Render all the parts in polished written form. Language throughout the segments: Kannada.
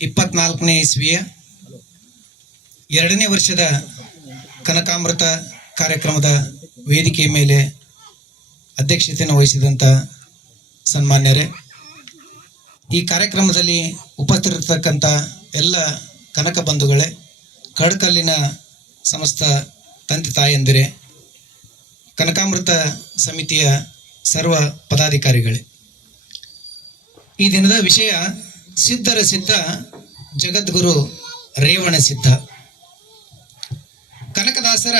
24ನೇ ಇಸ್ವಿಯ 2ನೇ ವರ್ಷದ ಕನಕಾಮೃತ ಕಾರ್ಯಕ್ರಮದ ವೇದಿಕೆಯ ಮೇಲೆ ಅಧ್ಯಕ್ಷತೆಯನ್ನು ವಹಿಸಿದಂಥ ಸನ್ಮಾನ್ಯರೇ, ಈ ಕಾರ್ಯಕ್ರಮದಲ್ಲಿ ಉಪಸ್ಥಿತರಿರತಕ್ಕಂಥ ಎಲ್ಲ ಕನಕ ಬಂಧುಗಳೇ, ಕಡಕಲ್ಲಿನ ಸಮಸ್ತ ತಂದೆ ತಾಯಂದಿರೇ, ಕನಕಾಮೃತ ಸಮಿತಿಯ ಸರ್ವ ಪದಾಧಿಕಾರಿಗಳೇ, ಈ ದಿನದ ವಿಷಯ ಸಿದ್ಧರ ಸಿದ್ಧ ಜಗದ್ಗುರು ರೇವಣ ಸಿದ್ಧ. ಕನಕದಾಸರ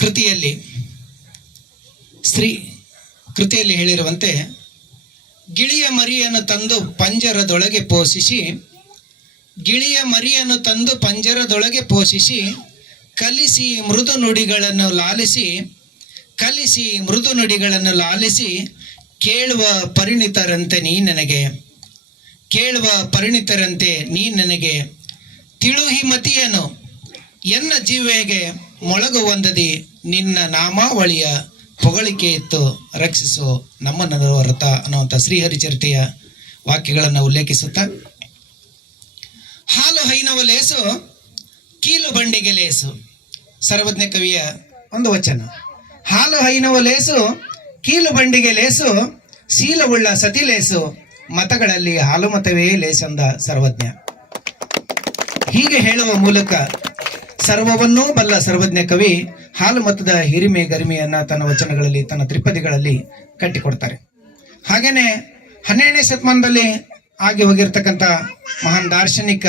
ಕೃತಿಯಲ್ಲಿ ಕೃತಿಯಲ್ಲಿ ಹೇಳಿರುವಂತೆ, ಗಿಳಿಯ ಮರಿಯನ್ನು ತಂದು ಪಂಜರದೊಳಗೆ ಪೋಷಿಸಿ, ಗಿಳಿಯ ಮರಿಯನ್ನು ತಂದು ಪಂಜರದೊಳಗೆ ಪೋಷಿಸಿ, ಕಲಿಸಿ ಮೃದು ನುಡಿಗಳನ್ನು ಲಾಲಿಸಿ, ಕಲಿಸಿ ಮೃದು ನುಡಿಗಳನ್ನು ಲಾಲಿಸಿ, ಕೇಳುವ ಪರಿಣಿತರಂತೆ ನೀ ನನಗೆ, ಕೇಳುವ ಪರಿಣಿತರಂತೆ ನೀ ನನಗೆ, ತಿಳುಹಿಮತಿಯನು ಎನ್ನ ಜೀವೆಗೆ ಮೊಳಗುವಂದದಿ, ನಿನ್ನ ನಾಮಾವಳಿಯ ಪೊಗಳಿಕೆ ಇತ್ತು ರಕ್ಷಿಸು ನಮ್ಮನ್ನ ಹೊರತ ಅನ್ನುವಂಥ ಶ್ರೀಹರಿಚರಿತೆಯ ವಾಕ್ಯಗಳನ್ನು ಉಲ್ಲೇಖಿಸುತ್ತಾ, ಹಾಲು ಹೈನವ ಲೇಸು ಕೀಲು ಬಂಡಿಗೆ ಲೇಸು, ಸರ್ವಜ್ಞ ಕವಿಯ ಒಂದು ವಚನ. ಹಾಲು ಹೈನವ ಲೇಸು ಕೀಲು ಬಂಡಿಗೆ ಲೇಸು, ಶೀಲವುಳ್ಳ ಸತಿ ಲೇಸು, ಮತಗಳಲ್ಲಿ ಹಾಲು ಮತವೇ ಲೇಸಂದ ಸರ್ವಜ್ಞ. ಹೀಗೆ ಹೇಳುವ ಮೂಲಕ ಸರ್ವವನ್ನೂ ಬಲ್ಲ ಸರ್ವಜ್ಞ ಕವಿ ಹಾಲು ಮತದ ಹಿರಿಮೆ ಗರಿಮೆಯನ್ನ ತನ್ನ ವಚನಗಳಲ್ಲಿ, ತನ್ನ ತ್ರಿಪದಿಗಳಲ್ಲಿ ಕಟ್ಟಿಕೊಡ್ತಾರೆ. ಹಾಗೇನೆ 12ನೇ ಶತಮಾನದಲ್ಲಿ ಆಗಿ ಹೋಗಿರ್ತಕ್ಕಂಥ ಮಹಾನ್ ದಾರ್ಶನಿಕ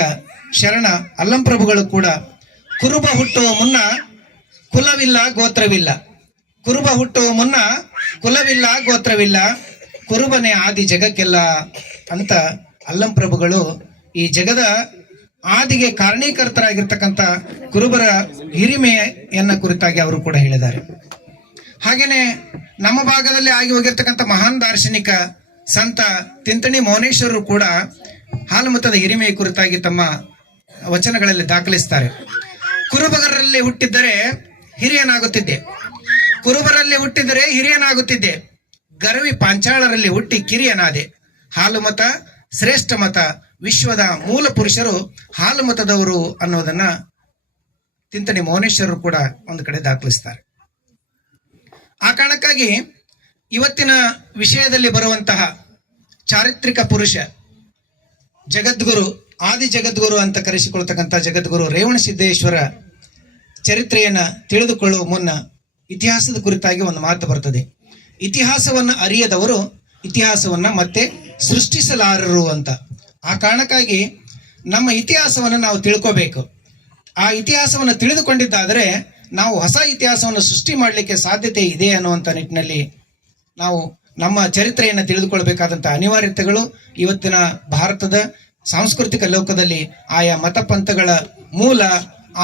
ಶರಣ ಅಲ್ಲಂಪ್ರಭುಗಳು ಕೂಡ ಕುರುಬ ಹುಟ್ಟುವ ಮುನ್ನ ಕುಲವಿಲ್ಲ ಗೋತ್ರವಿಲ್ಲ, ಕುರುಬ ಹುಟ್ಟುವ ಮುನ್ನ ಕುಲವಿಲ್ಲ ಗೋತ್ರವಿಲ್ಲ, ಕುರುಬನೇ ಆದಿ ಜಗಕ್ಕೆಲ್ಲ ಅಂತ ಅಲ್ಲಂಪ್ರಭುಗಳು ಈ ಜಗದ ಆದಿಗೆ ಕಾರಣೀಕರ್ತರಾಗಿರ್ತಕ್ಕಂಥ ಕುರುಬರ ಹಿರಿಮೆಯನ್ನ ಕುರಿತಾಗಿ ಅವರು ಕೂಡ ಹೇಳಿದ್ದಾರೆ. ಹಾಗೇನೆ ನಮ್ಮ ಭಾಗದಲ್ಲಿ ಆಗಿ ಹೋಗಿರ್ತಕ್ಕಂಥ ಮಹಾನ್ ದಾರ್ಶನಿಕ ಸಂತ ತಿಂತಣಿ ಮೌನೇಶ್ವರರು ಕೂಡ ಹಾಲುಮತದ ಹಿರಿಮೆಯ ಕುರಿತಾಗಿ ತಮ್ಮ ವಚನಗಳಲ್ಲಿ ದಾಖಲಿಸ್ತಾರೆ. ಕುರುಬರಲ್ಲಿ ಹುಟ್ಟಿದ್ದರೆ ಹಿರಿಯನಾಗುತ್ತಿದ್ದೆ, ಕುರುಬರಲ್ಲಿ ಹುಟ್ಟಿದರೆ ಹಿರಿಯನಾಗುತ್ತಿದ್ದೆ, ಗರವಿ ಪಾಂಚಾಳರಲ್ಲಿ ಹುಟ್ಟಿ ಕಿರಿಯನಾದೆ, ಹಾಲುಮತ ಶ್ರೇಷ್ಠ ಮತ, ವಿಶ್ವದ ಮೂಲ ಪುರುಷರು ಹಾಲುಮತದವರು ಅನ್ನೋದನ್ನ ತಿಂತಣಿ ಮೌನೇಶ್ವರರು ಕೂಡ ಒಂದು ಕಡೆ ದಾಖಲಿಸ್ತಾರೆ. ಆ ಕಾರಣಕ್ಕಾಗಿ ಇವತ್ತಿನ ವಿಷಯದಲ್ಲಿ ಬರುವಂತಹ ಚಾರಿತ್ರಿಕ ಪುರುಷ ಜಗದ್ಗುರು, ಆದಿ ಜಗದ್ಗುರು ಅಂತ ಕರೆಸಿಕೊಳ್ತಕ್ಕಂಥ ಜಗದ್ಗುರು ರೇವಣಸಿದ್ದೇಶ್ವರ ಚರಿತ್ರೆಯನ್ನ ತಿಳಿದುಕೊಳ್ಳುವ ಮುನ್ನ ಇತಿಹಾಸದ ಕುರಿತಾಗಿ ಒಂದು ಮಾತು ಬರ್ತದೆ. ಇತಿಹಾಸವನ್ನ ಅರಿಯದವರು ಇತಿಹಾಸವನ್ನ ಮತ್ತೆ ಸೃಷ್ಟಿಸಲಾರರು ಅಂತ. ಆ ಕಾರಣಕ್ಕಾಗಿ ನಮ್ಮ ಇತಿಹಾಸವನ್ನು ನಾವು ತಿಳ್ಕೋಬೇಕು. ಆ ಇತಿಹಾಸವನ್ನು ತಿಳಿದುಕೊಂಡಿದ್ದಾದರೆ ನಾವು ಹೊಸ ಇತಿಹಾಸವನ್ನು ಸೃಷ್ಟಿ ಮಾಡಲಿಕ್ಕೆ ಸಾಧ್ಯತೆ ಇದೆ ಅನ್ನುವಂಥ ನಿಟ್ಟಿನಲ್ಲಿ ನಾವು ನಮ್ಮ ಚರಿತ್ರೆಯನ್ನು ತಿಳಿದುಕೊಳ್ಬೇಕಾದಂಥ ಅನಿವಾರ್ಯತೆಗಳು ಇವತ್ತಿನ ಭಾರತದ ಸಾಂಸ್ಕೃತಿಕ ಲೋಕದಲ್ಲಿ ಆಯಾ ಮತಪಂಥಗಳ ಮೂಲ,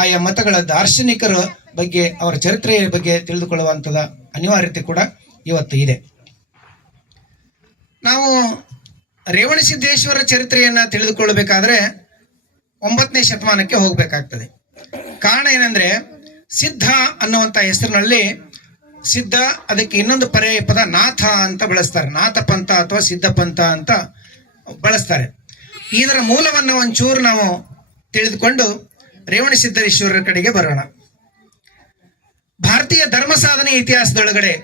ಆಯಾ ಮತಗಳ ದಾರ್ಶನಿಕರ ಬಗ್ಗೆ, ಅವರ ಚರಿತ್ರೆಯ ಬಗ್ಗೆ ತಿಳಿದುಕೊಳ್ಳುವಂಥದ ಅನಿವಾರ್ಯತೆ ಕೂಡ ಇವತ್ತು ಇದೆ. ನಾವು ರೇವಣಸಿದ್ದೇಶ್ವರ ಚರಿತ್ರೆಯನ್ನ ತಿಳಿದುಕೊಳ್ಳಬೇಕಾದ್ರೆ 9ನೇ ಶತಮಾನಕ್ಕೆ ಹೋಗ್ಬೇಕಾಗ್ತದೆ. ಕಾರಣ ಏನಂದ್ರೆ, ಸಿದ್ಧ ಅನ್ನುವಂಥ ಹೆಸರಿನಲ್ಲಿ ಸಿದ್ಧ, ಅದಕ್ಕೆ ಇನ್ನೊಂದು ಪರ್ಯಾಯ ಪದ ನಾಥ ಅಂತ ಬಳಸ್ತಾರೆ. ನಾಥ ಪಂಥ ಅಥವಾ ಸಿದ್ಧ ಪಂಥ ಅಂತ ಬಳಸ್ತಾರೆ. ಇದರ ಮೂಲವನ್ನು ಒಂಚೂರು ನಾವು ತಿಳಿದುಕೊಂಡು ರೇವಣಸಿದ್ದೇಶ್ವರರ ಕಡೆಗೆ ಬರೋಣ. ಭಾರತೀಯ ಧರ್ಮ ಸಾಧನೆ ಇತಿಹಾಸದೊಳಗಡೆ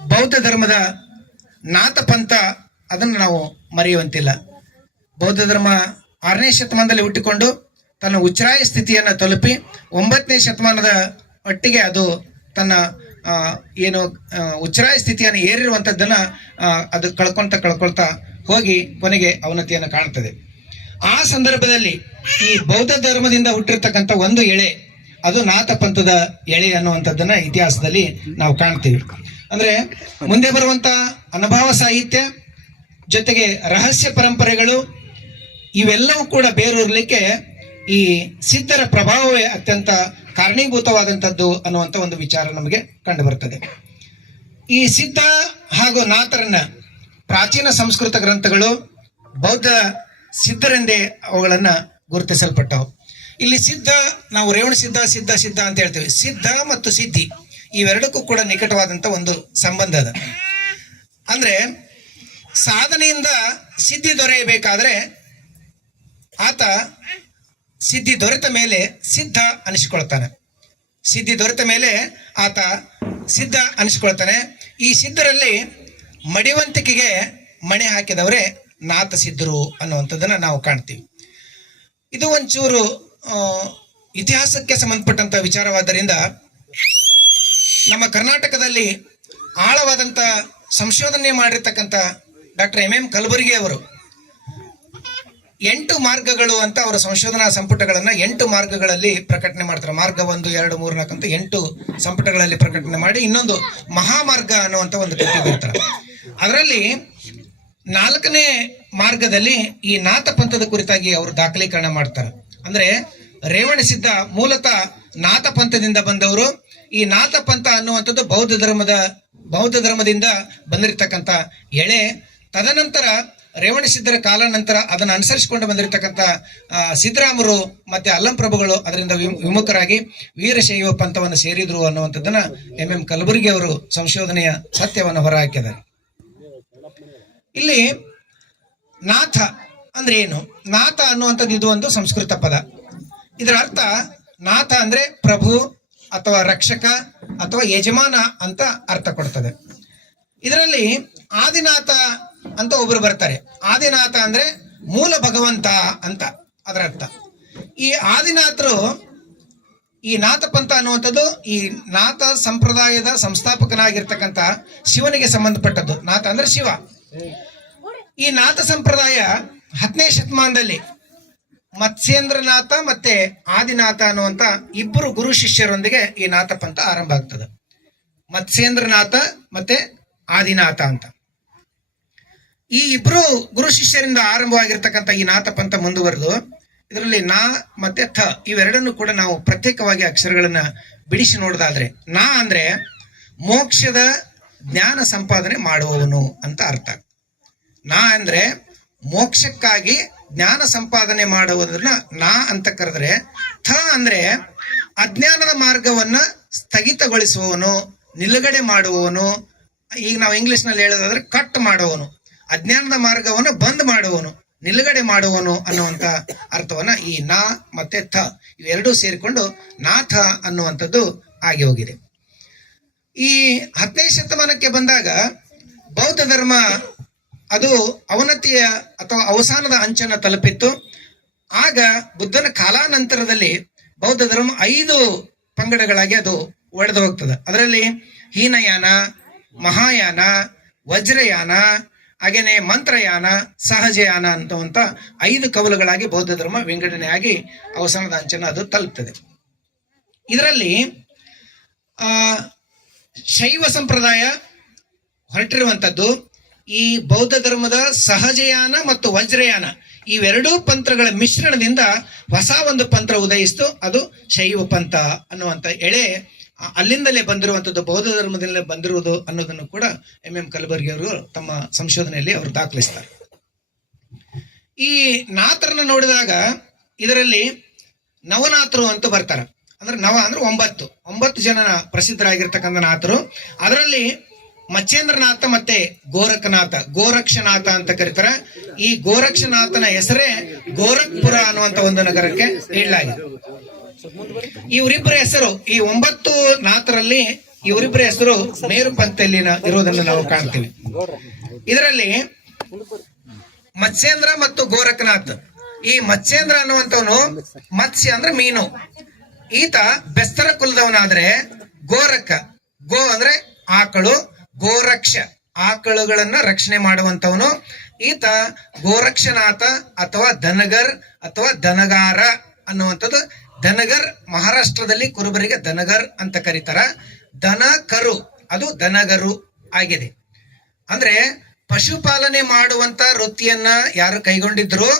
ಬೌದ್ಧ ಧರ್ಮದ ನಾಥ ಪಂಥ ಅದನ್ನು ನಾವು ಮರೆಯುವಂತಿಲ್ಲ. ಬೌದ್ಧ ಧರ್ಮ 6ನೇ ಶತಮಾನದಲ್ಲಿ ಹುಟ್ಟಿಕೊಂಡು ತನ್ನ ಉಚ್ಛ್ರಾಯ ಸ್ಥಿತಿಯನ್ನು ತಲುಪಿ 9ನೇ ಶತಮಾನದ ಒಟ್ಟಿಗೆ ಅದು ತನ್ನ ಏನು ಉಚ್ಛ್ರಾಯ ಸ್ಥಿತಿಯನ್ನು ಏರಿರುವಂಥದ್ದನ್ನು ಅದು ಕಳ್ಕೊಳ್ತಾ ಹೋಗಿ ಕೊನೆಗೆ ಅವನತಿಯನ್ನು ಕಾಣ್ತದೆ. ಆ ಸಂದರ್ಭದಲ್ಲಿ ಈ ಬೌದ್ಧ ಧರ್ಮದಿಂದ ಹುಟ್ಟಿರ್ತಕ್ಕಂಥ ಒಂದು ಎಳೆ, ಅದು ನಾಥ ಪಂಥದ ಎಳೆ ಅನ್ನುವಂಥದ್ದನ್ನ ಇತಿಹಾಸದಲ್ಲಿ ನಾವು ಕಾಣ್ತೀವಿ. ಅಂದ್ರೆ ಮುಂದೆ ಬರುವಂತ ಅನುಭವ ಸಾಹಿತ್ಯ ಜೊತೆಗೆ ರಹಸ್ಯ ಪರಂಪರೆಗಳು ಇವೆಲ್ಲವೂ ಕೂಡ ಬೇರೂರ್ಲಿಕ್ಕೆ ಈ ಸಿದ್ಧರ ಪ್ರಭಾವವೇ ಅತ್ಯಂತ ಕಾರಣೀಭೂತವಾದಂಥದ್ದು ಅನ್ನುವಂಥ ಒಂದು ವಿಚಾರ ನಮಗೆ ಕಂಡು ಬರ್ತದೆ. ಈ ಸಿದ್ಧ ಹಾಗೂ ನಾಥರನ್ನ ಪ್ರಾಚೀನ ಸಂಸ್ಕೃತ ಗ್ರಂಥಗಳು ಬೌದ್ಧ ಸಿದ್ಧರೆಂದೇ ಅವುಗಳನ್ನ ಗುರುತಿಸಲ್ಪಟ್ಟವು. ಇಲ್ಲಿ ಸಿದ್ಧ, ನಾವು ರೇವಣ ಸಿದ್ಧ ಸಿದ್ಧ ಸಿದ್ಧ ಅಂತ ಹೇಳ್ತೇವೆ. ಸಿದ್ಧ ಮತ್ತು ಸಿದ್ಧಿ ಇವೆರಡಕ್ಕೂ ಕೂಡ ನಿಕಟವಾದಂಥ ಒಂದು ಸಂಬಂಧ ಅದ. ಅಂದ್ರೆ ಸಾಧನೆಯಿಂದ ಸಿದ್ಧಿ ದೊರೆಯಬೇಕಾದ್ರೆ ಆತ ಸಿದ್ಧಿ ದೊರೆತ ಮೇಲೆ ಸಿದ್ಧ ಅನಿಸಿಕೊಳ್ತಾನೆ. ಸಿದ್ಧಿ ದೊರೆತ ಮೇಲೆ ಆತ ಸಿದ್ಧ ಅನಿಸಿಕೊಳ್ತಾನೆ. ಈ ಸಿದ್ಧರಲ್ಲಿ ಮಡಿವಂತಿಕೆಗೆ ಮಣೆ ಹಾಕಿದವರೇ ನಾಥ ಸಿದ್ಧರು ಅನ್ನುವಂಥದ್ದನ್ನು ನಾವು ಕಾಣ್ತೀವಿ. ಇದು ಒಂಚೂರು ಇತಿಹಾಸಕ್ಕೆ ಸಂಬಂಧಪಟ್ಟಂತ ವಿಚಾರವಾದ್ದರಿಂದ ನಮ್ಮ ಕರ್ನಾಟಕದಲ್ಲಿ ಆಳವಾದಂಥ ಸಂಶೋಧನೆ ಮಾಡಿರ್ತಕ್ಕಂಥ ಡಾಕ್ಟರ್ ಎಂ ಕಲಬುರ್ಗಿ ಅವರು 8 ಮಾರ್ಗಗಳು ಅಂತ ಅವರ ಸಂಶೋಧನಾ ಸಂಪುಟಗಳನ್ನು 8 ಮಾರ್ಗಗಳಲ್ಲಿ ಪ್ರಕಟಣೆ ಮಾಡ್ತಾರೆ. ಮಾರ್ಗ 1, 2, 3, 4 ಅಂತ 8 ಸಂಪುಟಗಳಲ್ಲಿ ಪ್ರಕಟಣೆ ಮಾಡಿ ಇನ್ನೊಂದು ಮಹಾಮಾರ್ಗ ಅನ್ನುವಂಥ ಒಂದು ಕೃತಿ ಬರ್ತಾರೆ. ಅದರಲ್ಲಿ 4ನೇ ಮಾರ್ಗದಲ್ಲಿ ಈ ನಾಥ ಪಂಥದ ಕುರಿತಾಗಿ ಅವರು ದಾಖಲೀಕರಣ ಮಾಡ್ತಾರೆ. ಅಂದ್ರೆ ರೇವಣಸಿದ್ಧ ಮೂಲತಃ ನಾಥ ಪಂಥದಿಂದ ಬಂದವರು. ಈ ನಾಥ ಪಂಥ ಅನ್ನುವಂಥದ್ದು ಬೌದ್ಧ ಧರ್ಮದಿಂದ ಬಂದಿರತಕ್ಕಂಥ ಎಳೆ. ತದನಂತರ ರೇವಣಸಿದ್ಧರ ಕಾಲ ನಂತರ ಅದನ್ನು ಅನುಸರಿಸಿಕೊಂಡು ಬಂದಿರತಕ್ಕಂಥ ಸಿದ್ದರಾಮರು ಮತ್ತೆ ಅಲ್ಲಂಪ್ರಭುಗಳು ಅದರಿಂದ ವಿಮುಖರಾಗಿ ವೀರಶೈವ ಪಂಥವನ್ನು ಸೇರಿದ್ರು ಅನ್ನುವಂಥದ್ದನ್ನ ಎಂ ಕಲಬುರ್ಗಿ ಅವರು ಸಂಶೋಧನೆಯ ಸತ್ಯವನ್ನು ಹೊರಹಾಕಿದ್ದಾರೆ. ಇಲ್ಲಿ ನಾಥ ಅಂದ್ರೆ ಏನು? ನಾಥ ಅನ್ನುವಂಥದ್ದು ಇದು ಒಂದು ಸಂಸ್ಕೃತ ಪದ. ಇದರ ಅರ್ಥ ನಾಥ ಅಂದ್ರೆ ಪ್ರಭು ಅಥವಾ ರಕ್ಷಕ ಅಥವಾ ಯಜಮಾನ ಅಂತ ಅರ್ಥ ಕೊಡ್ತದೆ. ಇದರಲ್ಲಿ ಆದಿನಾಥ ಅಂತ ಒಬ್ರು ಬರ್ತಾರೆ. ಆದಿನಾಥ ಅಂದ್ರೆ ಮೂಲ ಭಗವಂತ ಅಂತ ಅದರ ಅರ್ಥ. ಈ ಆದಿನಾಥರು ಈ ನಾಥ ಪಂಥ ಅನ್ನುವಂಥದ್ದು ಈ ನಾಥ ಸಂಪ್ರದಾಯದ ಸಂಸ್ಥಾಪಕನಾಗಿರ್ತಕ್ಕಂಥ ಶಿವನಿಗೆ ಸಂಬಂಧಪಟ್ಟದ್ದು. ನಾಥ ಅಂದ್ರೆ ಶಿವ. ಈ ನಾಥ ಸಂಪ್ರದಾಯ 10ನೇ ಶತಮಾನದಲ್ಲಿ ಮತ್ಸ್ಯೇಂದ್ರನಾಥ ಮತ್ತೆ ಆದಿನಾಥ ಅನ್ನುವಂಥ ಇಬ್ಬರು ಗುರು ಶಿಷ್ಯರೊಂದಿಗೆ ಈ ನಾಥ ಪಂಥ ಆರಂಭ ಆಗ್ತದೆ. ಮತ್ಸ್ಯೇಂದ್ರನಾಥ ಮತ್ತೆ ಆದಿನಾಥ ಅಂತ ಈ ಇಬ್ರು ಗುರು ಶಿಷ್ಯರಿಂದ ಆರಂಭವಾಗಿರ್ತಕ್ಕಂಥ ಈ ನಾಥ ಪಂಥ ಮುಂದುವರೆದು ಇದರಲ್ಲಿ ನಾ ಮತ್ತೆ ಥ ಇವೆರಡನ್ನು ಕೂಡ ನಾವು ಪ್ರತ್ಯೇಕವಾಗಿ ಅಕ್ಷರಗಳನ್ನ ಬಿಡಿಸಿ ನೋಡೋದಾದ್ರೆ, ನಾ ಅಂದ್ರೆ ಮೋಕ್ಷದ ಜ್ಞಾನ ಸಂಪಾದನೆ ಮಾಡುವವನು ಅಂತ ಅರ್ಥ. ನಾ ಅಂದ್ರೆ ಮೋಕ್ಷಕ್ಕಾಗಿ ಜ್ಞಾನ ಸಂಪಾದನೆ ಮಾಡುವುದನ್ನ ನಾ ಅಂತ ಕರೆದ್ರೆ, ಥ ಅಂದ್ರೆ ಅಜ್ಞಾನದ ಮಾರ್ಗವನ್ನ ಸ್ಥಗಿತಗೊಳಿಸುವವನು, ನಿಲುಗಡೆ ಮಾಡುವವನು. ಈಗ ನಾವು ಇಂಗ್ಲಿಷ್ ನಲ್ಲಿ ಹೇಳೋದಾದ್ರೆ ಕಟ್ ಮಾಡುವವನು, ಅಜ್ಞಾನದ ಮಾರ್ಗವನ್ನು ಬಂದ್ ಮಾಡುವವನು, ನಿಲುಗಡೆ ಮಾಡುವನು ಅನ್ನುವಂತ ಅರ್ಥವನ್ನ ಈ ನಾ ಮತ್ತೆ ಥ ಇವೆರಡೂ ಸೇರಿಕೊಂಡು ನಾಥ ಅನ್ನುವಂಥದ್ದು ಆಗಿ ಹೋಗಿದೆ. ಈ 10ನೇ ಶತಮಾನಕ್ಕೆ ಬಂದಾಗ ಬೌದ್ಧ ಧರ್ಮ ಅದು ಅವನತಿಯ ಅಥವಾ ಅವಸಾನದ ಅಂಚನ್ನು ತಲುಪಿತ್ತು. ಆಗ ಬುದ್ಧನ ಕಾಲಾನಂತರದಲ್ಲಿ ಬೌದ್ಧ ಧರ್ಮ 5 ಪಂಗಡಗಳಾಗಿ ಅದು ಒಡೆದು ಹೋಗ್ತದೆ. ಅದರಲ್ಲಿ ಹೀನಯಾನ, ಮಹಾಯಾನ, ವಜ್ರಯಾನ, ಹಾಗೇನೆ ಮಂತ್ರಯಾನ, ಸಹಜಯಾನ ಅಂತವಂತ 5 ಕವಲುಗಳಾಗಿ ಬೌದ್ಧ ಧರ್ಮ ವಿಂಗಡಣೆಯಾಗಿ ಅವಸಾನದ ಅಂಚನ್ನು ಅದು ತಲುಪ್ತದೆ. ಇದರಲ್ಲಿ ಶೈವ ಸಂಪ್ರದಾಯ ಹೊರಟಿರುವಂಥದ್ದು ಈ ಬೌದ್ಧ ಧರ್ಮದ ಸಹಜಯಾನ ಮತ್ತು ವಜ್ರಯಾನ ಇವೆರಡೂ ಪಂಥಗಳ ಮಿಶ್ರಣದಿಂದ ಹೊಸ ಒಂದು ಪಂಥ ಉದಯಿಸ್ತು. ಅದು ಶೈವ ಪಂಥ ಅನ್ನುವಂಥ ಎಳೆ ಅಲ್ಲಿಂದಲೇ ಬಂದಿರುವಂಥದ್ದು, ಬೌದ್ಧ ಧರ್ಮದಲ್ಲೇ ಬಂದಿರುವುದು ಅನ್ನೋದನ್ನು ಕೂಡ ಎಂ ಕಲಬುರ್ಗಿ ಅವರು ತಮ್ಮ ಸಂಶೋಧನೆಯಲ್ಲಿ ಅವರು ದಾಖಲಿಸ್ತಾರೆ. ಈ ನಾಥರನ್ನ ನೋಡಿದಾಗ ಇದರಲ್ಲಿ ನವನಾಥರು ಅಂತ ಬರ್ತಾರೆ. ಅಂದ್ರೆ ನವ ಅಂದ್ರೆ 9 ಜನ ಪ್ರಸಿದ್ಧರಾಗಿರ್ತಕ್ಕಂಥ ನಾಥರು. ಅದರಲ್ಲಿ ಮಚ್ಚೇಂದ್ರನಾಥ ಮತ್ತೆ ಗೋರಕ್ಷನಾಥ ಅಂತ ಕರೀತಾರೆ. ಈ ಗೋರಕ್ಷನಾಥನ ಹೆಸರೇ ಗೋರಖ್ಪುರ ಅನ್ನುವಂತ ಒಂದು ನಗರಕ್ಕೆ ಇಡಲಾಗಿದೆ. ಇವರಿಬ್ಬರ ಹೆಸರು ಈ 9 ನಾಥರಲ್ಲಿ ಇವರಿಬ್ಬರ ಹೆಸರು ಮೇರು ಪಂಥದಲ್ಲಿ ಇರೋದನ್ನು ನಾವು ಕಾಣ್ತೀವಿ. ಇದರಲ್ಲಿ ಮತ್ಸ್ಯೇಂದ್ರ ಮತ್ತು ಗೋರಖನಾಥ್. ಈ ಮತ್ಸ್ಯೇಂದ್ರ ಅನ್ನುವಂಥವನು ಮತ್ಸ್ಯ ಅಂದ್ರೆ ಮೀನು. ಈತ ಬೆಸ್ತರ ಕುಲದವನಾದ್ರೆ ಗೋ ಅಂದ್ರೆ ಆಕಳು, ಗೋರಕ್ಷ ಆಕಳುಗಳನ್ನ ರಕ್ಷಣೆ ಮಾಡುವಂತವನು. ಈತ ಗೋರಕ್ಷನಾಥ ಅಥವಾ ದನಗರ್ ಅಥವಾ ದನಗಾರ ಅನ್ನುವಂಥದ್ದು. ದನಗರ್ ಮಹಾರಾಷ್ಟ್ರದಲ್ಲಿ ಕುರುಬರಿಗೆ ದನಗರ್ ಅಂತ ಕರೀತಾರ. ದನ ಕರು ಅದು ದನಗರು ಆಗಿದೆ. ಅಂದ್ರೆ ಪಶುಪಾಲನೆ ಮಾಡುವಂತ ವೃತ್ತಿಯನ್ನ ಯಾರು ಕೈಗೊಂಡಿದ್ರು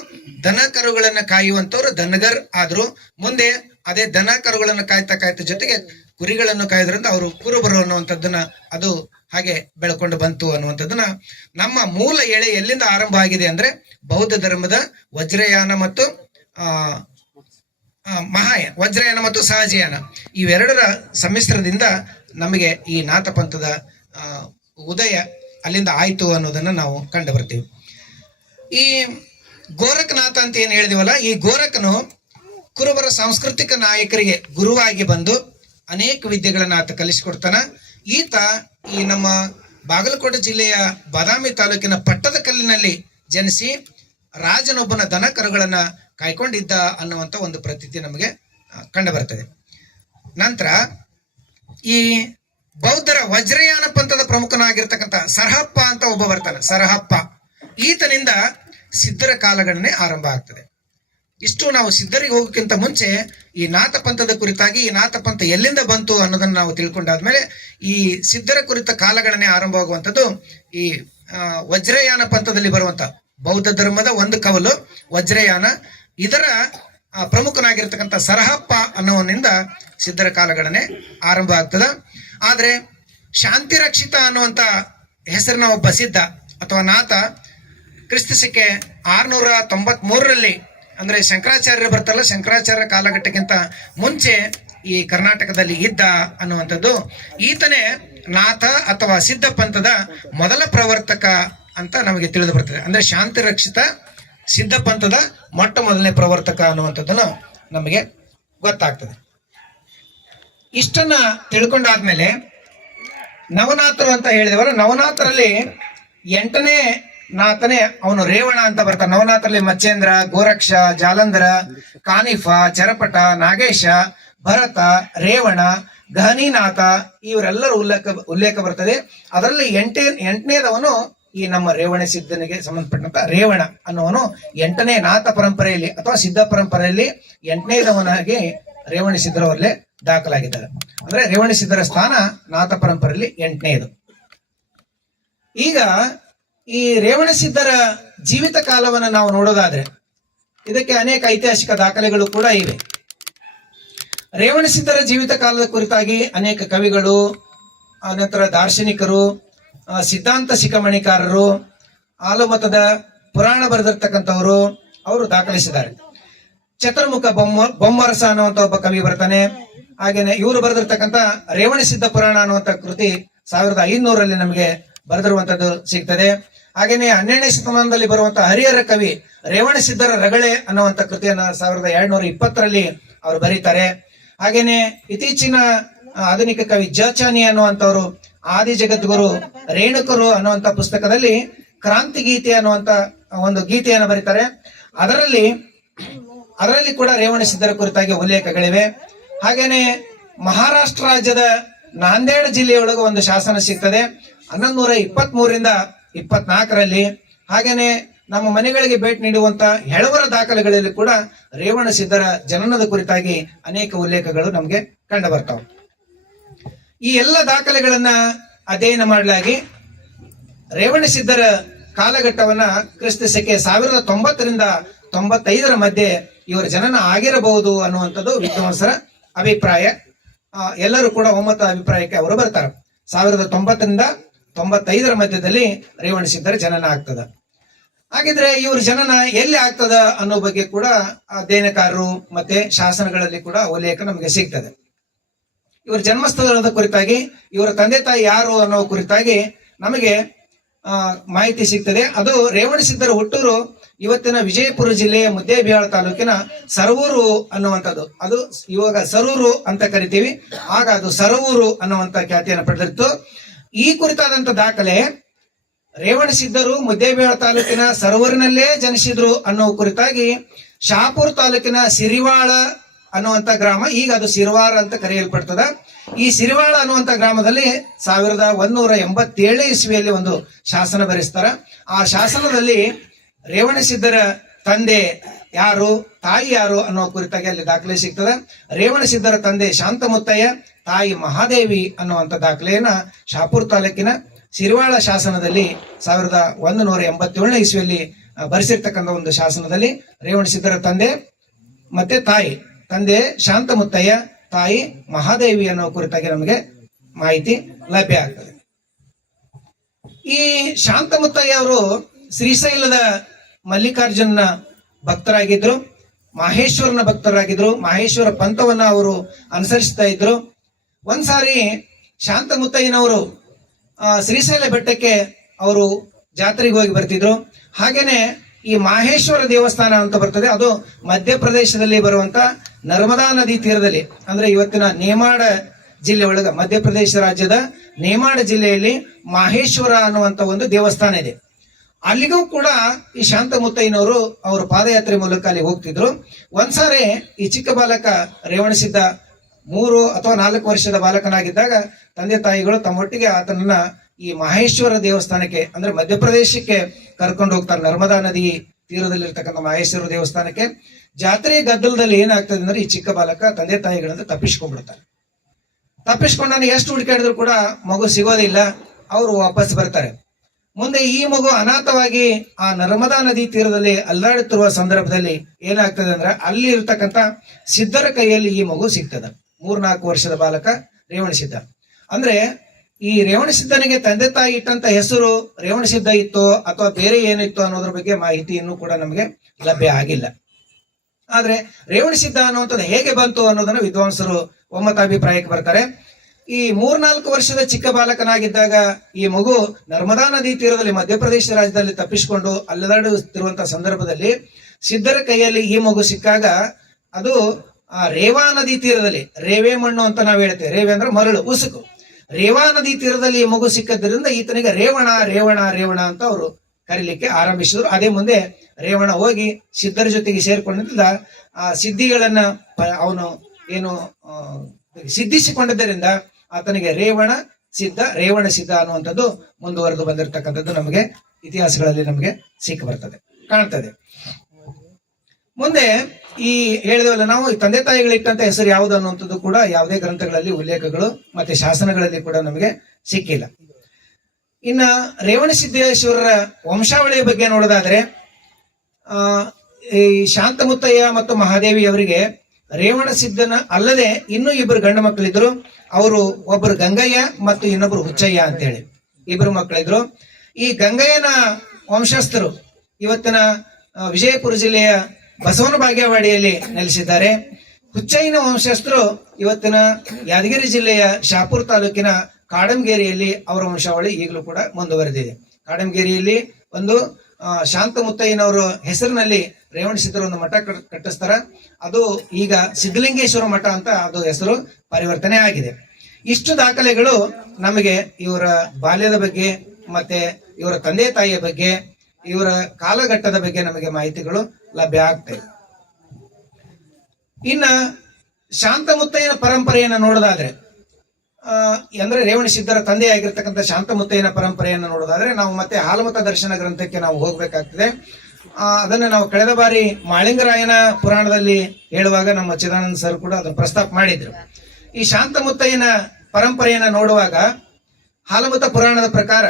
ದನ ಕರುಗಳನ್ನ ಕಾಯುವಂತವ್ರು ದನಗರ್ ಆದ್ರು. ಮುಂದೆ ಅದೇ ದನ ಕರುಗಳನ್ನ ಕಾಯ್ತಾ ಜೊತೆಗೆ ಕುರಿಗಳನ್ನು ಕಾಯೋದ್ರಿಂದ ಅವರು ಕುರುಬರು ಅನ್ನುವಂಥದ್ದನ್ನ ಅದು ಹಾಗೆ ಬೆಳ್ಕೊಂಡು ಬಂತು ಅನ್ನುವಂಥದ್ದನ್ನ ನಮ್ಮ ಮೂಲ ಎಳೆ ಎಲ್ಲಿಂದ ಆರಂಭ ಆಗಿದೆ ಅಂದ್ರೆ ಬೌದ್ಧ ಧರ್ಮದ ವಜ್ರಯಾನ ಮತ್ತು ವಜ್ರಯಾನ ಮತ್ತು ಸಹಜಯಾನ ಇವೆರಡರ ಸಮ್ಮಿಶ್ರದಿಂದ ನಮಗೆ ಈ ನಾಥ ಪಂಥದ ಉದಯ ಅಲ್ಲಿಂದ ಆಯ್ತು ಅನ್ನೋದನ್ನ ನಾವು ಕಂಡು ಬರ್ತೀವಿ. ಈ ಗೋರಖನಾಥ ಅಂತ ಏನು ಹೇಳಿದಿವಲ್ಲ, ಈ ಗೋರಖನು ಕುರುಬರ ಸಾಂಸ್ಕೃತಿಕ ನಾಯಕರಿಗೆ ಗುರುವಾಗಿ ಬಂದು ಅನೇಕ ವಿದ್ಯೆಗಳನ್ನ ಆತ ಕಲಿಸಿಕೊಡ್ತಾನ. ಈತ ಈ ನಮ್ಮ ಬಾಗಲಕೋಟೆ ಜಿಲ್ಲೆಯ ಬಾದಾಮಿ ತಾಲೂಕಿನ ಪಟ್ಟದ ಕಲ್ಲಿನಲ್ಲಿ ಜನಿಸಿ ರಾಜನೊಬ್ಬನ ದನ ಕರುಗಳನ್ನ ಕಾಯ್ಕೊಂಡಿದ್ದ ಅನ್ನುವಂಥ ಒಂದು ಪ್ರತೀತಿ ನಮಗೆ ಕಂಡು ಬರ್ತದೆ. ನಂತರ ಈ ಬೌದ್ಧರ ವಜ್ರಯಾನ ಪಂಥದ ಪ್ರಮುಖನಾಗಿರ್ತಕ್ಕಂಥ ಸರಹಪ್ಪ ಅಂತ ಒಬ್ಬ ಬರ್ತಾನೆ. ಸರಹಪ್ಪ ಈತನಿಂದ ಸಿದ್ಧರ ಕಾಲಗಣನೆ ಆರಂಭ ಆಗ್ತದೆ. ಇಷ್ಟು ನಾವು ಸಿದ್ಧರಿಗೆ ಹೋಗೋಕ್ಕಿಂತ ಮುಂಚೆ ಈ ನಾಥ ಪಂಥದ ಕುರಿತಾಗಿ, ಈ ನಾಥ ಪಂಥ ಎಲ್ಲಿಂದ ಬಂತು ಅನ್ನೋದನ್ನು ನಾವು ತಿಳ್ಕೊಂಡಾದ್ಮೇಲೆ ಈ ಸಿದ್ಧರ ಕುರಿತ ಕಾಲಗಣನೆ ಆರಂಭವಾಗುವಂಥದ್ದು ಈ ವಜ್ರಯಾನ ಪಂಥದಲ್ಲಿ ಬರುವಂತ ಬೌದ್ಧ ಧರ್ಮದ ಒಂದು ಕವಲು ವಜ್ರಯಾನ. ಇದರ ಪ್ರಮುಖನಾಗಿರ್ತಕ್ಕಂಥ ಸರಹಪ್ಪ ಅನ್ನೋವನಿಂದ ಸಿದ್ಧರ ಕಾಲಗಣನೆ ಆರಂಭ ಆಗ್ತದ. ಆದ್ರೆ ಶಾಂತಿ ರಕ್ಷಿತ ಅನ್ನುವಂಥ ಹೆಸರಿನ ಒಬ್ಬ ಸಿದ್ಧ ಅಥವಾ ನಾಥ ಕ್ರಿಸ್ತಶಕೆ 693ರಲ್ಲಿ ಅಂದ್ರೆ ಶಂಕರಾಚಾರ್ಯರು ಬರ್ತಾರಲ್ಲ, ಶಂಕರಾಚಾರ್ಯ ಕಾಲಘಟ್ಟಕ್ಕಿಂತ ಮುಂಚೆ ಈ ಕರ್ನಾಟಕದಲ್ಲಿ ಇದ್ದ ಅನ್ನುವಂಥದ್ದು. ಈತನೇ ನಾಥ ಅಥವಾ ಸಿದ್ಧ ಪಂಥದ ಮೊದಲ ಪ್ರವರ್ತಕ ಅಂತ ನಮಗೆ ತಿಳಿದು ಬರ್ತದೆ. ಅಂದ್ರೆ ಶಾಂತಿ ರಕ್ಷಿತ ಸಿದ್ಧ ಪಂಥದ ಮೊಟ್ಟ ಮೊದಲನೇ ಪ್ರವರ್ತಕ ಅನ್ನುವಂಥದ್ದನ್ನು ನಮಗೆ ಗೊತ್ತಾಗ್ತದೆ. ಇಷ್ಟನ್ನ ತಿಳ್ಕೊಂಡಾದ್ಮೇಲೆ ನವನಾಥರು ಅಂತ ಹೇಳಿದವರು, ನವನಾಥರಲ್ಲಿ 8ನೇ ನಾಥನೇ ಅವನು ರೇವಣ ಅಂತ ಬರ್ತಾನೆ. ನವನಾಥರಲ್ಲಿ ಮಚ್ಚೇಂದ್ರ, ಗೋರಕ್ಷ, ಜಾಲಂಧರ, ಕಾನಿಫ, ಚರಪಟ, ನಾಗೇಶ, ಭರತ, ರೇವಣ, ಗಹನಿನಾಥ ಇವರೆಲ್ಲರ ಉಲ್ಲೇಖ ಬರ್ತದೆ. ಅದರಲ್ಲಿ ಎಂಟನೇದವನು ಈ ನಮ್ಮ ರೇವಣ ಸಿದ್ಧನಿಗೆ ಸಂಬಂಧಪಟ್ಟಂತ ರೇವಣ ಅನ್ನುವನು 8ನೇ ನಾಥ ಪರಂಪರೆಯಲ್ಲಿ ಅಥವಾ ಸಿದ್ಧ ಪರಂಪರೆಯಲ್ಲಿ 8ನೇದವನಾಗಿ ರೇವಣ ಸಿದ್ಧರವರಲ್ಲೇ ದಾಖಲಾಗಿದ್ದಾರೆ. ಅಂದ್ರೆ ರೇವಣ ಸಿದ್ಧರ ಸ್ಥಾನ ನಾಥ ಪರಂಪರೆಯಲ್ಲಿ 8ನೇದು. ಈಗ ಈ ರೇವಣ ಸಿದ್ಧರ ಜೀವಿತ ಕಾಲವನ್ನು ನಾವು ನೋಡೋದಾದ್ರೆ ಇದಕ್ಕೆ ಅನೇಕ ಐತಿಹಾಸಿಕ ದಾಖಲೆಗಳು ಕೂಡ ಇವೆ. ರೇವಣ ಸಿದ್ಧರ ಜೀವಿತ ಕಾಲದ ಕುರಿತಾಗಿ ಅನೇಕ ಕವಿಗಳು, ಅನಂತರ ದಾರ್ಶನಿಕರು, ಸಿದ್ಧಾಂತ ಶಿಖಮಣಿಕಾರರು, ಆಲುಮತದ ಪುರಾಣ ಬರೆದಿರ್ತಕ್ಕಂಥವರು ಅವರು ದಾಖಲಿಸಿದ್ದಾರೆ. ಚತುರ್ಮುಖ ಬೊಮ್ಮರಸ ಅನ್ನುವಂಥ ಒಬ್ಬ ಕವಿ ಬರ್ತಾನೆ. ಹಾಗೇನೆ ಇವರು ಬರೆದಿರ್ತಕ್ಕಂಥ ರೇವಣ ಸಿದ್ಧ ಪುರಾಣ ಅನ್ನುವಂಥ ಕೃತಿ 1500ರಲ್ಲಿ ನಮಗೆ ಬರೆದಿರುವಂತದ್ದು ಸಿಗ್ತದೆ. ಹಾಗೇನೆ 12ನೇ ಶತಮಾನದಲ್ಲಿ ಬರುವಂತಹ ಹರಿಹರ ಕವಿ ರೇವಣ ಸಿದ್ಧರ ರಗಳೆ ಅನ್ನುವಂಥ ಕೃತಿಯನ್ನ 1220ರಲ್ಲಿ ಅವರು ಬರೀತಾರೆ. ಹಾಗೇನೆ ಇತ್ತೀಚಿನ ಆಧುನಿಕ ಕವಿ ಜಚಾನಿ ಅನ್ನುವಂಥವ್ರು ಆದಿ ಜಗದ್ಗುರು ರೇಣುಕರು ಅನ್ನುವಂಥ ಪುಸ್ತಕದಲ್ಲಿ ಕ್ರಾಂತಿ ಗೀತೆ ಅನ್ನುವಂಥ ಒಂದು ಗೀತೆಯನ್ನು ಬರೀತಾರೆ. ಅದರಲ್ಲಿ ಕೂಡ ರೇವಣ ಸಿದ್ಧರ ಕುರಿತಾಗಿ ಉಲ್ಲೇಖಗಳಿವೆ. ಹಾಗೇನೆ ಮಹಾರಾಷ್ಟ್ರ ರಾಜ್ಯದ ನಾಂದೇಡ್ ಜಿಲ್ಲೆಯೊಳಗೆ ಒಂದು ಶಾಸನ ಸಿಗ್ತದೆ 1123ರಿಂದ 24ರಲ್ಲಿ. ಹಾಗೇನೆ ನಮ್ಮ ಮನೆಗಳಿಗೆ ಭೇಟಿ ನೀಡುವಂತ ಹೆಳವರ ದಾಖಲೆಗಳಲ್ಲಿ ಕೂಡ ರೇವಣ ಸಿದ್ಧರ ಜನನದ ಕುರಿತಾಗಿ ಅನೇಕ ಉಲ್ಲೇಖಗಳು ನಮಗೆ ಕಂಡು ಬರ್ತಾವೆ. ಈ ಎಲ್ಲ ದಾಖಲೆಗಳನ್ನ ಅಧ್ಯಯನ ಮಾಡಲಾಗಿ ರೇವಣ ಸಿದ್ಧರ ಕಾಲಘಟ್ಟವನ್ನ ಕ್ರಿಸ್ತ ಶಕೆ 1090ರಿಂದ 95ರ ಮಧ್ಯೆ ಇವರ ಜನನ ಆಗಿರಬಹುದು ಅನ್ನುವಂಥದ್ದು ವಿದ್ವಾಂಸರ ಅಭಿಪ್ರಾಯ. ಎಲ್ಲರೂ ಕೂಡ ಒಮ್ಮತ ಅಭಿಪ್ರಾಯಕ್ಕೆ ಅವರು ಬರ್ತಾರೆ. 1090ರಿಂದ 95ರ ಮಧ್ಯದಲ್ಲಿ ರೇವಣ ಸಿದ್ಧರ ಜನನ ಆಗ್ತದ. ಹಾಗಿದ್ರೆ ಇವ್ರ ಜನನ ಎಲ್ಲಿ ಆಗ್ತದ ಅನ್ನೋ ಬಗ್ಗೆ ಕೂಡ ಅಧ್ಯಯನಕಾರರು ಮತ್ತೆ ಶಾಸನಗಳಲ್ಲಿ ಕೂಡ ಉಲ್ಲೇಖ ನಮಗೆ ಸಿಗ್ತದೆ. ಇವರ ಜನ್ಮಸ್ಥಳದ ಕುರಿತಾಗಿ, ಇವರ ತಂದೆ ತಾಯಿ ಯಾರು ಅನ್ನೋ ಕುರಿತಾಗಿ ನಮಗೆ ಮಾಹಿತಿ ಸಿಗ್ತದೆ. ಅದು ರೇವಣ ಸಿದ್ಧರ ಹುಟ್ಟೂರು ಇವತ್ತಿನ ವಿಜಯಪುರ ಜಿಲ್ಲೆಯ ಮುದ್ದೇಬಿಹಾಳ ತಾಲೂಕಿನ ಸರವೂರು ಅನ್ನುವಂಥದ್ದು. ಅದು ಇವಾಗ ಸರೂರು ಅಂತ ಕರಿತೀವಿ, ಆಗ ಅದು ಸರವೂರು ಅನ್ನುವಂತ ಖ್ಯಾತಿಯನ್ನು ಪಡೆದಿತ್ತು. ಈ ಕುರಿತಾದಂತ ದಾಖಲೆ ರೇವಣ ಸಿದ್ಧರು ಮುದ್ದೇಬಿಹಾಳ ತಾಲೂಕಿನ ಸರವೂರಿನಲ್ಲೇ ಜನಿಸಿದ್ರು ಅನ್ನೋ ಕುರಿತಾಗಿ ಶಹಾಪುರ ತಾಲೂಕಿನ ಸಿರಿವಾಳ ಅನ್ನುವಂತ ಗ್ರಾಮ, ಈಗ ಅದು ಸಿರವಾರ ಅಂತ ಕರೆಯಲ್ಪಡ್ತದ. ಈ ಸಿರಿವಾಳ ಅನ್ನುವಂತ ಗ್ರಾಮದಲ್ಲಿ 1187 ಇಸ್ವಿಯಲ್ಲಿ ಒಂದು ಶಾಸನ ಬರೆಸ್ತಾರ. ಆ ಶಾಸನದಲ್ಲಿ ರೇವಣ ಸಿದ್ಧರ ತಂದೆ ಯಾರು, ತಾಯಿ ಯಾರು ಅನ್ನೋ ಕುರಿತಾಗಿ ಅಲ್ಲಿ ದಾಖಲೆ ಸಿಗ್ತದೆ. ರೇವಣ ಸಿದ್ಧರ ತಂದೆ ಶಾಂತಮುತ್ತಯ್ಯ, ತಾಯಿ ಮಹಾದೇವಿ ಅನ್ನುವಂತ ದಾಖಲೆಯನ್ನ ಶಹಾಪುರ ತಾಲೂಕಿನ ಸಿರಿವಾಳ ಶಾಸನದಲ್ಲಿ 1187 ಇಸ್ವಿಯಲ್ಲಿ ಬರೆಸಿರ್ತಕ್ಕಂಥ ಒಂದು ಶಾಸನದಲ್ಲಿ ರೇವಣ ಸಿದ್ಧರ ತಂದೆ ಮತ್ತೆ ತಾಯಿ, ತಂದೆ ಶಾಂತಮುತ್ತಯ್ಯ, ತಾಯಿ ಮಹಾದೇವಿ ಅನ್ನೋ ಕುರಿತಾಗಿ ನಮಗೆ ಮಾಹಿತಿ ಲಭ್ಯ ಆಗ್ತದೆ. ಈ ಶಾಂತಮುತ್ತಯ್ಯ ಅವರು ಶ್ರೀಶೈಲದ ಮಲ್ಲಿಕಾರ್ಜುನ ಭಕ್ತರಾಗಿದ್ರು, ಮಾಹೇಶ್ವರನ ಭಕ್ತರಾಗಿದ್ರು, ಮಾಹೇಶ್ವರ ಪಂಥವನ್ನ ಅವರು ಅನುಸರಿಸ್ತಾ ಇದ್ರು. ಒಂದ್ಸಾರಿ ಶಾಂತಮುತ್ತಯ್ಯನವರು ಶ್ರೀಶೈಲ ಬೆಟ್ಟಕ್ಕೆ ಅವರು ಜಾತ್ರೆಗೆ ಹೋಗಿ ಬರ್ತಿದ್ರು. ಹಾಗೇನೆ ಈ ಮಾಹೇಶ್ವರ ದೇವಸ್ಥಾನ ಅಂತ ಬರ್ತದೆ, ಅದು ಮಧ್ಯಪ್ರದೇಶದಲ್ಲಿ ಬರುವಂತ ನರ್ಮದಾ ನದಿ ತೀರದಲ್ಲಿ, ಅಂದ್ರೆ ಇವತ್ತಿನ ನೇಮಾಡ ಜಿಲ್ಲೆ ಒಳಗ, ಮಧ್ಯಪ್ರದೇಶ ರಾಜ್ಯದ ನೇಮಾಡ ಜಿಲ್ಲೆಯಲ್ಲಿ ಮಾಹೇಶ್ವರ ಅನ್ನುವಂತ ಒಂದು ದೇವಸ್ಥಾನ ಇದೆ. ಅಲ್ಲಿಗೂ ಕೂಡ ಈ ಶಾಂತ ಮುತ್ತಯ್ಯನವರು ಅವರು ಪಾದಯಾತ್ರೆ ಮೂಲಕ ಅಲ್ಲಿ ಹೋಗ್ತಿದ್ರು. ಒಂದ್ಸಾರಿ ಈ ಚಿಕ್ಕ ಬಾಲಕ ರೇವಣಸಿದ್ದ 3 ಅಥವಾ 4 ವರ್ಷದ ಬಾಲಕನಾಗಿದ್ದಾಗ ತಂದೆ ತಾಯಿಗಳು ತಮ್ಮೊಟ್ಟಿಗೆ ಆತನನ್ನ ಈ ಮಹೇಶ್ವರ ದೇವಸ್ಥಾನಕ್ಕೆ, ಅಂದ್ರೆ ಮಧ್ಯಪ್ರದೇಶಕ್ಕೆ ಕರ್ಕೊಂಡು ಹೋಗ್ತಾರೆ. ನರ್ಮದಾ ನದಿ ತೀರದಲ್ಲಿರ್ತಕ್ಕಂಥ ಮಹೇಶ್ವರ ದೇವಸ್ಥಾನಕ್ಕೆ. ಜಾತ್ರೆ ಗದ್ದಲದಲ್ಲಿ ಏನಾಗ್ತದೆ ಅಂದ್ರೆ ಈ ಚಿಕ್ಕ ಬಾಲಕ ತಂದೆ ತಾಯಿಗಳಿಂದ ತಪ್ಪಿಸ್ಕೊಂಡ್ಬಿಡ್ತಾರೆ. ತಪ್ಪಿಸ್ಕೊಂಡ ಎಷ್ಟು ಹುಡುಕಾಡಿದ್ರು ಕೂಡ ಮಗು ಸಿಗೋದಿಲ್ಲ. ಅವರು ವಾಪಸ್ ಬರ್ತಾರೆ. ಮುಂದೆ ಈ ಮಗು ಅನಾಥವಾಗಿ ಆ ನರ್ಮದಾ ನದಿ ತೀರದಲ್ಲಿ ಅಲ್ಲಾಡುತ್ತಿರುವ ಸಂದರ್ಭದಲ್ಲಿ ಏನಾಗ್ತದೆ ಅಂದ್ರೆ ಅಲ್ಲಿ ಇರ್ತಕ್ಕಂಥ ಸಿದ್ಧರ ಕೈಯಲ್ಲಿ ಈ ಮಗು ಸಿಗ್ತದೆ. 3-4 ವರ್ಷದ ಬಾಲಕ ರೇವಣಸಿದ್ದ. ಅಂದ್ರೆ ಈ ರೇವಣಸಿದ್ದನಿಗೆ ತಂದೆ ತಾಯಿ ಇಟ್ಟಂತ ಹೆಸರು ರೇವಣಸಿದ್ದ ಇತ್ತೋ ಅಥವಾ ಬೇರೆ ಏನಿತ್ತು ಅನ್ನೋದ್ರ ಬಗ್ಗೆ ಮಾಹಿತಿ ಇನ್ನೂ ಕೂಡ ನಮಗೆ ಲಭ್ಯ ಆಗಿಲ್ಲ. ಆದ್ರೆ ರೇವಣಸಿದ್ದ ಅನ್ನುವಂಥದ್ದು ಹೇಗೆ ಬಂತು ಅನ್ನೋದನ್ನ ವಿದ್ವಾಂಸರು ಒಮ್ಮತಾಭಿಪ್ರಾಯಕ್ಕೆ ಬರ್ತಾರೆ. ಈ 3-4 ವರ್ಷದ ಚಿಕ್ಕ ಬಾಲಕನಾಗಿದ್ದಾಗ ಈ ಮಗು ನರ್ಮದಾ ನದಿ ತೀರದಲ್ಲಿ ಮಧ್ಯಪ್ರದೇಶ ರಾಜ್ಯದಲ್ಲಿ ತಪ್ಪಿಸಿಕೊಂಡು ಅಲ್ಲಾಡುತ್ತಿರುವಂತಹ ಸಂದರ್ಭದಲ್ಲಿ ಸಿದ್ಧರ ಕೈಯಲ್ಲಿ ಈ ಮಗು ಸಿಕ್ಕಾಗ ಅದು ಆ ರೇವಾ ನದಿ ತೀರದಲ್ಲಿ, ರೇವೆ ಮಣ್ಣು ಅಂತ ನಾವು ಹೇಳ್ತೇವೆ, ರೇವೆ ಅಂದ್ರೆ ಮರಳು, ಉಸುಕು, ರೇವಾ ನದಿ ತೀರದಲ್ಲಿ ಈ ಮಗು ಸಿಕ್ಕದ್ರಿಂದ ಈತನಿಗೆ ರೇವಣ ರೇವಣ ರೇವಣ ಅಂತ ಅವರು ಕರೀಲಿಕ್ಕೆ ಆರಂಭಿಸಿದ್ರು. ಅದೇ ಮುಂದೆ ರೇವಣ ಹೋಗಿ ಸಿದ್ಧರ ಜೊತೆಗೆ ಸೇರ್ಕೊಂಡಿದ್ದ ಆ ಸಿದ್ಧಿಗಳನ್ನ ಅವನು ಏನು ಸಿದ್ಧಿಸಿಕೊಂಡಿದ್ದರಿಂದ ಆತನಿಗೆ ರೇವಣ ಸಿದ್ಧ ಅನ್ನುವಂಥದ್ದು ಮುಂದುವರೆದು ಬಂದಿರತಕ್ಕಂಥದ್ದು ನಮಗೆ ಇತಿಹಾಸಗಳಲ್ಲಿ ನಮಗೆ ಸಿಕ್ಕ ಬರ್ತದೆ, ಕಾಣ್ತದೆ. ಮುಂದೆ ಈ ಹೇಳಿದವಲ್ಲ ನಾವು ಈ ತಂದೆ ತಾಯಿಗಳಿಟ್ಟಂತ ಹೆಸರು ಯಾವುದು ಅನ್ನುವಂಥದ್ದು ಕೂಡ ಯಾವುದೇ ಗ್ರಂಥಗಳಲ್ಲಿ ಉಲ್ಲೇಖಗಳು ಮತ್ತೆ ಶಾಸನಗಳಲ್ಲಿ ಕೂಡ ನಮಗೆ ಸಿಕ್ಕಿಲ್ಲ. ಇನ್ನ ರೇವಣಸಿದ್ದೇಶ್ವರರ ವಂಶಾವಳಿಯ ಬಗ್ಗೆ ನೋಡೋದಾದ್ರೆ ಈ ಶಾಂತಮುತ್ತಯ್ಯ ಮತ್ತು ಮಹಾದೇವಿ ಅವರಿಗೆ ರೇವಣಸಿದ್ದನ ಅಲ್ಲದೆ ಇನ್ನೂ 2 ಗಂಡು ಮಕ್ಕಳಿದ್ರು. ಅವರು ಒಬ್ಬರು ಗಂಗಯ್ಯ ಮತ್ತು ಇನ್ನೊಬ್ರು ಹುಚ್ಚಯ್ಯ ಅಂತೇಳಿ 2 ಮಕ್ಕಳಿದ್ರು. ಈ ಗಂಗಯ್ಯನ ವಂಶಸ್ಥರು ಇವತ್ತಿನ ವಿಜಯಪುರ ಜಿಲ್ಲೆಯ ಬಸವನ ಬಾಗೇವಾಡಿಯಲ್ಲಿ ನೆಲೆಸಿದ್ದಾರೆ. ಹುಚ್ಚಯ್ಯನ ವಂಶಸ್ಥರು ಇವತ್ತಿನ ಯಾದಗಿರಿ ಜಿಲ್ಲೆಯ ಶಾಪುರ್ ತಾಲೂಕಿನ ಕಾಡಂಗೇರಿಯಲ್ಲಿ ಅವರ ವಂಶಾವಳಿ ಈಗಲೂ ಕೂಡ ಮುಂದುವರೆದಿದೆ. ಕಾಡಂಗೇರಿಯಲ್ಲಿ ಒಂದು ಶಾಂತ ಮುತ್ತಯ್ಯನವರ ಹೆಸರಿನಲ್ಲಿ ರೇವಣಸಿದ್ದರ ಒಂದು ಮಠ ಕಟ್ಟಿಸ್ತಾರ. ಅದು ಈಗ ಸಿದ್ಧಲಿಂಗೇಶ್ವರ ಮಠ ಅಂತ ಅದು ಹೆಸರು ಪರಿವರ್ತನೆ ಆಗಿದೆ. ಇಷ್ಟು ದಾಖಲೆಗಳು ನಮಗೆ ಇವರ ಬಾಲ್ಯದ ಬಗ್ಗೆ ಮತ್ತೆ ಇವರ ತಂದೆ ತಾಯಿಯ ಬಗ್ಗೆ ಇವರ ಕಾಲಘಟ್ಟದ ಬಗ್ಗೆ ನಮಗೆ ಮಾಹಿತಿಗಳು ಲಭ್ಯ ಆಗ್ತವೆ. ಇನ್ನ ಶಾಂತ ಮುತ್ತಯ್ಯನ ಪರಂಪರೆಯನ್ನು ನೋಡೋದಾದ್ರೆ ಅಂದ್ರೆ ರೇವಣಸಿದ್ದರ ತಂದೆಯಾಗಿರ್ತಕ್ಕಂಥ ಶಾಂತ ಮುತ್ತಯ್ಯನ ಪರಂಪರೆಯನ್ನು ನೋಡೋದಾದ್ರೆ ನಾವು ಮತ್ತೆ ಹಾಲಮತ ದರ್ಶನ ಗ್ರಂಥಕ್ಕೆ ನಾವು ಹೋಗ್ಬೇಕಾಗ್ತದೆ. ಅದನ್ನ ನಾವು ಕಳೆದ ಬಾರಿ ಮಾಳಿಂಗರಾಯನ ಪುರಾಣದಲ್ಲಿ ಹೇಳುವಾಗ ನಮ್ಮ ಚಿದಾನಂದ ಸರ್ ಕೂಡ ಅದನ್ನು ಪ್ರಸ್ತಾಪ ಮಾಡಿದ್ರು. ಈ ಶಾಂತ ಮುತ್ತಯ್ಯನ ಪರಂಪರೆಯನ್ನ ನೋಡುವಾಗ ಹಾಲಮತ ಪುರಾಣದ ಪ್ರಕಾರ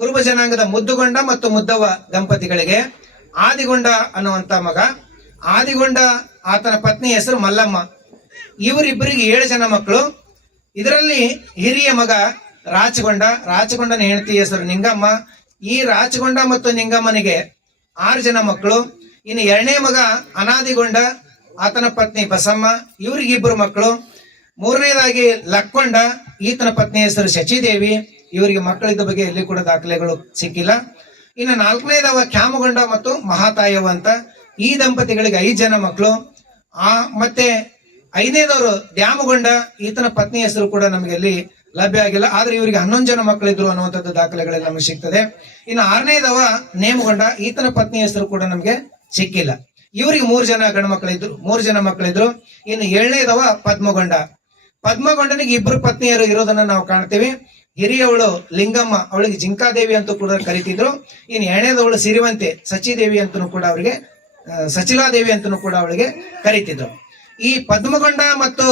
ಕುರುಬ ಜನಾಂಗದ ಮುದ್ದುಗೊಂಡ ಮತ್ತು ಮುದ್ದವ್ವ ದಂಪತಿಗಳಿಗೆ ಆದಿಗೊಂಡ ಅನ್ನುವಂತ ಮಗ, ಆದಿಗೊಂಡ ಆತನ ಪತ್ನಿ ಹೆಸರು ಮಲ್ಲಮ್ಮ. ಇವರಿಬ್ಬರಿಗೆ 7 ಜನ ಮಕ್ಕಳು. ಇದರಲ್ಲಿ ಹಿರಿಯ ಮಗ ರಾಚಗೊಂಡನ ಹೆಂಡತಿ ಹೆಸರು ನಿಂಗಮ್ಮ. ಈ ರಾಚಗೊಂಡ ಮತ್ತು ನಿಂಗಮ್ಮನಿಗೆ 6 ಜನ ಮಕ್ಕಳು. ಇನ್ನು 2ನೇ ಮಗ ಅನಾದಿಗೊಂಡ, ಆತನ ಪತ್ನಿ ಬಸಮ್ಮ, ಇವರಿಗೆ 2 ಮಕ್ಕಳು. 3ನೇದಾಗಿ ಲಕ್ಕೊಂಡ, ಈತನ ಪತ್ನಿ ಹೆಸರು ಶಚಿದೇವಿ, ಇವರಿಗೆ ಮಕ್ಕಳಿದ್ದ ಬಗ್ಗೆ ಎಲ್ಲಿ ಕೂಡ ದಾಖಲೆಗಳು ಸಿಕ್ಕಿಲ್ಲ. ಇನ್ನು 4ನೇದವ ಕ್ಯಾಮಗೊಂಡ ಮತ್ತು ಮಹಾತಾಯವ ಅಂತ, ಈ ದಂಪತಿಗಳಿಗೆ 5 ಜನ ಮಕ್ಕಳು. ಮತ್ತೆ 5ನೇದವರು ದ್ಯಾಮಗೊಂಡ, ಈತನ ಪತ್ನಿ ಹೆಸರು ಕೂಡ ನಮಗೆ ಅಲ್ಲಿ ಲಭ್ಯ ಆಗಿಲ್ಲ. ಆದ್ರೆ ಇವರಿಗೆ 11 ಜನ ಮಕ್ಕಳಿದ್ರು ಅನ್ನುವಂಥದ್ದು ದಾಖಲೆಗಳಲ್ಲಿ ನಮಗೆ ಸಿಗ್ತದೆ. ಇನ್ನು 6ನೇದವ ನೇಮಗೊಂಡ, ಈತನ ಪತ್ನಿ ಹೆಸರು ಕೂಡ ನಮಗೆ ಸಿಕ್ಕಿಲ್ಲ. ಇವರಿಗೆ 3 ಜನ ಗಂಡು ಮಕ್ಕಳಿದ್ರು, 3 ಜನ ಮಕ್ಕಳಿದ್ರು. ಇನ್ನು 7ನೇದವ ಪದ್ಮಗೊಂಡನಿಗೆ 2 ಪತ್ನಿಯರು ಇರೋದನ್ನ ನಾವು ಕಾಣ್ತೀವಿ. ಹಿರಿಯವಳು ಲಿಂಗಮ್ಮ, ಅವಳಿಗೆ ಜಿಂಕಾದೇವಿ ಅಂತೂ ಕೂಡ ಕರಿತಿದ್ರು. ಇನ್ನು 2ನೇದವಳು ಸಿರಿವಂತೆ ಸಚಿದೇವಿ ಅಂತನೂ ಕೂಡ ಅವರಿಗೆ, ಸಚಿಲಾದೇವಿ ಅಂತನೂ ಕೂಡ ಅವಳಿಗೆ ಕರಿತಿದ್ರು. ಈ ಪದ್ಮಗೊಂಡ ಮತ್ತು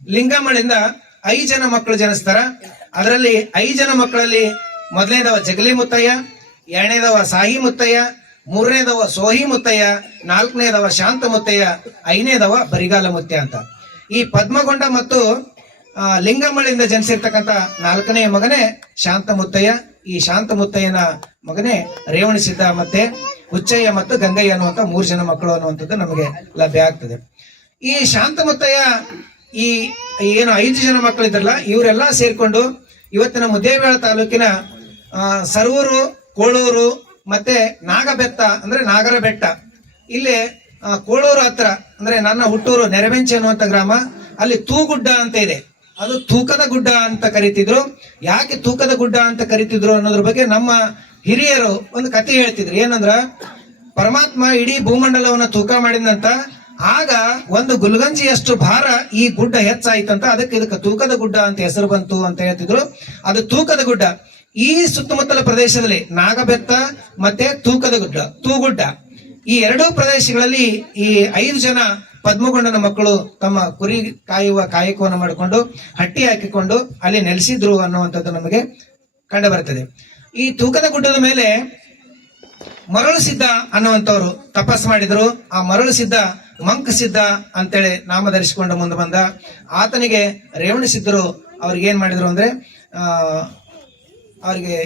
ಲಿಂಗಮ್ಮಳಿಂದ 5 ಜನ ಮಕ್ಕಳು ಜನಿಸ್ತಾರ. ಅದರಲ್ಲಿ 5 ಜನ ಮಕ್ಕಳಲ್ಲಿ 1ನೇದವ ಜಗಲಿ ಮುತ್ತಯ್ಯ, 2ನೇದವ ಸಾಹಿ ಮುತ್ತಯ್ಯ, 3ನೇದವ ಸೋಹಿ ಮುತ್ತಯ್ಯ, 4ನೇದವ ಶಾಂತ ಮುತ್ತಯ್ಯ, 5ನೇದವ ಬರಿಗಾಲ ಮುತ್ಯ ಅಂತ. ಈ ಪದ್ಮಗೊಂಡ ಮತ್ತು ಲಿಂಗಮ್ಮಳಿಂದ ಜನಿಸಿರ್ತಕ್ಕಂಥ 4ನೇ ಮಗನೇ ಶಾಂತ ಮುತ್ತಯ್ಯ. ಈ ಶಾಂತ ಮುತ್ತಯ್ಯನ ಮಗನೇ ರೇವಣಸಿದ್ದ ಮತ್ತೆ ಹುಚ್ಚಯ್ಯ ಮತ್ತು ಗಂಗಯ್ಯ ಅನ್ನುವಂತ 3 ಜನ ಮಕ್ಕಳು ಅನ್ನುವಂಥದ್ದು ನಮಗೆ ಲಭ್ಯ ಆಗ್ತದೆ. ಈ ಶಾಂತ ಮುತ್ತಯ್ಯ ಈ ಏನು 5 ಜನ ಮಕ್ಕಳಿದ್ರಲ್ಲ, ಇವರೆಲ್ಲ ಸೇರ್ಕೊಂಡು ಇವತ್ತಿನ ಮುದ್ದೇಬೇಳ ತಾಲೂಕಿನ ಸರೂರು, ಕೋಳೂರು ಮತ್ತೆ ನಾಗಬೆತ್ತ ಅಂದ್ರೆ ನಾಗರ ಬೆಟ್ಟ. ಇಲ್ಲಿ ಕೋಳೂರು ಹತ್ರ ಅಂದ್ರೆ ನನ್ನ ಹುಟ್ಟೂರು ನೆರವೆಂಚಿ ಅನ್ನುವಂತ ಗ್ರಾಮ, ಅಲ್ಲಿ ತೂಗುಡ್ಡ ಅಂತ ಇದೆ, ಅದು ತೂಕದ ಗುಡ್ಡ ಅಂತ ಕರಿತಿದ್ರು. ಯಾಕೆ ತೂಕದ ಗುಡ್ಡ ಅಂತ ಕರಿತಿದ್ರು ಅನ್ನೋದ್ರ ಬಗ್ಗೆ ನಮ್ಮ ಹಿರಿಯರು ಒಂದು ಕಥೆ ಹೇಳ್ತಿದ್ರು. ಏನಂದ್ರ, ಪರಮಾತ್ಮ ಇಡೀ ಭೂಮಂಡಲವನ್ನ ತೂಕ ಮಾಡಿದಂತ, ಆಗ ಒಂದು ಗುಲ್ಗಂಜಿಯಷ್ಟು ಭಾರ ಈ ಗುಡ್ಡ ಹೆಚ್ಚಾಯ್ತಂತ, ಇದಕ್ಕೆ ತೂಕದ ಗುಡ್ಡ ಅಂತ ಹೆಸರು ಬಂತು ಅಂತ ಹೇಳ್ತಿದ್ರು. ಅದು ತೂಕದ ಗುಡ್ಡ. ಈ ಸುತ್ತಮುತ್ತಲ ಪ್ರದೇಶದಲ್ಲಿ ನಾಗಬೆತ್ತ ಮತ್ತೆ ತೂಕದ ಗುಡ್ಡ, ತೂಗುಡ್ಡ, ಈ ಎರಡೂ ಪ್ರದೇಶಗಳಲ್ಲಿ ಈ 5 ಜನ ಪದ್ಮಗೊಂಡನ ಮಕ್ಕಳು ತಮ್ಮ ಕುರಿ ಕಾಯುವ ಕಾಯಕವನ್ನು ಮಾಡಿಕೊಂಡು ಹಟ್ಟಿ ಹಾಕಿಕೊಂಡು ಅಲ್ಲಿ ನೆಲೆಸಿದ್ರು ಅನ್ನುವಂಥದ್ದು ನಮಗೆ ಕಂಡು ಬರ್ತದೆ. ಈ ತೂಕದ ಗುಡ್ಡದ ಮೇಲೆ ಮರಳು ಸಿದ್ಧ ಅನ್ನುವಂಥವ್ರು ತಪಸ್ ಮಾಡಿದ್ರು. ಆ ಮರಳು ಸಿದ್ಧ ಮಂಕ್ ಸಿದ್ಧ ಅಂತೇಳಿ ನಾಮ ಧರಿಸಿಕೊಂಡು ಮುಂದೆ ಬಂದ. ಆತನಿಗೆ ರೇವಣ ಸಿದ್ಧರು ಅವ್ರಿಗೆ ಏನ್ ಮಾಡಿದ್ರು ಅಂದ್ರೆ ಅವರಿಗೆ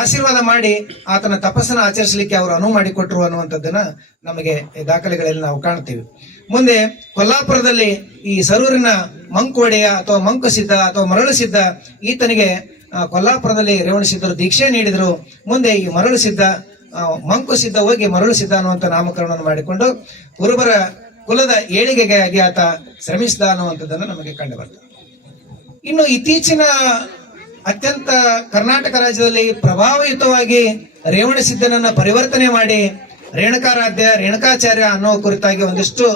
ಆಶೀರ್ವಾದ ಮಾಡಿ ಆತನ ತಪಸ್ಸನ್ನ ಆಚರಿಸಲಿಕ್ಕೆ ಅವರು ಅನುವು ಮಾಡಿಕೊಟ್ರು ಅನ್ನುವಂಥದ್ದನ್ನ ನಮಗೆ ದಾಖಲೆಗಳಲ್ಲಿ ನಾವು ಕಾಣ್ತೀವಿ. ಮುಂದೆ ಕೊಲ್ಲಾಪುರದಲ್ಲಿ ಈ ಸರೂರಿನ ಮಂಕು ಒಡೆಯ ಅಥವಾ ಮಂಕು ಸಿದ್ಧ ಅಥವಾ ಮರಳು ಸಿದ್ಧ, ಈತನಿಗೆ ಕೊಲ್ಲಾಪುರದಲ್ಲಿ ರೇವಣ ಸಿದ್ಧರು ದೀಕ್ಷೆ ನೀಡಿದ್ರು. ಮುಂದೆ ಈ ಮರಳು ಸಿದ್ಧ ಮಂಕು ಸಿದ್ಧ ಹೋಗಿ ಮರಳು ಸಿದ್ಧ ಅನ್ನುವಂಥ ನಾಮಕರಣವನ್ನು ಮಾಡಿಕೊಂಡು ಕುರುಬರ ಕುಲದ ಏಳಿಗೆಗಾಗಿ ಆತ ಶ್ರಮಿಸಿದ ಅನ್ನುವಂಥದ್ದನ್ನು ನಮಗೆ ಕಂಡು ಬರ್ತದೆ. ಇನ್ನು ಇತ್ತೀಚಿನ ಅತ್ಯಂತ ಕರ್ನಾಟಕ ರಾಜ್ಯದಲ್ಲಿ ಪ್ರಭಾವಯುತವಾಗಿ ರೇವಣ ಸಿದ್ಧನನ್ನ ಪರಿವರ್ತನೆ ಮಾಡಿ ರೇಣುಕಾರಾಧ್ಯ, ರೇಣುಕಾಚಾರ್ಯ ಅನ್ನೋ ಕುರಿತಾಗಿ ಒಂದಿಷ್ಟು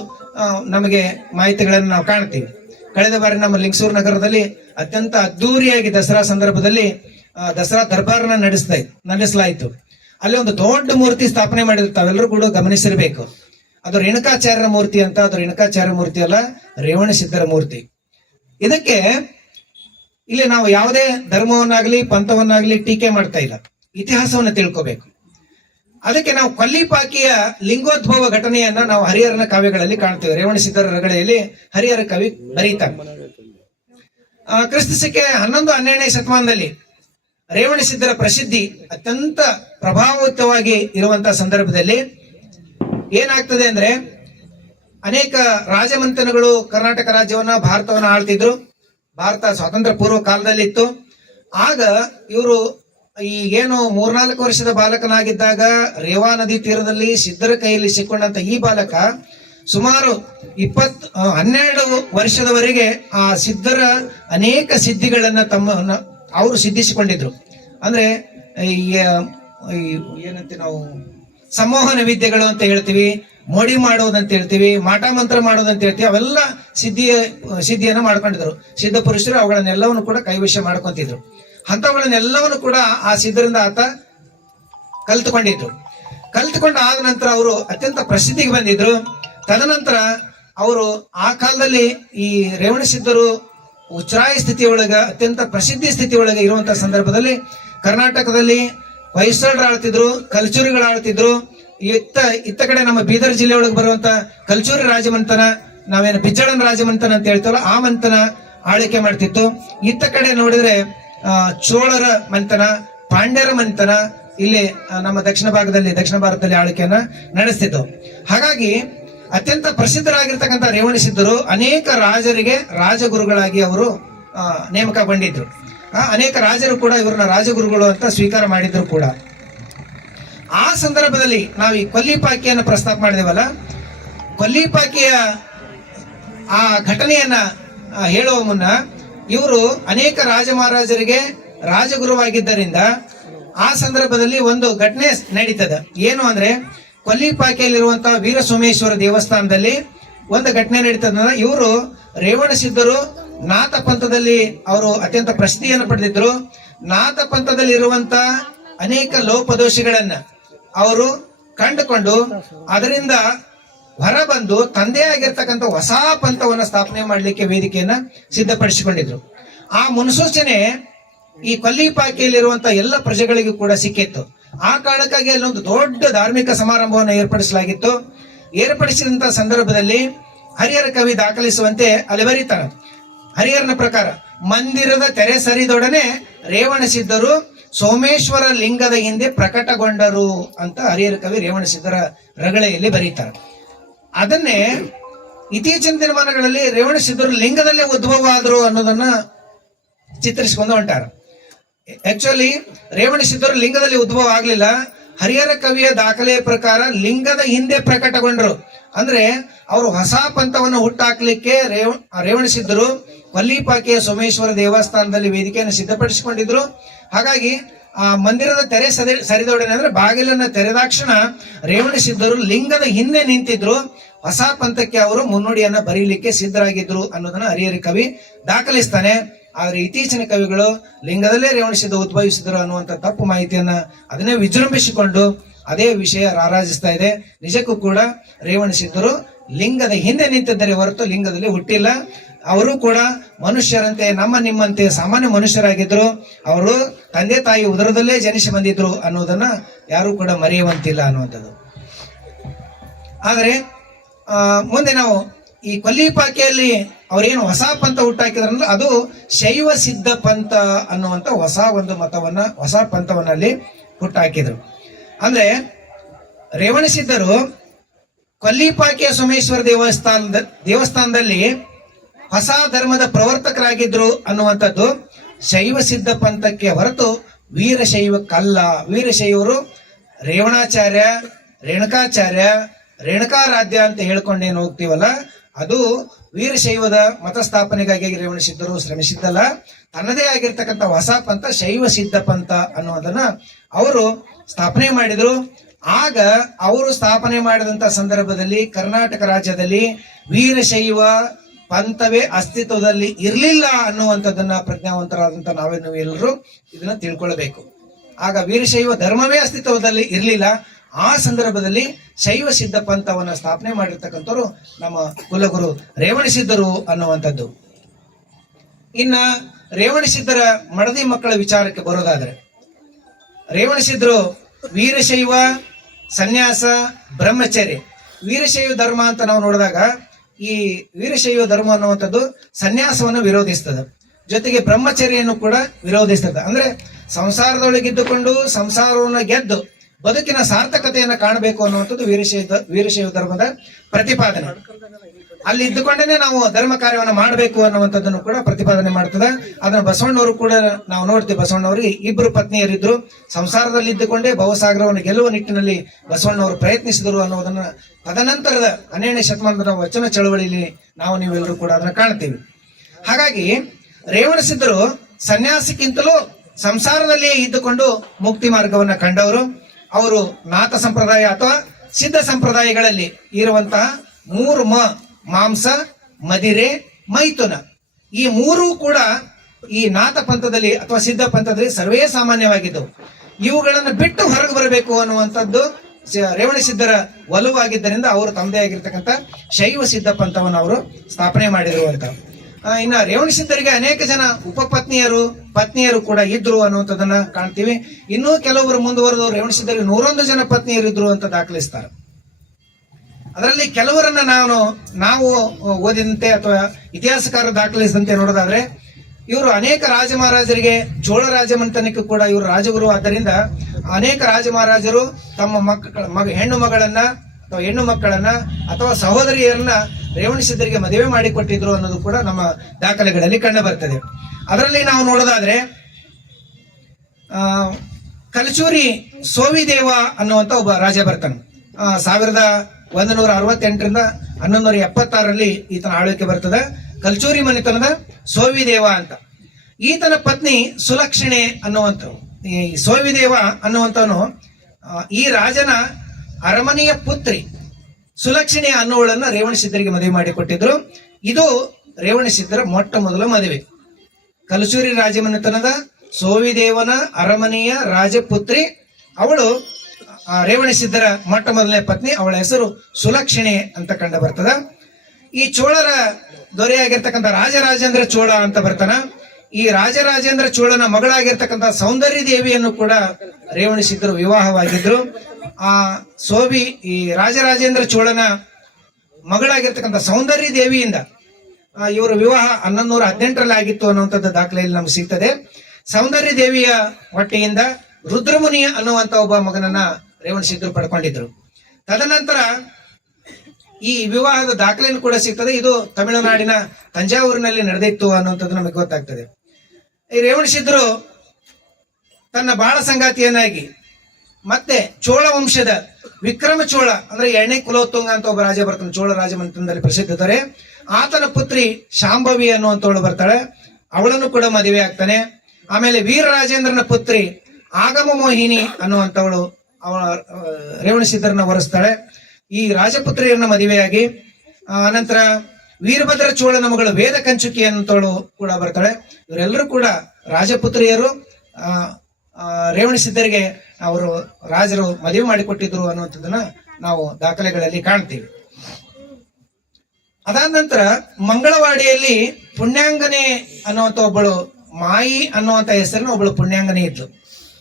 ನಮಗೆ ಮಾಹಿತಿಗಳನ್ನು ನಾವು ಕಾಣ್ತೀವಿ. ಕಳೆದ ಬಾರಿ ನಮ್ಮ ಲಿಂಗಸೂರು ನಗರದಲ್ಲಿ ಅತ್ಯಂತ ಅದ್ದೂರಿಯಾಗಿ ದಸರಾ ಸಂದರ್ಭದಲ್ಲಿ ದಸರಾ ದರ್ಬಾರನ್ನ ನಡೆಸಲಾಯಿತು. ಅಲ್ಲಿ ಒಂದು ದೊಡ್ಡ ಮೂರ್ತಿ ಸ್ಥಾಪನೆ ಮಾಡಿದ್ರು, ತಾವೆಲ್ಲರೂ ಕೂಡ ಗಮನಿಸಿರ್ಬೇಕು. ಅದು ರೇಣುಕಾಚಾರ್ಯರ ಮೂರ್ತಿ ಅಂತ. ಅದು ರೇಣುಕಾಚಾರ್ಯ ಮೂರ್ತಿ ಅಲ್ಲ, ರೇವಣ ಸಿದ್ಧರ ಮೂರ್ತಿ. ಇದಕ್ಕೆ ಇಲ್ಲಿ ನಾವು ಯಾವುದೇ ಧರ್ಮವನ್ನಾಗ್ಲಿ ಪಂಥವನ್ನಾಗ್ಲಿ ಟೀಕೆ ಮಾಡ್ತಾ ಇಲ್ಲ, ಇತಿಹಾಸವನ್ನ ತಿಳ್ಕೋಬೇಕು. ಅದಕ್ಕೆ ನಾವು ಕೊಲ್ಲಿಪಾಕಿಯ ಲಿಂಗೋದ್ಭವ ಘಟನೆಯನ್ನ ನಾವು ಹರಿಹರನ ಕಾವ್ಯಗಳಲ್ಲಿ ಕಾಣ್ತೇವೆ. ರೇವಣ ಸಿದ್ಧರ ರಗಳೆಯಲ್ಲಿ ಹರಿಹರ ಕವಿ ಬರೀತಾನೆ. ಕ್ರಿಸ್ತ ಶಕೆ 11-12ನೇ ಶತಮಾನದಲ್ಲಿ ರೇವಣ ಸಿದ್ಧರ ಪ್ರಸಿದ್ಧಿ ಅತ್ಯಂತ ಪ್ರಭಾವಯುತವಾಗಿ ಇರುವಂತಹ ಸಂದರ್ಭದಲ್ಲಿ ಏನಾಗ್ತದೆ ಅಂದ್ರೆ, ಅನೇಕ ರಾಜಮಂಥನಗಳು ಕರ್ನಾಟಕ ರಾಜ್ಯವನ್ನ ಭಾರತವನ್ನ ಆಳ್ತಿದ್ರು. ಭಾರತ ಸ್ವಾತಂತ್ರ್ಯ ಪೂರ್ವ ಕಾಲದಲ್ಲಿ ಇತ್ತು. ಆಗ ಇವರು ಈಗೇನು 3-4 ವರ್ಷದ ಬಾಲಕನಾಗಿದ್ದಾಗ ರೇವಾ ನದಿ ತೀರದಲ್ಲಿ ಸಿದ್ಧರ ಕೈಯಲ್ಲಿ ಸಿಕ್ಕೊಂಡಂತ ಈ ಬಾಲಕ ಸುಮಾರು 12 ವರ್ಷದವರೆಗೆ ಆ ಸಿದ್ಧರ ಅನೇಕ ಸಿದ್ಧಿಗಳನ್ನ ಅವರು ಸಿದ್ಧಿಸಿಕೊಂಡಿದ್ರು. ಅಂದ್ರೆ ಏನಂತೆ ನಾವು ಸಂಮೋಹನ ವಿದ್ಯೆಗಳು ಅಂತ ಹೇಳ್ತೀವಿ, ಮೋಡಿ ಮಾಡೋದಂತ ಹೇಳ್ತೀವಿ, ಮಾಟ ಮಂತ್ರ ಮಾಡೋದಂತ ಹೇಳ್ತೀವಿ. ಅವೆಲ್ಲ ಸಿದ್ಧಿಯನ್ನ ಮಾಡ್ಕೊಂಡಿದ್ರು ಸಿದ್ಧ ಪುರುಷರು. ಅವುಗಳನ್ನೆಲ್ಲವನ್ನು ಕೂಡ ಕೈವಶ ಮಾಡ್ಕೊಂತಿದ್ರು. ಅಂಥವುಗಳನ್ನೆಲ್ಲವನ್ನು ಕೂಡ ಆ ಸಿದ್ಧರಿಂದ ಆತ ಕಲ್ತುಕೊಂಡು ಆದ ನಂತರ ಅವರು ಅತ್ಯಂತ ಪ್ರಸಿದ್ಧಿಗೆ ಬಂದಿದ್ರು. ತದನಂತರ ಅವರು ಆ ಕಾಲದಲ್ಲಿ ಈ ರೇವಣ ಸಿದ್ಧರು ಉಚ್ಛ್ರಾಯ ಸ್ಥಿತಿಯೊಳಗ ಅತ್ಯಂತ ಪ್ರಸಿದ್ಧಿ ಸ್ಥಿತಿಯೊಳಗೆ ಇರುವಂತಹ ಸಂದರ್ಭದಲ್ಲಿ ಕರ್ನಾಟಕದಲ್ಲಿ ಹೊಯ್ಸಳರು ಆಳ್ತಿದ್ರು, ಕಲ್ಚೂರಿಗಳು ಆಳ್ತಿದ್ರು. ಇತ್ತ ಕಡೆ ನಮ್ಮ ಬೀದರ್ ಜಿಲ್ಲೆ ಒಳಗೆ ಬರುವಂತ ಕಲ್ಚೂರಿ ರಾಜಮಂಥನ, ನಾವೇನು ಬಿಜ್ಜಳನ ರಾಜಮಂಥನ ಅಂತ ಹೇಳ್ತೇವಲ್ಲ, ಆ ಮಂಥನ ಆಳ್ವಿಕೆ ಮಾಡ್ತಿತ್ತು. ಇತ್ತ ಕಡೆ ನೋಡಿದ್ರೆ ಚೋಳರ ಮಂಥನ, ಪಾಂಡ್ಯರ ಮಂಥನ ಇಲ್ಲಿ ನಮ್ಮ ದಕ್ಷಿಣ ಭಾರತದಲ್ಲಿ ಆಳ್ವಿಕೆಯನ್ನ ನಡೆಸ್ತಿತ್ತು. ಹಾಗಾಗಿ ಅತ್ಯಂತ ಪ್ರಸಿದ್ಧರಾಗಿರ್ತಕ್ಕಂಥ ರೇವಣ ಸಿದ್ಧರು ಅನೇಕ ರಾಜರಿಗೆ ರಾಜಗುರುಗಳಾಗಿ ಅವರು ನೇಮಕಗೊಂಡಿದ್ರು. ಅನೇಕ ರಾಜರು ಕೂಡ ಇವರನ್ನ ರಾಜಗುರುಗಳು ಅಂತ ಸ್ವೀಕಾರ ಮಾಡಿದ್ರು ಕೂಡ. ಆ ಸಂದರ್ಭದಲ್ಲಿ ನಾವು ಈ ಕೊಲ್ಲಿಪಾಕಿಯನ್ನು ಪ್ರಸ್ತಾಪ ಮಾಡಿದೇವಲ್ಲ, ಕೊಲ್ಲಿಪಾಕಿಯ ಆ ಘಟನೆಯನ್ನ ಹೇಳುವ ಮುನ್ನ ಇವರು ಅನೇಕ ರಾಜ ಮಹಾರಾಜರಿಗೆ ರಾಜಗುರುವಾಗಿದ್ದರಿಂದ ಆ ಸಂದರ್ಭದಲ್ಲಿ ಒಂದು ಘಟನೆ ನಡೀತದೆ. ಏನು ಅಂದ್ರೆ, ಕೊಲ್ಲಿಪಾಕಿಯಲ್ಲಿರುವಂತಹ ವೀರ ಸೋಮೇಶ್ವರ ದೇವಸ್ಥಾನದಲ್ಲಿ ಒಂದು ಘಟನೆ ನಡೀತದ. ಇವರು ರೇವಣ ಸಿದ್ಧರು ನಾಥ ಪಂಥದಲ್ಲಿ ಅವರು ಅತ್ಯಂತ ಪ್ರಸಿದ್ಧಿಯನ್ನು ಪಡೆದಿದ್ರು. ನಾಥ ಪಂಥದಲ್ಲಿ ಇರುವಂತ ಅನೇಕ ಲೋಪದೋಷಗಳನ್ನ ಅವರು ಕಂಡುಕೊಂಡು ಅದರಿಂದ ಹೊರಬಂದು ತಂದೆ ಆಗಿರ್ತಕ್ಕಂಥ ಹೊಸ ಪಂಥವನ್ನ ಸ್ಥಾಪನೆ ಮಾಡಲಿಕ್ಕೆ ವೇದಿಕೆಯನ್ನ ಸಿದ್ಧಪಡಿಸಿಕೊಂಡಿದ್ರು. ಆ ಮುನ್ಸೂಚನೆ ಈ ಕೊಲ್ಲಿಪಾಕಿಯಲ್ಲಿರುವಂತಹ ಎಲ್ಲ ಪ್ರಜೆಗಳಿಗೂ ಕೂಡ ಸಿಕ್ಕಿತ್ತು. ಆ ಕಾರಣಕ್ಕಾಗಿ ಅಲ್ಲೊಂದು ದೊಡ್ಡ ಧಾರ್ಮಿಕ ಸಮಾರಂಭವನ್ನು ಏರ್ಪಡಿಸಲಾಗಿತ್ತು. ಏರ್ಪಡಿಸಿದಂತ ಸಂದರ್ಭದಲ್ಲಿ ಹರಿಹರ ಕವಿ ದಾಖಲಿಸುವಂತೆ ಅಲ್ಲಿ ಬರೀತಾನೆ. ಹರಿಹರನ ಪ್ರಕಾರ ಮಂದಿರದ ತೆರೆ ಸರಿದೊಡನೆ ರೇವಣ ಸಿದ್ಧರು ಸೋಮೇಶ್ವರ ಲಿಂಗದ ಹಿಂದೆ ಪ್ರಕಟಗೊಂಡರು ಅಂತ ಹರಿಹರ ಕವಿ ರೇವಣ ಸಿದ್ಧರ ರಗಳೆಯಲ್ಲಿ ಬರೀತಾರೆ. ಅದನ್ನೇ ಇತ್ತೀಚಿನ ದಿನಮಾನಗಳಲ್ಲಿ ರೇವಣ ಸಿದ್ಧರು ಲಿಂಗದಲ್ಲೇ ಉದ್ಭವ ಆದರು ಅನ್ನೋದನ್ನ ಚಿತ್ರಿಸಿಕೊಂಡು ಹೊಂಟಾರ. ಆಕ್ಚುಲಿ ರೇವಣ ಸಿದ್ಧರು ಲಿಂಗದಲ್ಲಿ ಉದ್ಭವ ಆಗ್ಲಿಲ್ಲ. ಹರಿಹರ ಕವಿಯ ದಾಖಲೆಯ ಪ್ರಕಾರ ಲಿಂಗದ ಹಿಂದೆ ಪ್ರಕಟಗೊಂಡ್ರು. ಅಂದ್ರೆ ಅವರು ಹೊಸ ಪಂಥವನ್ನು ಹುಟ್ಟಾಕ್ಲಿಕ್ಕೆ ರೇವಣ ಸಿದ್ಧರು ಕೊಲ್ಲಿಪಾಕಿಯ ಸೋಮೇಶ್ವರ ದೇವಸ್ಥಾನದಲ್ಲಿ ವೇದಿಕೆಯನ್ನು ಸಿದ್ಧಪಡಿಸಿಕೊಂಡಿದ್ರು. ಹಾಗಾಗಿ ಆ ಮಂದಿರದ ತೆರೆ ಸರಿದೊಡನೆ ಅಂದ್ರೆ ಬಾಗಿಲನ್ನ ತೆರೆದಾಕ್ಷಣ ರೇವಣ ಸಿದ್ಧರು ಲಿಂಗದ ಹಿಂದೆ ನಿಂತಿದ್ರು. ಹೊಸ ಪಂಥಕ್ಕೆ ಅವರು ಮುನ್ನುಡಿಯನ್ನ ಬರೀಲಿಕ್ಕೆ ಸಿದ್ಧರಾಗಿದ್ರು ಅನ್ನೋದನ್ನ ಹರಿಹರ ಕವಿ ದಾಖಲಿಸ್ತಾನೆ. ಆದ್ರೆ ಇತ್ತೀಚಿನ ಕವಿಗಳು ಲಿಂಗದಲ್ಲೇ ರೇವಣಿಸಿದ್ದ ಉದ್ಭವಿಸಿದ್ರು ಅನ್ನುವಂಥ ತಪ್ಪು ಮಾಹಿತಿಯನ್ನ ಅದನ್ನೇ ವಿಜೃಂಭಿಸಿಕೊಂಡು ಅದೇ ವಿಷಯ ರಾರಾಜಿಸ್ತಾ ಇದೆ. ನಿಜಕ್ಕೂ ಕೂಡ ರೇವಣಿಸಿದ್ದರು ಲಿಂಗದ ಹಿಂದೆ ನಿಂತಿದ್ದರೆ ಹೊರತು ಲಿಂಗದಲ್ಲಿ ಹುಟ್ಟಿಲ್ಲ. ಅವರು ಕೂಡ ಮನುಷ್ಯರಂತೆ ನಮ್ಮ ನಿಮ್ಮಂತೆ ಸಾಮಾನ್ಯ ಮನುಷ್ಯರಾಗಿದ್ರು. ಅವರು ತಂದೆ ತಾಯಿ ಉದರದಲ್ಲೇ ಜನಿಸಿ ಬಂದಿದ್ರು ಅನ್ನೋದನ್ನ ಯಾರು ಕೂಡ ಮರೆಯುವಂತಿಲ್ಲ ಅನ್ನುವಂಥದ್ದು. ಆದರೆ ಮುಂದೆ ನಾವು ಈ ಕೊಲ್ಲಿಪಾಕಿಯಲ್ಲಿ ಅವ್ರೇನು ಹೊಸ ಪಂಥ ಹುಟ್ಟಾಕಿದ್ರಂದ್ರೆ ಅದು ಶೈವ ಸಿದ್ಧ ಪಂಥ ಅನ್ನುವಂಥ ಹೊಸ ಒಂದು ಮತವನ್ನ ಹೊಸ ಪಂಥವನ್ನಲ್ಲಿ ಹುಟ್ಟಾಕಿದ್ರು. ಅಂದ್ರೆ ರೇವಣಸಿದ್ಧರು ಕೊಲ್ಲಿಪಾಕಿಯ ಸೋಮೇಶ್ವರ ದೇವಸ್ಥಾನದಲ್ಲಿ ಹೊಸ ಧರ್ಮದ ಪ್ರವರ್ತಕರಾಗಿದ್ರು ಅನ್ನುವಂಥದ್ದು ಶೈವ ಸಿದ್ಧ ಪಂಥಕ್ಕೆ ಹೊರತು ವೀರಶೈವಕ್ಕಲ್ಲ. ವೀರಶೈವರು ರೇವಣಾಚಾರ್ಯ, ರೇಣುಕಾಚಾರ್ಯ, ರೇಣುಕಾರಾಧ್ಯ ಅಂತ ಹೇಳ್ಕೊಂಡೇನು ಹೋಗ್ತೀವಲ್ಲ, ಅದು ವೀರಶೈವದ ಮತ ಸ್ಥಾಪನೆಗಾಗಿ ರೇವಣಸಿದ್ಧರು ಶ್ರಮಿಸಿದ್ದಲ್ಲ. ತನ್ನದೇ ಆಗಿರ್ತಕ್ಕಂಥ ಹೊಸ ಪಂಥ ಶೈವ ಸಿದ್ಧ ಪಂಥ ಅನ್ನೋದನ್ನ ಅವರು ಸ್ಥಾಪನೆ ಮಾಡಿದ್ರು. ಆಗ ಅವರು ಸ್ಥಾಪನೆ ಮಾಡಿದಂತ ಸಂದರ್ಭದಲ್ಲಿ ಕರ್ನಾಟಕ ರಾಜ್ಯದಲ್ಲಿ ವೀರಶೈವ ಪಂಥವೇ ಅಸ್ತಿತ್ವದಲ್ಲಿ ಇರಲಿಲ್ಲ ಅನ್ನುವಂಥದ್ದನ್ನ ಪ್ರಜ್ಞಾವಂತರಾದಂತ ನಾವೆಲ್ಲರೂ ಇದನ್ನ ತಿಳ್ಕೊಳ್ಬೇಕು. ಆಗ ವೀರಶೈವ ಧರ್ಮವೇ ಅಸ್ತಿತ್ವದಲ್ಲಿ ಇರಲಿಲ್ಲ. ಆ ಸಂದರ್ಭದಲ್ಲಿ ಶೈವ ಸಿದ್ಧ ಪಂಥವನ್ನ ಸ್ಥಾಪನೆ ಮಾಡಿರ್ತಕ್ಕಂಥವ್ರು ನಮ್ಮ ಕುಲಗುರು ರೇವಣಸಿದ್ಧರು ಅನ್ನುವಂಥದ್ದು. ಇನ್ನ ರೇವಣಸಿದ್ಧರ ಮಡದಿ ಮಕ್ಕಳ ವಿಚಾರಕ್ಕೆ ಬರೋದಾದ್ರೆ, ರೇವಣಸಿದ್ಧರು ವೀರಶೈವ, ಸನ್ಯಾಸ, ಬ್ರಹ್ಮಚರ್ಯ. ವೀರಶೈವ ಧರ್ಮ ಅಂತ ನಾವು ನೋಡಿದಾಗ ಈ ವೀರಶೈವ ಧರ್ಮ ಅನ್ನುವಂಥದ್ದು ಸನ್ಯಾಸವನ್ನು ವಿರೋಧಿಸ್ತದೆ, ಜೊತೆಗೆ ಬ್ರಹ್ಮಚರ್ಯನ್ನು ಕೂಡ ವಿರೋಧಿಸ್ತದೆ. ಅಂದ್ರೆ ಸಂಸಾರದೊಳಗಿದ್ದುಕೊಂಡು ಸಂಸಾರವನ್ನು ಗೆದ್ದು ಬದುಕಿನ ಸಾರ್ಥಕತೆಯನ್ನ ಕಾಣಬೇಕು ಅನ್ನುವಂಥದ್ದು ವೀರಶೈವ ಧರ್ಮದ ಪ್ರತಿಪಾದನೆ. ಅಲ್ಲಿ ಇದ್ದುಕೊಂಡೇನೆ ನಾವು ಧರ್ಮ ಕಾರ್ಯವನ್ನು ಮಾಡಬೇಕು ಅನ್ನುವಂಥದ್ದನ್ನು ಕೂಡ ಪ್ರತಿಪಾದನೆ ಮಾಡ್ತದೆ. ಅದನ್ನ ಬಸವಣ್ಣವರು ಕೂಡ ನಾವು ನೋಡ್ತೀವಿ. ಬಸವಣ್ಣವರಿಗೆ ಇಬ್ಬರು ಪತ್ನಿಯರಿದ್ರು. ಸಂಸಾರದಲ್ಲಿ ಇದ್ದುಕೊಂಡೇ ಭವಸಾಗರವನ್ನು ಗೆಲ್ಲುವ ನಿಟ್ಟಿನಲ್ಲಿ ಬಸವಣ್ಣವರು ಪ್ರಯತ್ನಿಸಿದರು ಅನ್ನೋದನ್ನ ತದನಂತರದ 12ನೇ ಶತಮಾನದ ವಚನ ಚಳವಳಿಯಲ್ಲಿ ನಾವು ನೀವೆಲ್ಲರೂ ಕೂಡ ಅದನ್ನ ಕಾಣ್ತೀವಿ. ಹಾಗಾಗಿ ರೇವಣಸಿದ್ಧರು ಸನ್ಯಾಸಕ್ಕಿಂತಲೂ ಸಂಸಾರದಲ್ಲಿಯೇ ಇದ್ದುಕೊಂಡು ಮುಕ್ತಿ ಮಾರ್ಗವನ್ನ ಕಂಡವರು. ಅವರು ನಾಥ ಸಂಪ್ರದಾಯ ಅಥವಾ ಸಿದ್ಧ ಸಂಪ್ರದಾಯಗಳಲ್ಲಿ ಇರುವಂತಹ 3 ಮಾಂಸ, ಮದಿರೆ, ಮೈಥುನ, ಈ 3 ಕೂಡ ಈ ನಾಥ ಪಂಥದಲ್ಲಿ ಅಥವಾ ಸಿದ್ಧ ಪಂಥದಲ್ಲಿ ಸರ್ವೇ ಸಾಮಾನ್ಯವಾಗಿದ್ದವು. ಇವುಗಳನ್ನು ಬಿಟ್ಟು ಹೊರಗೆ ಬರಬೇಕು ಅನ್ನುವಂಥದ್ದು ರೇವಣಸಿದ್ಧರ ಒಲವಾಗಿದ್ದರಿಂದ ಅವರು ತಮ್ಮದೇ ಆಗಿರ್ತಕ್ಕಂಥ ಶೈವ ಸಿದ್ಧ ಪಂಥವನ್ನು ಅವರು ಸ್ಥಾಪನೆ ಮಾಡಿದ್ರು ಅಂತ. ಇನ್ನ ರೇವಣಸಿದ್ಧರಿಗೆ ಅನೇಕ ಜನ ಪತ್ನಿಯರು ಕೂಡ ಇದ್ರು ಅನ್ನುವಂಥದ್ದನ್ನ ಕಾಣ್ತೀವಿ. ಇನ್ನೂ ಕೆಲವರು ಮುಂದುವರೆದು ರೇವಣಸಿದ್ಧರಿಗೆ 101 ಜನ ಪತ್ನಿಯರು ಇದ್ರು ಅಂತ ದಾಖಲಿಸ್ತಾರೆ. ಅದರಲ್ಲಿ ಕೆಲವರನ್ನ ನಾವು ಓದಿದಂತೆ ಅಥವಾ ಇತಿಹಾಸಕಾರ ದಾಖಲಿಸಿದಂತೆ ನೋಡೋದಾದ್ರೆ, ಇವರು ಅನೇಕ ರಾಜ ಮಹಾರಾಜರಿಗೆ, ಚೋಳ ರಾಜಮನೆತನಕ್ಕೂ ಕೂಡ ಇವರು ರಾಜಗುರು. ಆದ್ದರಿಂದ ಅನೇಕ ರಾಜ ಮಹಾರಾಜರು ತಮ್ಮ ಹೆಣ್ಣು ಮಕ್ಕಳನ್ನ ಅಥವಾ ಸಹೋದರಿಯರನ್ನ ರೇವಣಸಿದ್ಧರಿಗೆ ಮದುವೆ ಮಾಡಿಕೊಟ್ಟಿದ್ರು ಅನ್ನೋದು ಕೂಡ ನಮ್ಮ ದಾಖಲೆಗಳಲ್ಲಿ ಕಂಡು ಬರ್ತದೆ. ಅದರಲ್ಲಿ ನಾವು ನೋಡೋದಾದ್ರೆ ಕಲಚೂರಿ ಸೋವಿದೇವ ಅನ್ನುವಂತ ಒಬ್ಬ ರಾಜ ಬರ್ತಾನೆ. 1168ರಿಂದ 1176ರಲ್ಲಿ ಈತನ ಆಳ್ವಿಕೆ ಬರ್ತದೆ. ಕಲ್ಚೂರಿ ಮನೆತನದ ಸೋವಿದೇವ ಅಂತ. ಈತನ ಪತ್ನಿ ಸುಲಕ್ಷಣೆ ಅನ್ನುವಂಥವು. ಈ ಸೋವಿದೇವ ಅನ್ನುವಂಥವನು ಈ ರಾಜನ ಅರಮನೆಯ ಪುತ್ರಿ ಸುಲಕ್ಷಣೆ ಅನ್ನುವಳನ್ನ ರೇವಣಸಿದ್ಧರಿಗೆ ಮದುವೆ ಮಾಡಿಕೊಟ್ಟಿದ್ರು. ಇದು ರೇವಣಸಿದ್ಧರ ಮೊಟ್ಟ ಮೊದಲ ಮದುವೆ. ಕಲಚೂರಿ ರಾಜಮನೆತನದ ಸೋವಿದೇವನ ಅರಮನೆಯ ರಾಜಪುತ್ರಿ ಅವಳು ರೇವಣಸಿದ್ಧರ ಮೊಟ್ಟ ಮೊದಲನೇ ಪತ್ನಿ. ಅವಳ ಹೆಸರು ಸುಲಕ್ಷಣೆ ಅಂತ ಕಂಡು ಬರ್ತದ. ಈ ಚೋಳರ ದೊರೆಯಾಗಿರ್ತಕ್ಕಂಥ ರಾಜರಾಜೇಂದ್ರ ಚೋಳ ಅಂತ ಬರ್ತಾನ. ಈ ರಾಜರಾಜೇಂದ್ರ ಚೋಳನ ಮಗಳಾಗಿರ್ತಕ್ಕಂಥ ಸೌಂದರ್ಯ ದೇವಿಯನ್ನು ಕೂಡ ರೇವಣಸಿದ್ಧರು ವಿವಾಹವಾಗಿದ್ರು. ಈ ರಾಜರಾಜೇಂದ್ರ ಚೋಳನ ಮಗಳಾಗಿರ್ತಕ್ಕಂಥ ಸೌಂದರ್ಯ ದೇವಿಯಿಂದ ಇವರ ವಿವಾಹ 1118ರಲ್ಲಿ ಆಗಿತ್ತು ಅನ್ನುವಂಥದ್ದು ದಾಖಲೆಯಲ್ಲಿ ನಮ್ಗೆ ಸಿಗ್ತದೆ. ಸೌಂದರ್ಯ ದೇವಿಯ ಹೊಟ್ಟೆಯಿಂದ ರುದ್ರಮುನಿ ಅನ್ನುವಂತ ಒಬ್ಬ ಮಗನನ್ನ ರೇವಣಸಿದ್ಧರು ಪಡ್ಕೊಂಡಿದ್ರು. ತದನಂತರ ಈ ವಿವಾಹದ ದಾಖಲೆಯನ್ನು ಕೂಡ ಸಿಗ್ತದೆ. ಇದು ತಮಿಳುನಾಡಿನ ತಂಜಾವೂರಿನಲ್ಲಿ ನಡೆದಿತ್ತು ಅನ್ನುವಂಥದ್ದು ನಮಗೆ ಗೊತ್ತಾಗ್ತದೆ. ಈ ರೇವಣಸಿದ್ಧರು ತನ್ನ ಬಾಳ ಸಂಗಾತಿಯನ್ನಾಗಿ ಮತ್ತೆ ಚೋಳ ವಂಶದ ವಿಕ್ರಮ ಚೋಳ ಅಂದ್ರೆ ಎರಡನೇ ಕುಲೋತ್ತುಂಗ ಅಂತ ಒಬ್ಬ ರಾಜ ಬರ್ತಾನೆ, ಚೋಳ ರಾಜಮನೆತನದಲ್ಲಿ ಪ್ರಸಿದ್ಧ ಇದ್ದಾರೆ. ಆತನ ಪುತ್ರಿ ಶಾಂಭವಿ ಅನ್ನುವಂಥವಳು ಬರ್ತಾಳೆ, ಅವಳನ್ನು ಕೂಡ ಮದುವೆ ಆಗ್ತಾನೆ. ಆಮೇಲೆ ವೀರರಾಜೇಂದ್ರನ ಪುತ್ರಿ ಆಗಮ ಮೋಹಿನಿ ಅನ್ನುವಂಥವಳು ಅವಳ ರೇವಣಸಿದ್ಧರನ್ನ ವರಿಸ್ತಾಳೆ. ಈ ರಾಜಪುತ್ರಿಯರನ್ನ ಮದುವೆಯಾಗಿ ಅನಂತರ ವೀರಭದ್ರ ಚೋಳನ ಮಗಳು ವೇದ ಕಂಚುಕಿ ಅನ್ನುವಂಥವಳು ಕೂಡ ಬರ್ತಾಳೆ. ಇವರೆಲ್ಲರೂ ಕೂಡ ರಾಜಪುತ್ರಿಯರು. ರೇವಣಸಿದ್ಧರಿಗೆ ಅವರು ರಾಜರು ಮದುವೆ ಮಾಡಿಕೊಟ್ಟಿದ್ರು ಅನ್ನುವಂಥದ್ದನ್ನ ನಾವು ದಾಖಲೆಗಳಲ್ಲಿ ಕಾಣ್ತೀವಿ. ಅದಾದ ನಂತರ ಮಂಗಳವಾಡಿಯಲ್ಲಿ ಪುಣ್ಯಾಂಗನೆ ಅನ್ನುವಂಥ ಒಬ್ಬಳು ಮಾಯಿ ಅನ್ನುವಂಥ ಹೆಸರಿನ ಒಬ್ಬಳು ಪುಣ್ಯಾಂಗನೆ ಇದ್ಲು.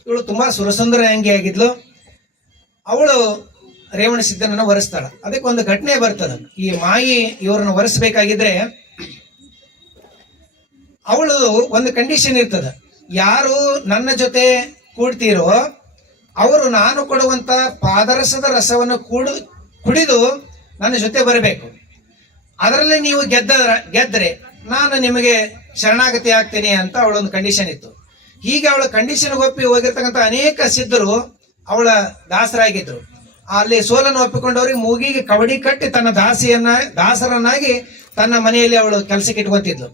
ಇವಳು ತುಂಬಾ ಸುರಸುಂದರ ಅಂಗಿ ಆಗಿದ್ಲು. ಅವಳು ರೇವಣಸಿದ್ಧನನ್ನ ವರಿಸ್ತಾಳ. ಅದಕ್ಕೆ ಒಂದು ಘಟನೆ ಬರ್ತದ. ಈ ಮಾಯಿ ಇವ್ರನ್ನ ವರಿಸಬೇಕಾಗಿದ್ರೆ ಅವಳು ಒಂದು ಕಂಡೀಷನ್ ಇರ್ತದ, ಯಾರು ನನ್ನ ಜೊತೆ ಕೂಡ್ತೀರೋ ಅವರು ನಾನು ಕೊಡುವಂತ ಪಾದರಸದ ರಸವನ್ನು ಕುಡಿದು ನನ್ನ ಜೊತೆ ಬರಬೇಕು. ಅದರಲ್ಲಿ ನೀವು ಗೆದ್ರೆ ನಾನು ನಿಮಗೆ ಶರಣಾಗತಿ ಆಗ್ತೀನಿ ಅಂತ ಅವಳೊಂದು ಕಂಡೀಷನ್ ಇತ್ತು. ಹೀಗೆ ಅವಳ ಕಂಡೀಷನ್ ಒಪ್ಪಿ ಹೋಗಿರ್ತಕ್ಕಂಥ ಅನೇಕ ಸಿದ್ಧರು ಅವಳ ದಾಸರಾಗಿದ್ರು. ಅಲ್ಲಿ ಸೋಲನ್ನು ಒಪ್ಪಿಕೊಂಡವ್ರಿಗೆ ಮೂಗಿಗೆ ಕವಡಿ ಕಟ್ಟಿ ತನ್ನ ದಾಸರನ್ನಾಗಿ ತನ್ನ ಮನೆಯಲ್ಲಿ ಅವಳು ಕೆಲಸಕ್ಕೆ ಇಟ್ಕೊಂತಿದ್ಲು.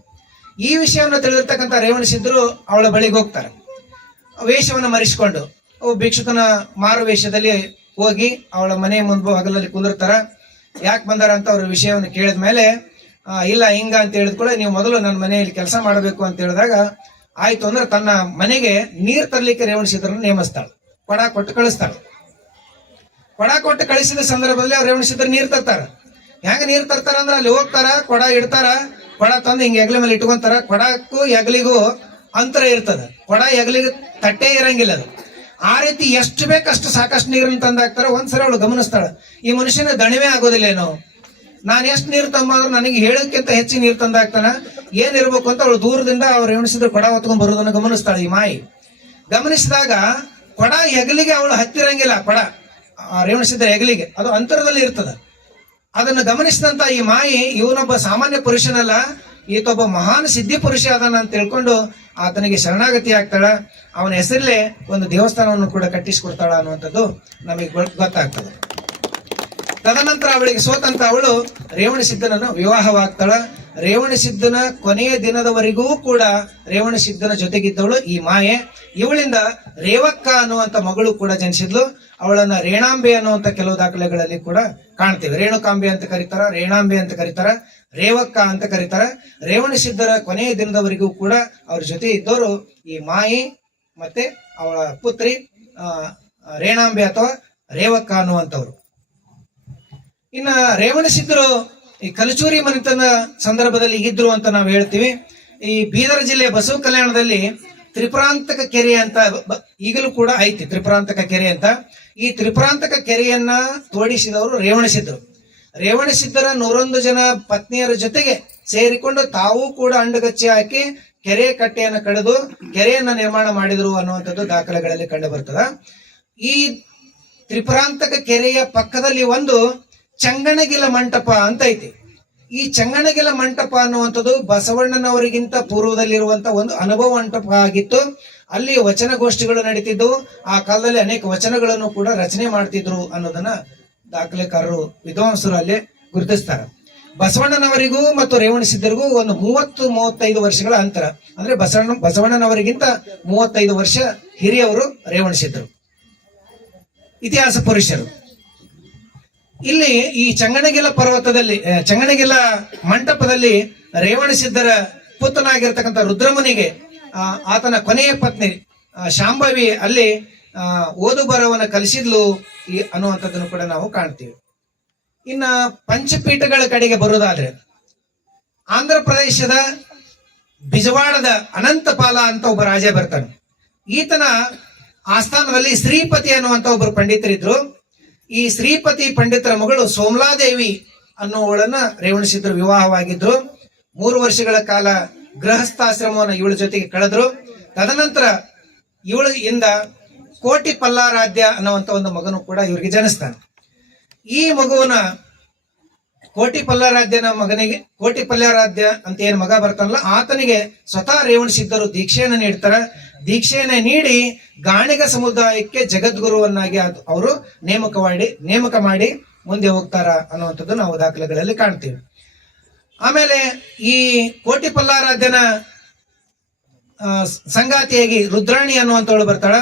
ಈ ವಿಷಯವನ್ನು ತಿಳಿದಿರ್ತಕ್ಕಂಥ ರೇವಣಸಿದ್ಧರು ಅವಳ ಬಳಿಗೆ ಹೋಗ್ತಾರೆ. ವೇಷವನ್ನು ಮರೆಸಿಕೊಂಡು ಭಿಕ್ಷುಕನ ಮಾರು ವೇಷದಲ್ಲಿ ಹೋಗಿ ಅವಳ ಮನೆ ಹಗಲಲ್ಲಿ ಕುಂದಿರ್ತಾರ. ಯಾಕೆ ಬಂದಾರ ಅಂತ ಅವ್ರ ವಿಷಯವನ್ನು ಕೇಳಿದ ಮೇಲೆ ಇಲ್ಲ ಹಿಂಗ ಅಂತ ಹೇಳಿದ ಕೂಡ ನೀವು ಮೊದಲು ನನ್ನ ಮನೆಯಲ್ಲಿ ಕೆಲಸ ಮಾಡಬೇಕು ಅಂತ ಹೇಳಿದಾಗ ಆಯ್ತು ಅಂದ್ರೆ ತನ್ನ ಮನೆಗೆ ನೀರ್ ತರ್ಲಿಕ್ಕೆ ರೇವಣಸಿದ್ಧರನ್ನು ನೇಮಿಸ್ತಾಳೆ. ಕೊಡ ಕೊಟ್ಟು ಕಳಿಸ್ತಾಳೆ. ಕೊಡ ಕೊಟ್ಟು ಕಳಿಸಿದ ಸಂದರ್ಭದಲ್ಲಿ ಅವ್ರು ರೇವಣಸಿದ್ಧರು ನೀರ್ ತರ್ತಾರ. ಹೆಂಗ ನೀರ್ ತರ್ತಾರ ಅಂದ್ರೆ ಅಲ್ಲಿ ಹೋಗ್ತಾರ, ಕೊಡ ಇಡ್ತಾರ, ಕೊಡ ತಂದು ಹಿಂಗ ಹೆಗಲ ಮೇಲೆ ಇಟ್ಕೊಂತಾರ. ಕೊಡಕ್ಕೂ ಹೆಗಲಿಗೂ ಅಂತರ ಇರ್ತದ. ಕೊಡ ಹೆಗಲಿಗೆ ತಟ್ಟೆ ಇರಂಗಿಲ್ಲ. ಅದು ಆ ರೀತಿ ಎಷ್ಟು ಬೇಕಷ್ಟು ಸಾಕಷ್ಟು ನೀರನ್ನು ತಂದಾಕ್ತಾರ. ಒಂದ್ಸಲ ಅವಳು ಗಮನಿಸ್ತಾಳ, ಈ ಮನುಷ್ಯನ ದಣಿವೆ ಆಗೋದಿಲ್ಲೇನೋ, ನಾನು ಎಷ್ಟು ನೀರು ತಂಬಾದ್ರೂ ನನಗೆ ಹೇಳೋಕ್ಕಿಂತ ಹೆಚ್ಚು ನೀರು ತಂದಾಕ್ತಾನ, ಏನಿರ್ಬೇಕು ಅಂತ ಅವಳು ದೂರದಿಂದ ಅವ್ರು ರೇವಣಸಿದ್ಧರು ಕೊಡ ಹೊತ್ಕೊಂಡ್ ಬರೋದನ್ನು ಗಮನಿಸ್ತಾಳೆ. ಈ ಮಾಯಿ ಗಮನಿಸಿದಾಗ ಕೊಡ ಹೆಗಲಿಗೆ ಅವಳು ಹತ್ತಿರಂಗಿಲ್ಲ. ಕೊಡ ರೇವಣಸಿದ್ಧರ ಹೆಗಲಿಗೆ ಅದು ಅಂತರದಲ್ಲಿ ಇರ್ತದ. ಅದನ್ನು ಗಮನಿಸಿದಂತ ಈ ಮಾಯಿ ಇವನೊಬ್ಬ ಸಾಮಾನ್ಯ ಪುರುಷನಲ್ಲ, ಈತೊಬ್ಬ ಮಹಾನ್ ಸಿದ್ಧಿ ಪುರುಷ ಅದನ್ನ ಅಂತ ತಿಳ್ಕೊಂಡು ಆತನಿಗೆ ಶರಣಾಗತಿ ಆಗ್ತಾಳ. ಅವನ ಹೆಸರಲ್ಲೇ ಒಂದು ದೇವಸ್ಥಾನವನ್ನು ಕೂಡ ಕಟ್ಟಿಸಿಕೊಡ್ತಾಳ ಅನ್ನುವಂಥದ್ದು ನಮಗೆ ಗೊತ್ತಾಗ್ತದೆ. ತದನಂತರ ಅವಳಿಗೆ ಸೋತಂತ ಅವಳು ರೇವಣಸಿದ್ಧನನ್ನು ವಿವಾಹವಾಗ್ತಾಳ. ರೇವಣಸಿದ್ಧನ ಕೊನೆಯ ದಿನದವರೆಗೂ ಕೂಡ ರೇವಣಸಿದ್ಧನ ಜೊತೆಗಿದ್ದವಳು ಈ ಮಾಯೆ. ಇವಳಿಂದ ರೇವಕ್ಕ ಅನ್ನುವಂತ ಮಗಳು ಕೂಡ ಜನಿಸಿದ್ಲು. ಅವಳನ್ನ ರೇಣಾಂಬೆ ಅನ್ನುವಂತ ಕೆಲವು ದಾಖಲೆಗಳಲ್ಲಿ ಕೂಡ ಕಾಣ್ತೇವೆ. ರೇಣುಕಾಂಬೆ ಅಂತ ಕರೀತಾರ, ರೇಣಾಂಬೆ ಅಂತ ಕರೀತಾರ, ರೇವಕ್ಕ ಅಂತ ಕರೀತಾರ. ರೇವಣಸಿದ್ಧರ ಕೊನೆಯ ದಿನದವರೆಗೂ ಕೂಡ ಅವ್ರ ಜೊತೆ ಇದ್ದವರು ಈ ಮಾಯಿ ಮತ್ತೆ ಅವಳ ಪುತ್ರಿ ರೇಣಾಂಬೆ ಅಥವಾ ರೇವಕ್ಕ ಅನ್ನುವಂಥವ್ರು. ಇನ್ನ ರೇವಣಸಿದ್ಧರು ಈ ಕಲಚೂರಿ ಮನೆತನ ಸಂದರ್ಭದಲ್ಲಿ ಇದ್ರು ಅಂತ ನಾವು ಹೇಳ್ತೀವಿ. ಈ ಬೀದರ ಜಿಲ್ಲೆ ಬಸವ ಕಲ್ಯಾಣದಲ್ಲಿ ತ್ರಿಪುರಾಂತಕ ಕೆರೆ ಅಂತ ಈಗಲೂ ಕೂಡ ಐತಿ. ತ್ರಿಪುರಾಂತಕ ಕೆರೆ ಅಂತ. ಈ ತ್ರಿಪುರಾಂತಕ ಕೆರೆಯನ್ನ ತೋಡಿಸಿದವರು ರೇವಣಸಿದ್ಧರು. ರೇವಣಸಿದ್ಧರ 101 ಜನ ಪತ್ನಿಯರ ಜೊತೆಗೆ ಸೇರಿಕೊಂಡು ತಾವು ಕೂಡ ಅಂಡುಗಚ್ಚಿ ಹಾಕಿ ಕೆರೆ ಕಟ್ಟೆಯನ್ನು ಕಡಿದು ಕೆರೆಯನ್ನ ನಿರ್ಮಾಣ ಮಾಡಿದ್ರು ಅನ್ನುವಂಥದ್ದು ದಾಖಲೆಗಳಲ್ಲಿ ಕಂಡು ಬರ್ತದ. ಈ ತ್ರಿಪುರಾಂತಕ ಕೆರೆಯ ಪಕ್ಕದಲ್ಲಿ ಒಂದು ಚಂಗಣಗಿಲ ಮಂಟಪ ಅಂತ ಐತಿ. ಈ ಚಂಗಣಗಿಲ ಮಂಟಪ ಅನ್ನುವಂಥದ್ದು ಬಸವಣ್ಣನವರಿಗಿಂತ ಪೂರ್ವದಲ್ಲಿರುವಂತ ಒಂದು ಅನುಭವ ಮಂಟಪ ಆಗಿತ್ತು. ಅಲ್ಲಿ ವಚನಗೋಷ್ಠಿಗಳು ನಡೀತಿದ್ವು. ಆ ಕಾಲದಲ್ಲಿ ಅನೇಕ ವಚನಗಳನ್ನು ಕೂಡ ರಚನೆ ಮಾಡ್ತಿದ್ರು ಅನ್ನೋದನ್ನ ದಾಖಲೆಕಾರರು ವಿದ್ವಾಂಸರು ಅಲ್ಲಿ ಗುರುತಿಸ್ತಾರೆ. ಬಸವಣ್ಣನವರಿಗೂ ಮತ್ತು ರೇವಣಸಿದ್ಧರಿಗೂ ಒಂದು 30-35 ವರ್ಷಗಳ ಅಂತರ. ಅಂದ್ರೆ ಬಸವಣ್ಣನವರಿಗಿಂತ 35 ವರ್ಷ ಹಿರಿಯವರು ರೇವಣಸಿದ್ಧರು, ಇತಿಹಾಸ ಪುರುಷರು. ಇಲ್ಲಿ ಈ ಚಂಗಣಗಿಲ ಚಂಗಣಗಿಲ ಮಂಟಪದಲ್ಲಿ ರೇವಣಸಿದ್ಧರ ಪುತ್ರನಾಗಿರ್ತಕ್ಕಂಥ ರುದ್ರಮುನಿಗೆ ಆತನ ಕೊನೆಯ ಪತ್ನಿ ಶಾಂಭವಿ ಅಲ್ಲಿ ಓದು ಬರವನ್ನ ಕಲಿಸಿದ್ಲು ಅನ್ನುವಂಥದ್ದನ್ನು ಕೂಡ ನಾವು ಕಾಣ್ತೀವಿ. ಇನ್ನ ಪಂಚಪೀಠಗಳ ಕಡೆಗೆ ಬರುವುದಾದ್ರೆ ಆಂಧ್ರ ಪ್ರದೇಶದ ಬಿಜವಾಡದ ಅನಂತಪಾಲ ಅಂತ ಒಬ್ಬ ರಾಜ ಬರ್ತಾನೆ. ಈತನ ಆಸ್ಥಾನದಲ್ಲಿ ಶ್ರೀಪತಿ ಅನ್ನುವಂತ ಒಬ್ಬರು ಪಂಡಿತರಿದ್ರು. ಈ ಶ್ರೀಪತಿ ಪಂಡಿತರ ಮಗಳು ಸೋಮಲಾದೇವಿ ಅನ್ನುವಳನ್ನ ರೇವಣಸಿದ್ಧರು ವಿವಾಹವಾಗಿದ್ರು. 3 ವರ್ಷಗಳ ಕಾಲ ಗೃಹಸ್ಥಾಶ್ರಮವನ್ನು ಇವಳ ಜೊತೆಗೆ ಕಳೆದ್ರು. ತದನಂತರ ಇವಳಿಂದ ಕೋಟಿ ಪಲ್ಲಾರಾಧ್ಯ ಅನ್ನುವಂತ ಒಂದು ಮಗನು ಕೂಡ ಇವರಿಗೆ ಜನಿಸ್ತಾನೆ. ಈ ಮಗುವನ ಕೋಟಿ ಪಲ್ಲಾರಾಧ್ಯ ಅಂತ ಏನ್ ಮಗ ಬರ್ತಾನಲ್ಲ ಆತನಿಗೆ ಸ್ವತಃ ರೇವಣಸಿದ್ಧರು ದೀಕ್ಷೆಯನ್ನು ನೀಡ್ತಾರ. ದೀಕ್ಷೆಯನ್ನ ನೀಡಿ ಗಾಣಿಗ ಸಮುದಾಯಕ್ಕೆ ಜಗದ್ಗುರುವನ್ನಾಗಿ ಅವರು ನೇಮಕ ಮಾಡಿ ಮುಂದೆ ಹೋಗ್ತಾರ ಅನ್ನುವಂಥದ್ದು ನಾವು ದಾಖಲೆಗಳಲ್ಲಿ ಕಾಣ್ತೀವಿ. ಆಮೇಲೆ ಈ ಕೋಟಿ ಪಲ್ಲಾರಾಧ್ಯನ ಸಂಗಾತಿಯಾಗಿ ರುದ್ರಾಣಿ ಅನ್ನುವಂಥವಳು ಬರ್ತಾಳ.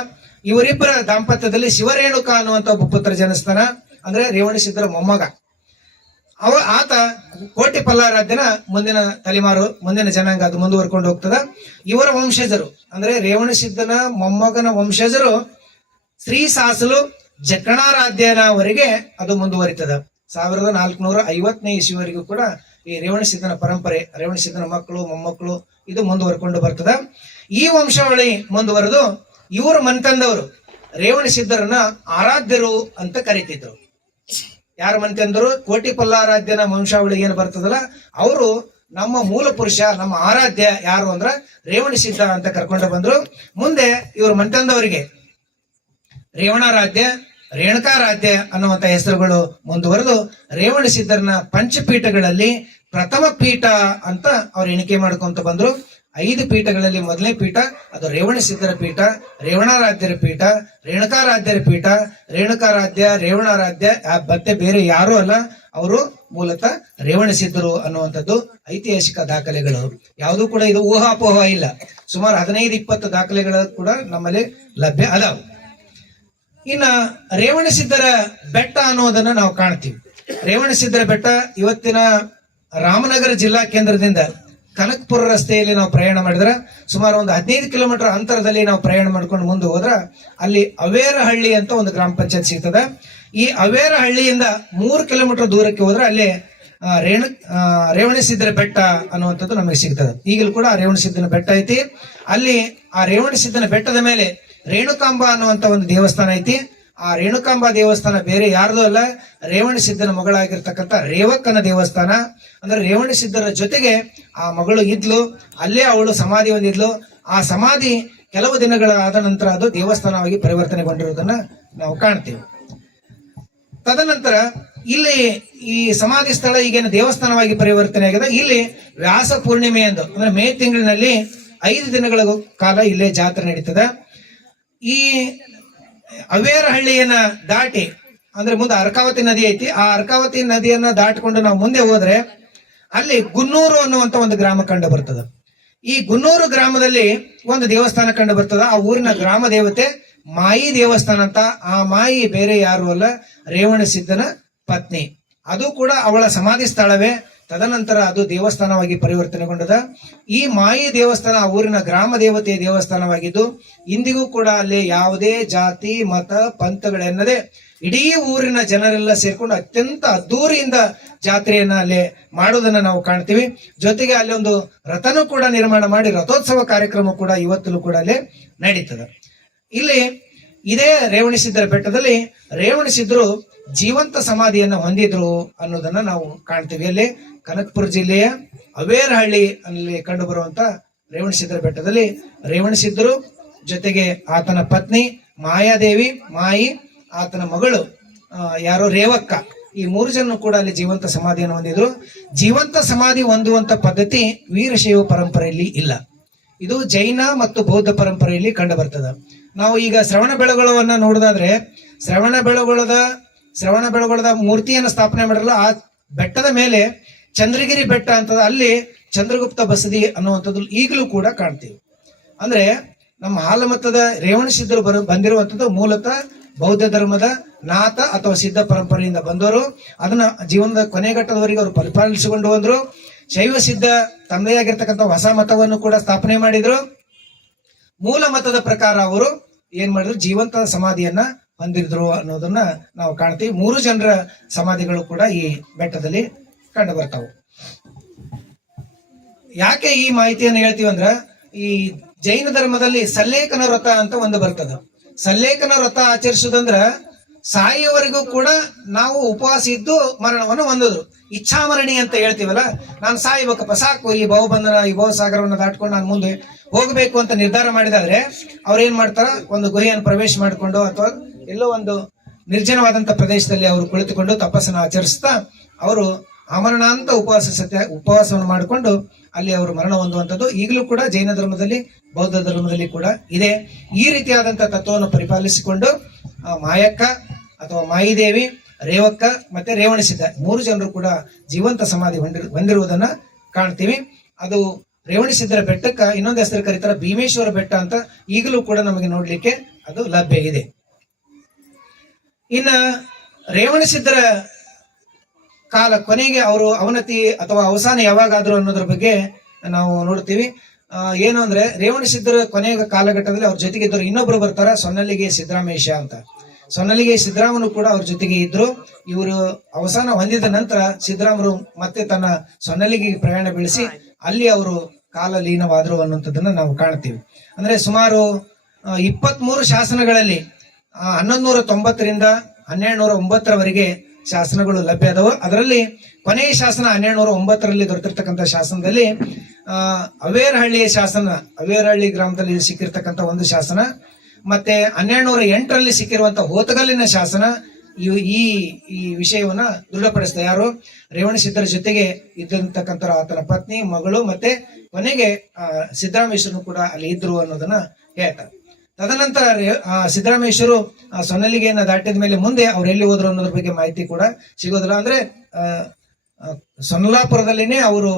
ಇವರಿಬ್ಬರ ದಾಂಪತ್ಯದಲ್ಲಿ ಶಿವರೇಣುಕ ಅನ್ನುವಂಥ ಒಬ್ಬ ಪುತ್ರ ಜನಿಸ್ತಾನ, ಅಂದ್ರೆ ರೇವಣಸಿದ್ಧರ ಮೊಮ್ಮಗ. ಆತ ಕೋಟಿ ಪಲ್ಲಾರಾಧ್ಯನ ಮುಂದಿನ ತಲೆಮಾರು, ಮುಂದಿನ ಜನಾಂಗ ಅದು ಮುಂದುವರ್ಕೊಂಡು ಹೋಗ್ತದ. ಇವರ ವಂಶಜರು ಅಂದ್ರೆ ರೇವಣಸಿದ್ಧನ ಮೊಮ್ಮಗನ ವಂಶಜರು ಶ್ರೀ ಸಾಸಲು ಜಕಣಾರಾಧ್ಯನವರೆಗೆ ಅದು ಮುಂದುವರಿತದ. 1450ನೇ ಇಸ್ವಿವರೆಗೂ ಕೂಡ ಈ ರೇವಣಸಿದ್ಧನ ಪರಂಪರೆ, ರೇವಣಸಿದ್ಧನ ಮಕ್ಕಳು ಮೊಮ್ಮಕ್ಕಳು ಇದು ಮುಂದುವರ್ಕೊಂಡು ಬರ್ತದ. ಈ ವಂಶಾವಳಿ ಮುಂದುವರೆದು ಇವರು ಮನ್ತಂದವರು ರೇವಣಸಿದ್ಧರನ್ನ ಆರಾಧ್ಯರು ಅಂತ ಕರೀತಿದ್ರು. ಯಾರ ಮನ್ತಂದರು? ಕೋಟಿ ಪಲ್ಲಾರಾಧ್ಯನ ವಂಶಾವಳಿ ಏನು ಬರ್ತದಲ್ಲ, ಅವರು ನಮ್ಮ ಮೂಲ ಪುರುಷ, ನಮ್ಮ ಆರಾಧ್ಯ ಯಾರು ಅಂದ್ರ ರೇವಣಸಿದ್ಧ ಅಂತ ಕರ್ಕೊಂಡು ಬಂದ್ರು. ಮುಂದೆ ಇವರು ಮನ್ತಂದವರಿಗೆ ರೇವಣಾರಾಧ್ಯ, ರೇಣುಕಾರಾಧ್ಯ ಅನ್ನುವಂತ ಹೆಸರುಗಳು ಮುಂದುವರೆದು ರೇವಣಸಿದ್ಧರನ್ನ ಪಂಚಪೀಠಗಳಲ್ಲಿ ಪ್ರಥಮ ಪೀಠ ಅಂತ ಅವ್ರು ಎಣಿಕೆ ಮಾಡ್ಕೊಂತ ಬಂದ್ರು. 5 ಪೀಠಗಳಲ್ಲಿ ಮೊದಲನೇ ಪೀಠ ಅದು ರೇವಣಸಿದ್ಧರ ಪೀಠ, ರೇವಣಾರಾಧ್ಯರ ಪೀಠ, ರೇಣುಕಾರಾಧ್ಯರ ಪೀಠ. ರೇವಣಾರಾಧ್ಯ ಮತ್ತೆ ಬೇರೆ ಯಾರು ಅಲ್ಲ, ಅವರು ಮೂಲತಃ ರೇವಣಸಿದ್ಧರು ಅನ್ನುವಂಥದ್ದು ಐತಿಹಾಸಿಕ ದಾಖಲೆಗಳು. ಯಾವುದೂ ಕೂಡ ಇದು ಊಹಾಪೋಹ ಇಲ್ಲ. ಸುಮಾರು 15-20 ದಾಖಲೆಗಳು ಕೂಡ ನಮ್ಮಲ್ಲಿ ಲಭ್ಯ ಅದಾವ. ಇನ್ನ ರೇವಣಸಿದ್ಧರ ಬೆಟ್ಟ ಅನ್ನೋದನ್ನ ನಾವು ಕಾಣ್ತೀವಿ. ರೇವಣಸಿದ್ಧರ ಬೆಟ್ಟ ಇವತ್ತಿನ ರಾಮನಗರ ಜಿಲ್ಲಾ ಕೇಂದ್ರದಿಂದ ಕನಕಪುರ ರಸ್ತೆಯಲ್ಲಿ ನಾವು ಪ್ರಯಾಣ ಮಾಡಿದ್ರೆ ಸುಮಾರು ಒಂದು 15 ಕಿಲೋಮೀಟರ್ ಅಂತರದಲ್ಲಿ ನಾವು ಪ್ರಯಾಣ ಮಾಡ್ಕೊಂಡು ಮುಂದೆ ಹೋದ್ರ ಅಲ್ಲಿ ಅವೇರಹಳ್ಳಿ ಅಂತ ಒಂದು ಗ್ರಾಮ ಪಂಚಾಯತ್ ಸಿಗ್ತದೆ. ಈ ಅವೇರಹಳ್ಳಿಯಿಂದ 3 ಕಿಲೋಮೀಟರ್ ದೂರಕ್ಕೆ ಹೋದ್ರೆ ಅಲ್ಲಿ ರೇವಣಸಿದ್ಧರ ಬೆಟ್ಟ ಅನ್ನುವಂಥದ್ದು ನಮಗೆ ಸಿಗ್ತದೆ. ಈಗಲೂ ಕೂಡ ರೇವಣಸಿದ್ಧನ ಬೆಟ್ಟ ಐತಿ. ಅಲ್ಲಿ ಆ ರೇವಣಸಿದ್ಧನ ಬೆಟ್ಟದ ಮೇಲೆ ರೇಣುಕಾಂಬ ಅನ್ನುವಂತ ಒಂದು ದೇವಸ್ಥಾನ ಐತಿ. ಆ ರೇಣುಕಾಂಬ ದೇವಸ್ಥಾನ ಬೇರೆ ಯಾರ್ದು ಅಲ್ಲ, ರೇವಣಸಿದ್ಧನ ಮಗಳಾಗಿರ್ತಕ್ಕಂಥ ರೇವಕ್ಕನ ದೇವಸ್ಥಾನ. ಅಂದ್ರೆ ರೇವಣಸಿದ್ಧರ ಜೊತೆಗೆ ಆ ಮಗಳು ಇದ್ಲು, ಅಲ್ಲೇ ಅವಳು ಸಮಾಧಿ ಹೊಂದಿದ್ಲು. ಆ ಸಮಾಧಿ ಕೆಲವು ದಿನಗಳ ಆದ ನಂತರ ಅದು ದೇವಸ್ಥಾನವಾಗಿ ಪರಿವರ್ತನೆಗೊಂಡಿರುವುದನ್ನ ನಾವು ಕಾಣ್ತೀವಿ. ತದನಂತರ ಇಲ್ಲಿ ಈ ಸಮಾಧಿ ಸ್ಥಳ ಈಗೇನು ದೇವಸ್ಥಾನವಾಗಿ ಪರಿವರ್ತನೆ ಆಗಿದೆ. ಇಲ್ಲಿ ವ್ಯಾಸ ಪೂರ್ಣಿಮೆ ಎಂದು ಅಂದ್ರೆ ಮೇ ತಿಂಗಳಿನಲ್ಲಿ 5 ದಿನಗಳ ಕಾಲ ಇಲ್ಲೇ ಜಾತ್ರೆ ನಡೀತದೆ. ಈ ಅವೇರಹಳ್ಳಿಯನ್ನ ದಾಟಿ ಅಂದ್ರೆ ಮುಂದೆ ಅರ್ಕಾವತಿ ನದಿ ಐತಿ. ಆ ಅರ್ಕಾವತಿ ನದಿಯನ್ನ ದಾಟಿಕೊಂಡು ನಾವು ಮುಂದೆ ಹೋದ್ರೆ ಅಲ್ಲಿ ಗುನ್ನೂರು ಅನ್ನುವಂತ ಒಂದು ಗ್ರಾಮ ಕಂಡು ಬರ್ತದ. ಈ ಗುನ್ನೂರು ಗ್ರಾಮದಲ್ಲಿ ಒಂದು ದೇವಸ್ಥಾನ ಕಂಡು ಬರ್ತದ. ಆ ಊರಿನ ಗ್ರಾಮ ದೇವತೆ ಮಾಯಿ ದೇವಸ್ಥಾನ ಅಂತ. ಆ ಮಾಯಿ ಬೇರೆ ಯಾರು ಅಲ್ಲ, ರೇವಣಸಿದ್ಧನ ಪತ್ನಿ. ಅದು ಕೂಡ ಅವಳ ಸಮಾಧಿ ಸ್ಥಳವೇ. ತದನಂತರ ಅದು ದೇವಸ್ಥಾನವಾಗಿ ಪರಿವರ್ತನೆಗೊಂಡದ. ಈ ಮಾಯಿ ದೇವಸ್ಥಾನ ಆ ಊರಿನ ಗ್ರಾಮ ದೇವತೆಯ ದೇವಸ್ಥಾನವಾಗಿದ್ದು ಇಂದಿಗೂ ಕೂಡ ಅಲ್ಲಿ ಯಾವುದೇ ಜಾತಿ ಮತ ಪಂಥಗಳೆನ್ನದೆ ಇಡೀ ಊರಿನ ಜನರೆಲ್ಲ ಸೇರ್ಕೊಂಡು ಅತ್ಯಂತ ಅದ್ದೂರಿಯಿಂದ ಜಾತ್ರೆಯನ್ನ ಅಲ್ಲಿ ಮಾಡೋದನ್ನ ನಾವು ಕಾಣ್ತೀವಿ. ಜೊತೆಗೆ ಅಲ್ಲಿ ಒಂದು ರಥನೂ ಕೂಡ ನಿರ್ಮಾಣ ಮಾಡಿ ರಥೋತ್ಸವ ಕಾರ್ಯಕ್ರಮ ಕೂಡ ಇವತ್ತಲೂ ಕೂಡ ಅಲ್ಲಿ ನಡೀತದೆ. ಇಲ್ಲಿ ಇದೇ ರೇವಣಸಿದ್ಧರ ಬೆಟ್ಟದಲ್ಲಿ ರೇವಣಸಿದ್ಧರು ಜೀವಂತ ಸಮಾಧಿಯನ್ನ ಹೊಂದಿದ್ರು ಅನ್ನೋದನ್ನ ನಾವು ಕಾಣ್ತೀವಿ. ಅಲ್ಲಿ ಕನಕಪುರ ಜಿಲ್ಲೆಯ ಅವೇರಹಳ್ಳಿ ಅಲ್ಲಿ ಕಂಡು ಬರುವಂತ ರೇವಣಸಿದ್ಧರ ಬೆಟ್ಟದಲ್ಲಿ ರೇವಣಸಿದ್ಧರು ಜೊತೆಗೆ ಆತನ ಪತ್ನಿ ಮಾಯಾದೇವಿ, ಮಾಯಿ, ಆತನ ಮಗಳು ಯಾರೋ ರೇವಕ್ಕ, ಈ 3 ಜನ ಕೂಡ ಅಲ್ಲಿ ಜೀವಂತ ಸಮಾಧಿಯನ್ನು ಹೊಂದಿದ್ರು. ಜೀವಂತ ಸಮಾಧಿ ಹೊಂದುವಂತ ಪದ್ಧತಿ ವೀರಶೈವ ಪರಂಪರೆಯಲ್ಲಿ ಇಲ್ಲ. ಇದು ಜೈನ ಮತ್ತು ಬೌದ್ಧ ಪರಂಪರೆಯಲ್ಲಿ ಕಂಡು ಬರ್ತದೆ. ನಾವು ಈಗ ಶ್ರವಣ ಬೆಳಗೊಳವನ್ನ ನೋಡೋದಾದ್ರೆ ಶ್ರವಣ ಬೆಳಗೊಳದ ಮೂರ್ತಿಯನ್ನು ಸ್ಥಾಪನೆ ಮಾಡಿರಲ್ಲ. ಆ ಬೆಟ್ಟದ ಮೇಲೆ ಚಂದ್ರಗಿರಿ ಬೆಟ್ಟ ಅಂತದ, ಅಲ್ಲಿ ಚಂದ್ರಗುಪ್ತ ಬಸದಿ ಅನ್ನುವಂಥದ್ದು ಈಗಲೂ ಕೂಡ ಕಾಣ್ತೀವಿ. ಅಂದ್ರೆ ನಮ್ಮ ಹಾಲಮತದ ರೇವಣಸಿದ್ಧರು ಬಂದಿರುವಂತದ್ದು ಮೂಲತಃ ಬೌದ್ಧ ಧರ್ಮದ ನಾಥ ಅಥವಾ ಸಿದ್ಧ ಪರಂಪರೆಯಿಂದ ಬಂದವರು. ಅದನ್ನ ಜೀವನದ ಕೊನೆಘಟ್ಟದವರೆಗೆ ಅವರು ಪರಿಪಾಲಿಸಿಕೊಂಡು ಹೋದ್ರು. ಶೈವ ಸಿದ್ಧ ತಮ್ಮದೇ ಆಗಿರ್ತಕ್ಕಂಥ ಹೊಸ ಮತವನ್ನು ಕೂಡ ಸ್ಥಾಪನೆ ಮಾಡಿದ್ರು. ಮೂಲ ಮತದ ಪ್ರಕಾರ ಅವರು ಏನ್ ಮಾಡಿದ್ರು, ಜೀವಂತ ಸಮಾಧಿಯನ್ನ ಹೊಂದಿದ್ರು ಅನ್ನೋದನ್ನ ನಾವು ಕಾಣ್ತೀವಿ. 3 ಜನರ ಸಮಾಧಿಗಳು ಕೂಡ ಈ ಬೆಟ್ಟದಲ್ಲಿ ಕಂಡು ಬರ್ತಾವೆ. ಯಾಕೆ ಈ ಮಾಹಿತಿಯನ್ನು ಹೇಳ್ತೀವಿ ಅಂದ್ರ, ಈ ಜೈನ ಧರ್ಮದಲ್ಲಿ ಸಲ್ಲೇಖನ ವ್ರತ ಅಂತ ಒಂದು ಬರ್ತದ. ಸಲ್ಲೇಖನ ವ್ರತ ಆಚರಿಸುದಂದ್ರ ಸಾಯುವವರೆಗೂ ಕೂಡ ನಾವು ಉಪವಾಸ ಇದ್ದು ಮರಣವನ್ನು ಹೊಂದಿದ್ರು. ಇಚ್ಛಾಮರಣಿ ಅಂತ ಹೇಳ್ತೀವಲ್ಲ, ನಾನು ಸಾಯ್ಬೇಕಪ್ಪ, ಸಾಕು, ಈ ಬಹುಬಂಧನ ಈ ಬಹುಸಾಗರವನ್ನು ದಾಟ್ಕೊಂಡು ನಾನು ಮುಂದೆ ಹೋಗಬೇಕು ಅಂತ ನಿರ್ಧಾರ ಮಾಡಿದಾದ್ರೆ ಅವ್ರೇನ್ ಮಾಡ್ತಾರ, ಒಂದು ಗುಹೆಯನ್ನು ಪ್ರವೇಶ ಮಾಡಿಕೊಂಡು ಅಥವಾ ಎಲ್ಲೋ ಒಂದು ನಿರ್ಜನವಾದಂತ ಪ್ರದೇಶದಲ್ಲಿ ಅವರು ಕುಳಿತುಕೊಂಡು ತಪಸ್ಸನ್ನು ಆಚರಿಸ್ತಾ ಅವರು ಆಮರಣಾಂತ ಉಪವಾಸವನ್ನು ಮಾಡಿಕೊಂಡು ಅಲ್ಲಿ ಅವರು ಮರಣ ಹೊಂದುವಂಥದ್ದು ಈಗಲೂ ಕೂಡ ಜೈನ ಧರ್ಮದಲ್ಲಿ, ಬೌದ್ಧ ಧರ್ಮದಲ್ಲಿ ಕೂಡ ಇದೆ. ಈ ರೀತಿಯಾದಂತಹ ತತ್ವವನ್ನು ಪರಿಪಾಲಿಸಿಕೊಂಡು ಮಾಯಕ್ಕ ಅಥವಾ ಮಾಯಿದೇವಿ, ರೇವಕ್ಕ ಮತ್ತೆ ರೇವಣಸಿದ್ಧ 3 ಜನರು ಕೂಡ ಜೀವಂತ ಸಮಾಧಿ ಹೊಂದಿರುವುದನ್ನ ಕಾಣ್ತೀವಿ. ಅದು ರೇವಣಸಿದ್ದರ ಬೆಟ್ಟಕ್ಕ ಇನ್ನೊಂದು ಹೆಸರು ಕರೀತಾರೆ ಭೀಮೇಶ್ವರ ಬೆಟ್ಟ ಅಂತ ಈಗಲೂ ಕೂಡ ನಮಗೆ ನೋಡ್ಲಿಕ್ಕೆ ಅದು ಲಭ್ಯ ಇದೆ. ಇನ್ನ ರೇವಣಸಿದ್ದರ ಕಾಲ ಕೊನೆಗೆ ಅವರು ಅವನತಿ ಅಥವಾ ಅವಸಾನ ಯಾವಾಗಾದ್ರು ಅನ್ನೋದ್ರ ಬಗ್ಗೆ ನಾವು ನೋಡ್ತೀವಿ. ಏನು ಅಂದ್ರೆ ರೇವಣಸಿದ್ದರ ಕೊನೆಯ ಕಾಲಘಟ್ಟದಲ್ಲಿ ಅವ್ರ ಜೊತೆಗೆ ಇದ್ದರು ಇನ್ನೊಬ್ರು ಬರ್ತಾರ, ಸೊನ್ನಲಿಗೆ ಸಿದ್ದರಾಮೇಶ ಅಂತ. ಸೊನ್ನಲಿಗೆ ಸಿದ್ದರಾಮನು ಕೂಡ ಅವ್ರ ಜೊತೆಗೆ ಇದ್ರು. ಇವರು ಅವಸಾನ ಹೊಂದಿದ ನಂತರ ಸಿದ್ದರಾಮರು ಮತ್ತೆ ತನ್ನ ಸೊನ್ನಲಿಗೆ ಪ್ರಯಾಣ ಬೆಳೆಸಿ ಅಲ್ಲಿ ಅವರು ಕಾಲ ಲೀನವಾದ್ರು ಅನ್ನುವಂಥದ್ದನ್ನ ನಾವು ಕಾಣ್ತೀವಿ. ಅಂದ್ರೆ ಸುಮಾರು 23 ಶಾಸನಗಳಲ್ಲಿ 1190ರಿಂದ 1209ರವರೆಗೆ ಶಾಸನಗಳು ಲಭ್ಯ ಆದವು. ಅದರಲ್ಲಿ ಕೊನೆಯ ಶಾಸನ 1209ರಲ್ಲಿ ದೊರೆತಿರ್ತಕ್ಕಂಥ ಶಾಸನದಲ್ಲಿ ಅವೇರಹಳ್ಳಿಯ ಶಾಸನ, ಅವೇರಹಳ್ಳಿ ಗ್ರಾಮದಲ್ಲಿ ಸಿಕ್ಕಿರ್ತಕ್ಕಂಥ ಒಂದು ಶಾಸನ, ಮತ್ತೆ 1208ರಲ್ಲಿ ಸಿಕ್ಕಿರುವಂತಹ ಹೋತಗಲ್ಲಿನ ಶಾಸನ ಈ ವಿಷಯವನ್ನ ದೃಢಪಡಿಸಿದ ಯಾರು? ರೇವಣಸಿದ್ದರ ಜೊತೆಗೆ ಇದ್ದಂತಕ್ಕಂಥ ಆತನ ಪತ್ನಿ, ಮಗಳು, ಮತ್ತೆ ಕೊನೆಗೆ ಸಿದ್ದರಾಮೇಶ್ವರನು ಕೂಡ ಅಲ್ಲಿ ಇದ್ರು ಅನ್ನೋದನ್ನ ಹೇಳ್ತಾರೆ. ತದನಂತರ ಸಿದ್ದರಾಮೇಶ್ವರು ಸೊನ್ನಲಿಗೆಯನ್ನ ದಾಟಿದ ಮೇಲೆ ಮುಂದೆ ಅವ್ರು ಎಲ್ಲಿ ಹೋದ್ರು ಅನ್ನೋದ್ರ ಬಗ್ಗೆ ಮಾಹಿತಿ ಕೂಡ ಸಿಗೋದಿಲ್ಲ. ಅಂದ್ರೆ ಸೊನ್ನಲಾಪುರದಲ್ಲಿನೇ ಅವರು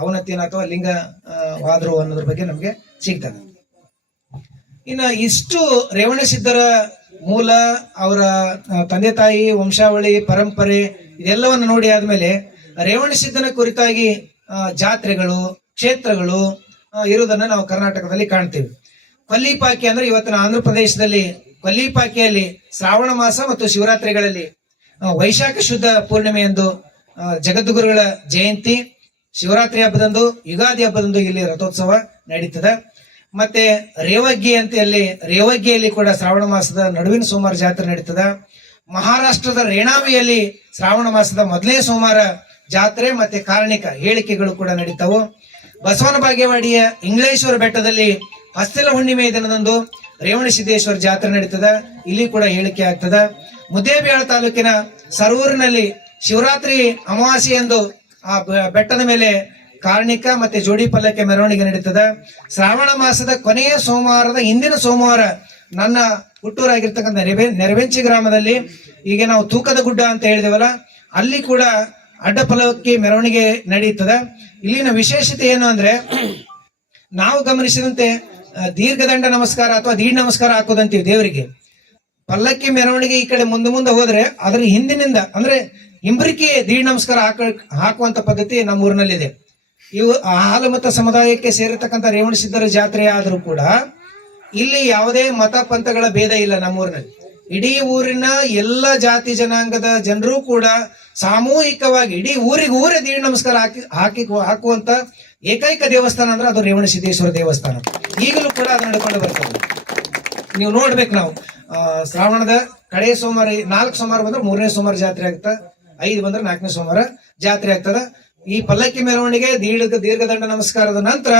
ಅವನತಿನ ಅಥವಾ ಲಿಂಗವಾದ್ರು ಅನ್ನೋದ್ರ ಬಗ್ಗೆ ನಮ್ಗೆ ಸಿಗ್ತದೆ. ಇನ್ನ ಇಷ್ಟು ರೇವಣಸಿದ್ದರ ಮೂಲ, ಅವರ ತಂದೆ ತಾಯಿ, ವಂಶಾವಳಿ, ಪರಂಪರೆ ಇದೆಲ್ಲವನ್ನು ನೋಡಿ ಆದ್ಮೇಲೆ ರೇವಣಸಿದ್ದನ ಕುರಿತಾಗಿ ಜಾತ್ರೆಗಳು, ಕ್ಷೇತ್ರಗಳು ಇರುವುದನ್ನ ನಾವು ಕರ್ನಾಟಕದಲ್ಲಿ ಕಾಣ್ತೀವಿ. ಕೊಲ್ಲಿಪಾಕಿ ಅಂದ್ರೆ ಇವತ್ತಿನ ಆಂಧ್ರ ಪ್ರದೇಶದಲ್ಲಿ ಕೊಲ್ಲಿಪಾಕಿಯಲ್ಲಿ ಶ್ರಾವಣ ಮಾಸ ಮತ್ತು ಶಿವರಾತ್ರಿಗಳಲ್ಲಿ ವೈಶಾಖ ಶುದ್ಧ ಪೂರ್ಣಿಮೆಯಂದು ಜಗದ್ಗುರುಗಳ ಜಯಂತಿ, ಶಿವರಾತ್ರಿ ಹಬ್ಬದಂದು, ಯುಗಾದಿ ಹಬ್ಬದಂದು ಇಲ್ಲಿ ರಥೋತ್ಸವ ನಡೀತದೆ. ಮತ್ತೆ ರೇವಗ್ಗಿಯಲ್ಲಿ ಕೂಡ ಶ್ರಾವಣ ಮಾಸದ ನಡುವಿನ ಸೋಮವಾರ ಜಾತ್ರೆ ನಡೀತದ. ಮಹಾರಾಷ್ಟ್ರದ ರೇಣಾವಿಯಲ್ಲಿ ಶ್ರಾವಣ ಮಾಸದ ಮೊದಲನೇ ಸೋಮವಾರ ಜಾತ್ರೆ ಮತ್ತೆ ಕಾರಣಿಕ ಹೇಳಿಕೆಗಳು ಕೂಡ ನಡೀತಾವು. ಬಸವನ ಬಾಗೇವಾಡಿಯ ಇಂಗ್ಲೇಶ್ವರ ಬೆಟ್ಟದಲ್ಲಿ ಹಸ್ತಿಲ ಹುಣ್ಣಿಮೆ ದಿನದಂದು ರೇವಣಸಿದ್ದೇಶ್ವರ ಜಾತ್ರೆ ನಡೀತದ, ಇಲ್ಲಿ ಕೂಡ ಹೇಳಿಕೆ ಆಗ್ತದ. ಮುದ್ದೇಬಿಹಾಳ ತಾಲೂಕಿನ ಸರೂರಿನಲ್ಲಿ ಶಿವರಾತ್ರಿ ಅಮಾವಾಸ್ಯೆಯಂದು ಆ ಬೆಟ್ಟದ ಮೇಲೆ ಕಾರಣಿಕ ಮತ್ತೆ ಜೋಡಿ ಪಲ್ಲಕ್ಕೆ ಮೆರವಣಿಗೆ ನಡೀತದ. ಶ್ರಾವಣ ಮಾಸದ ಕೊನೆಯ ಸೋಮವಾರದ ಹಿಂದಿನ ಸೋಮವಾರ ನನ್ನ ಹುಟ್ಟೂರಾಗಿರ್ತಕ್ಕಂಥ ನೆರವೆಂಚಿ ಗ್ರಾಮದಲ್ಲಿ, ಈಗ ನಾವು ತೂಕದ ಗುಡ್ಡ ಅಂತ ಹೇಳಿದೇವಲ್ಲ, ಅಲ್ಲಿ ಕೂಡ ಅಡ್ಡ ಪಲ್ಲಕ್ಕಿ ಮೆರವಣಿಗೆ ನಡೀತದ. ಇಲ್ಲಿನ ವಿಶೇಷತೆ ಏನು ಅಂದ್ರೆ, ನಾವು ಗಮನಿಸಿದಂತೆ ದೀರ್ಘದಂಡ ನಮಸ್ಕಾರ ಅಥವಾ ದೀಡ್ ನಮಸ್ಕಾರ ಹಾಕೋದಂತೀವಿ ದೇವರಿಗೆ. ಪಲ್ಲಕ್ಕಿ ಮೆರವಣಿಗೆ ಈ ಕಡೆ ಮುಂದೆ ಹೋದ್ರೆ ಅದರ ಹಿಂದಿನಿಂದ ಅಂದ್ರೆ ಹಿಂಬರಿಕೆ ದೀಡ್ ನಮಸ್ಕಾರ ಹಾಕುವಂತ ಪದ್ಧತಿ ನಮ್ಮ ಊರಿನಲ್ಲಿದೆ. ಇವು ಹಾಲುಮತ ಸಮುದಾಯಕ್ಕೆ ಸೇರಿರ್ತಕ್ಕಂಥ ರೇವಣಸಿದ್ದರ ಜಾತ್ರೆ ಆದ್ರೂ ಕೂಡ ಇಲ್ಲಿ ಯಾವುದೇ ಮತ ಪಂಥಗಳ ಭೇದ ಇಲ್ಲ. ನಮ್ಮೂರಿನಲ್ಲಿ ಇಡೀ ಊರಿನ ಎಲ್ಲ ಜಾತಿ ಜನಾಂಗದ ಜನರು ಕೂಡ ಸಾಮೂಹಿಕವಾಗಿ ಇಡೀ ಊರೇ ದೀಡ್ ನಮಸ್ಕಾರ ಹಾಕುವಂತ ಏಕೈಕ ದೇವಸ್ಥಾನ ಅಂದ್ರೆ ಅದು ರೇವಣಸಿದ್ದೇಶ್ವರ ದೇವಸ್ಥಾನ. ಈಗಲೂ ಕೂಡ ಅದು ನಡ್ಕೊಂಡು ಬರ್ತದೆ. ನೀವು ನೋಡ್ಬೇಕು, ನಾವು ಶ್ರಾವಣದ ಕಡೆ ಸೋಮವಾರ 4 ಸೋಮವಾರ ಬಂದ್ರೆ 3ನೇ ಸೋಮವಾರ ಜಾತ್ರೆ ಆಗ್ತದ, 5 ಬಂದ್ರೆ 4ನೇ ಸೋಮವಾರ ಜಾತ್ರೆ ಆಗ್ತದ. ಈ ಪಲ್ಲಕ್ಕಿ ಮೆರವಣಿಗೆ ದೀರ್ಘದಂಡ ನಮಸ್ಕಾರದ ನಂತರ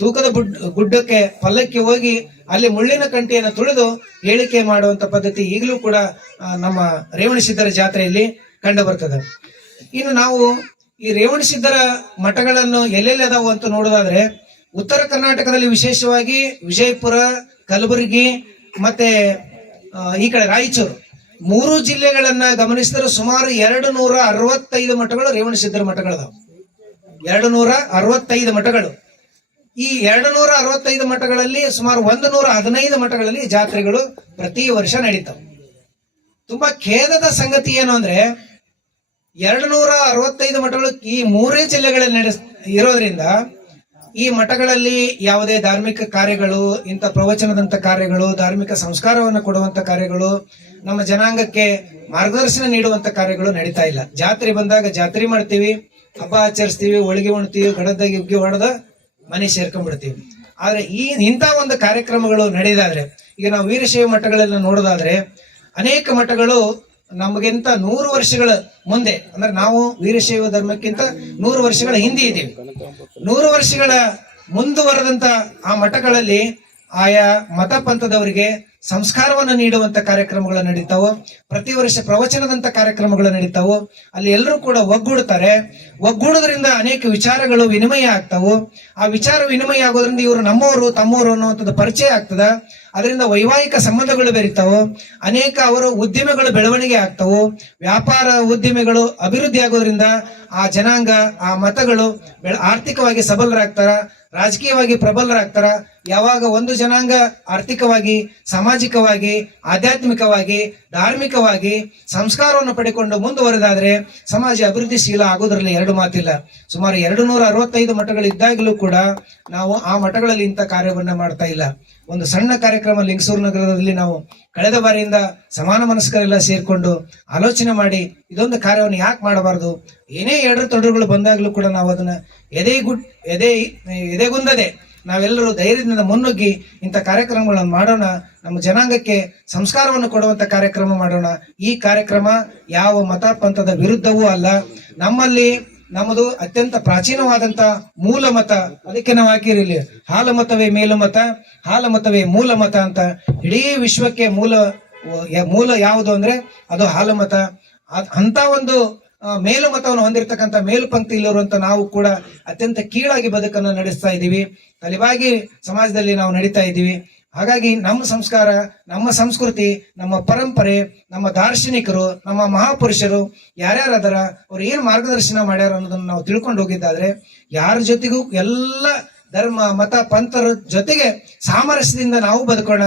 ತೂಕದ ಗುಡ್ಡಕ್ಕೆ ಪಲ್ಲಕ್ಕಿ ಹೋಗಿ ಅಲ್ಲಿ ಮುಳ್ಳಿನ ಕಂಟಿಯನ್ನು ತುಳಿದು ಹೇಳಿಕೆ ಮಾಡುವಂತ ಪದ್ಧತಿ ಈಗಲೂ ಕೂಡ ನಮ್ಮ ರೇವಣಸಿದ್ದರ ಜಾತ್ರೆಯಲ್ಲಿ ಕಂಡು ಬರ್ತದೆ. ಇನ್ನು ನಾವು ಈ ರೇವಣಸಿದ್ದರ ಮಠಗಳನ್ನು ಎಲ್ಲೆಲ್ಲಿ ಅದಾವು ಅಂತ ನೋಡೋದಾದ್ರೆ, ಉತ್ತರ ಕರ್ನಾಟಕದಲ್ಲಿ ವಿಶೇಷವಾಗಿ ವಿಜಯಪುರ, ಕಲಬುರಗಿ ಮತ್ತೆ ಈ ಕಡೆ ರಾಯಚೂರು 3 ಜಿಲ್ಲೆಗಳನ್ನ ಗಮನಿಸಿದ್ರೆ ಸುಮಾರು 265 ಮಠಗಳು ರೇವಣಸಿದ್ದರ ಮಠಗಳದಾವ. 265 ಮಠಗಳು. ಈ 265 ಮಠಗಳಲ್ಲಿ ಸುಮಾರು 115 ಮಠಗಳಲ್ಲಿ ಜಾತ್ರೆಗಳು ಪ್ರತಿ ವರ್ಷ ನಡೀತಾವ. ತುಂಬಾ ಖೇದದ ಸಂಗತಿ ಏನು ಅಂದ್ರೆ, 265 ಮಠಗಳು ಈ 3 ಜಿಲ್ಲೆಗಳಲ್ಲಿ ಇರೋದ್ರಿಂದ ಈ ಮಠಗಳಲ್ಲಿ ಯಾವುದೇ ಧಾರ್ಮಿಕ ಕಾರ್ಯಗಳು, ಇಂಥ ಪ್ರವಚನದಂತ ಕಾರ್ಯಗಳು, ಧಾರ್ಮಿಕ ಸಂಸ್ಕಾರವನ್ನು ಕೊಡುವಂತ ಕಾರ್ಯಗಳು, ನಮ್ಮ ಜನಾಂಗಕ್ಕೆ ಮಾರ್ಗದರ್ಶನ ನೀಡುವಂತ ಕಾರ್ಯಗಳು ನಡೀತಾ ಇಲ್ಲ. ಜಾತ್ರೆ ಬಂದಾಗ ಜಾತ್ರೆ ಮಾಡ್ತೀವಿ, ಹಬ್ಬ ಆಚರಿಸ್ತೀವಿ, ಹೋಳಿಗೆ ಉಣ್ತೀವಿ, ಗಡದಾಗಿ ಉಗ್ಗಿ ಹೊಡೆದ ಮನೆ ಸೇರ್ಕೊಂಡ್ಬಿಡ್ತೀವಿ. ಆದ್ರೆ ಇಂಥ ಒಂದು ಕಾರ್ಯಕ್ರಮಗಳು ನಡೆದಾದ್ರೆ, ಈಗ ನಾವು ವೀರಶೈವ ಮಠಗಳೆಲ್ಲ ನೋಡೋದಾದ್ರೆ ಅನೇಕ ಮಠಗಳು ನಮಗಿಂತ 100 ವರ್ಷಗಳ ಮುಂದೆ, ಅಂದ್ರೆ ನಾವು ವೀರಶೈವ ಧರ್ಮಕ್ಕಿಂತ 100 ವರ್ಷಗಳ ಹಿಂದೆ ಇದ್ದೀವಿ. 100 ವರ್ಷಗಳ ಮುಂದುವರೆದಂತ ಆ ಮಠಗಳಲ್ಲಿ ಆಯಾ ಮತ ಪಂಥದವರಿಗೆ ಸಂಸ್ಕಾರವನ್ನು ನೀಡುವಂತ ಕಾರ್ಯಕ್ರಮಗಳು ನಡೀತಾವು. ಪ್ರತಿ ವರ್ಷ ಪ್ರವಚನದಂತ ಕಾರ್ಯಕ್ರಮಗಳು ನಡೀತಾವು. ಅಲ್ಲಿ ಎಲ್ಲರೂ ಕೂಡ ಒಗ್ಗೂಡ್ತಾರೆ. ಒಗ್ಗೂಡೋದ್ರಿಂದ ಅನೇಕ ವಿಚಾರಗಳು ವಿನಿಮಯ ಆಗ್ತಾವು. ಆ ವಿಚಾರ ವಿನಿಮಯ ಆಗೋದ್ರಿಂದ ಇವರು ನಮ್ಮವರು ತಮ್ಮವರು ಅನ್ನುವಂಥದ್ದು ಪರಿಚಯ ಆಗ್ತದ. ಅದರಿಂದ ವೈವಾಹಿಕ ಸಂಬಂಧಗಳು ಬೆರೀತಾವು. ಅನೇಕ ಅವರು ಉದ್ಯಮಗಳು ಬೆಳವಣಿಗೆ ಆಗ್ತಾವು. ವ್ಯಾಪಾರ ಉದ್ಯಮಿಗಳು ಅಭಿವೃದ್ಧಿ ಆಗೋದ್ರಿಂದ ಆ ಜನಾಂಗ, ಆ ಮತಗಳು ಆರ್ಥಿಕವಾಗಿ ಸಬಲರಾಗ್ತಾರ, ರಾಜಕೀಯವಾಗಿ ಪ್ರಬಲರಾಗ್ತಾರ. ಯಾವಾಗ ಒಂದು ಜನಾಂಗ ಆರ್ಥಿಕವಾಗಿ, ಸಾಮಾಜಿಕವಾಗಿ, ಆಧ್ಯಾತ್ಮಿಕವಾಗಿ, ಧಾರ್ಮಿಕವಾಗಿ ಸಂಸ್ಕಾರವನ್ನು ಪಡೆಕೊಂಡು ಮುಂದುವರೆದಾದ್ರೆ ಸಮಾಜ ಅಭಿವೃದ್ಧಿಶೀಲ ಆಗೋದ್ರಲ್ಲಿ ಎರಡು ಮಾತಿಲ್ಲ. ಸುಮಾರು 265 ಮಠಗಳಿದ್ದಾಗಲೂ ಕೂಡ ನಾವು ಆ ಮಠಗಳಲ್ಲಿ ಇಂಥ ಕಾರ್ಯವನ್ನ ಮಾಡ್ತಾ ಇಲ್ಲ. ಒಂದು ಸಣ್ಣ ಕಾರ್ಯಕ್ರಮ ಲಿಂಗಸೂರು ನಗರದಲ್ಲಿ ನಾವು ಕಳೆದ ಬಾರಿಯಿಂದ ಸಮಾನ ಮನಸ್ಕರೆಲ್ಲ ಸೇರ್ಕೊಂಡು ಆಲೋಚನೆ ಮಾಡಿ ಇದೊಂದು ಕಾರ್ಯವನ್ನು ಯಾಕೆ ಮಾಡಬಾರದು, ಏನೇ ಎರಡು ತೊಡರುಗಳು ಬಂದಾಗಲೂ ಕೂಡ ನಾವು ಅದನ್ನ ಎದೆಗುಂದದೆ ನಾವೆಲ್ಲರೂ ಧೈರ್ಯದಿಂದ ಮುನ್ನುಗ್ಗಿ ಇಂಥ ಕಾರ್ಯಕ್ರಮಗಳನ್ನು ಮಾಡೋಣ. ನಮ್ಮ ಜನಾಂಗಕ್ಕೆ ಸಂಸ್ಕಾರವನ್ನು ಕೊಡುವಂತ ಕಾರ್ಯಕ್ರಮ ಮಾಡೋಣ. ಈ ಕಾರ್ಯಕ್ರಮ ಯಾವ ಮತ ಪಂಥದ ವಿರುದ್ಧವೂ ಅಲ್ಲ. ನಮ್ಮದು ಅತ್ಯಂತ ಪ್ರಾಚೀನವಾದಂತ ಮೂಲ ಮತ. ಅದಕ್ಕೆ ನಾವು ಹಾಕಿರಲಿ ಹಾಲ ಮತವೇ ಮೇಲು ಮತ, ಹಾಲ ಮತವೇ ಮೂಲ ಮತ ಅಂತ. ಇಡೀ ವಿಶ್ವಕ್ಕೆ ಮೂಲ ಯಾವುದು ಅಂದ್ರೆ ಅದು ಹಾಲ ಮತ. ಅಂತ ಒಂದು ಮೇಲು ಮತವನ್ನು ಹೊಂದಿರತಕ್ಕಂಥ ಮೇಲು ಪಂಕ್ತಿಯಲ್ಲಿರುವಂತ ನಾವು ಕೂಡ ಅತ್ಯಂತ ಕೀಳಾಗಿ ಬದುಕನ್ನು ನಡೆಸ್ತಾ ಇದ್ದೀವಿ. ತಲೆಬಾಗಿ ಸಮಾಜದಲ್ಲಿ ನಾವು ನಡೀತಾ ಇದ್ದೀವಿ. ಹಾಗಾಗಿ ನಮ್ಮ ಸಂಸ್ಕಾರ, ನಮ್ಮ ಸಂಸ್ಕೃತಿ, ನಮ್ಮ ಪರಂಪರೆ, ನಮ್ಮ ದಾರ್ಶನಿಕರು, ನಮ್ಮ ಮಹಾಪುರುಷರು ಯಾರ್ಯಾರದರ ಅವ್ರು ಏನ್ ಮಾರ್ಗದರ್ಶನ ಮಾಡ್ಯಾರ ಅನ್ನೋದನ್ನ ನಾವು ತಿಳ್ಕೊಂಡು ಹೋಗಿದ್ದಾದ್ರೆ ಯಾರ ಜೊತೆಗೂ ಎಲ್ಲ ಧರ್ಮ, ಮತ, ಪಂಥರ ಜೊತೆಗೆ ಸಾಮರಸ್ಯದಿಂದ ನಾವು ಬದುಕೋಣ,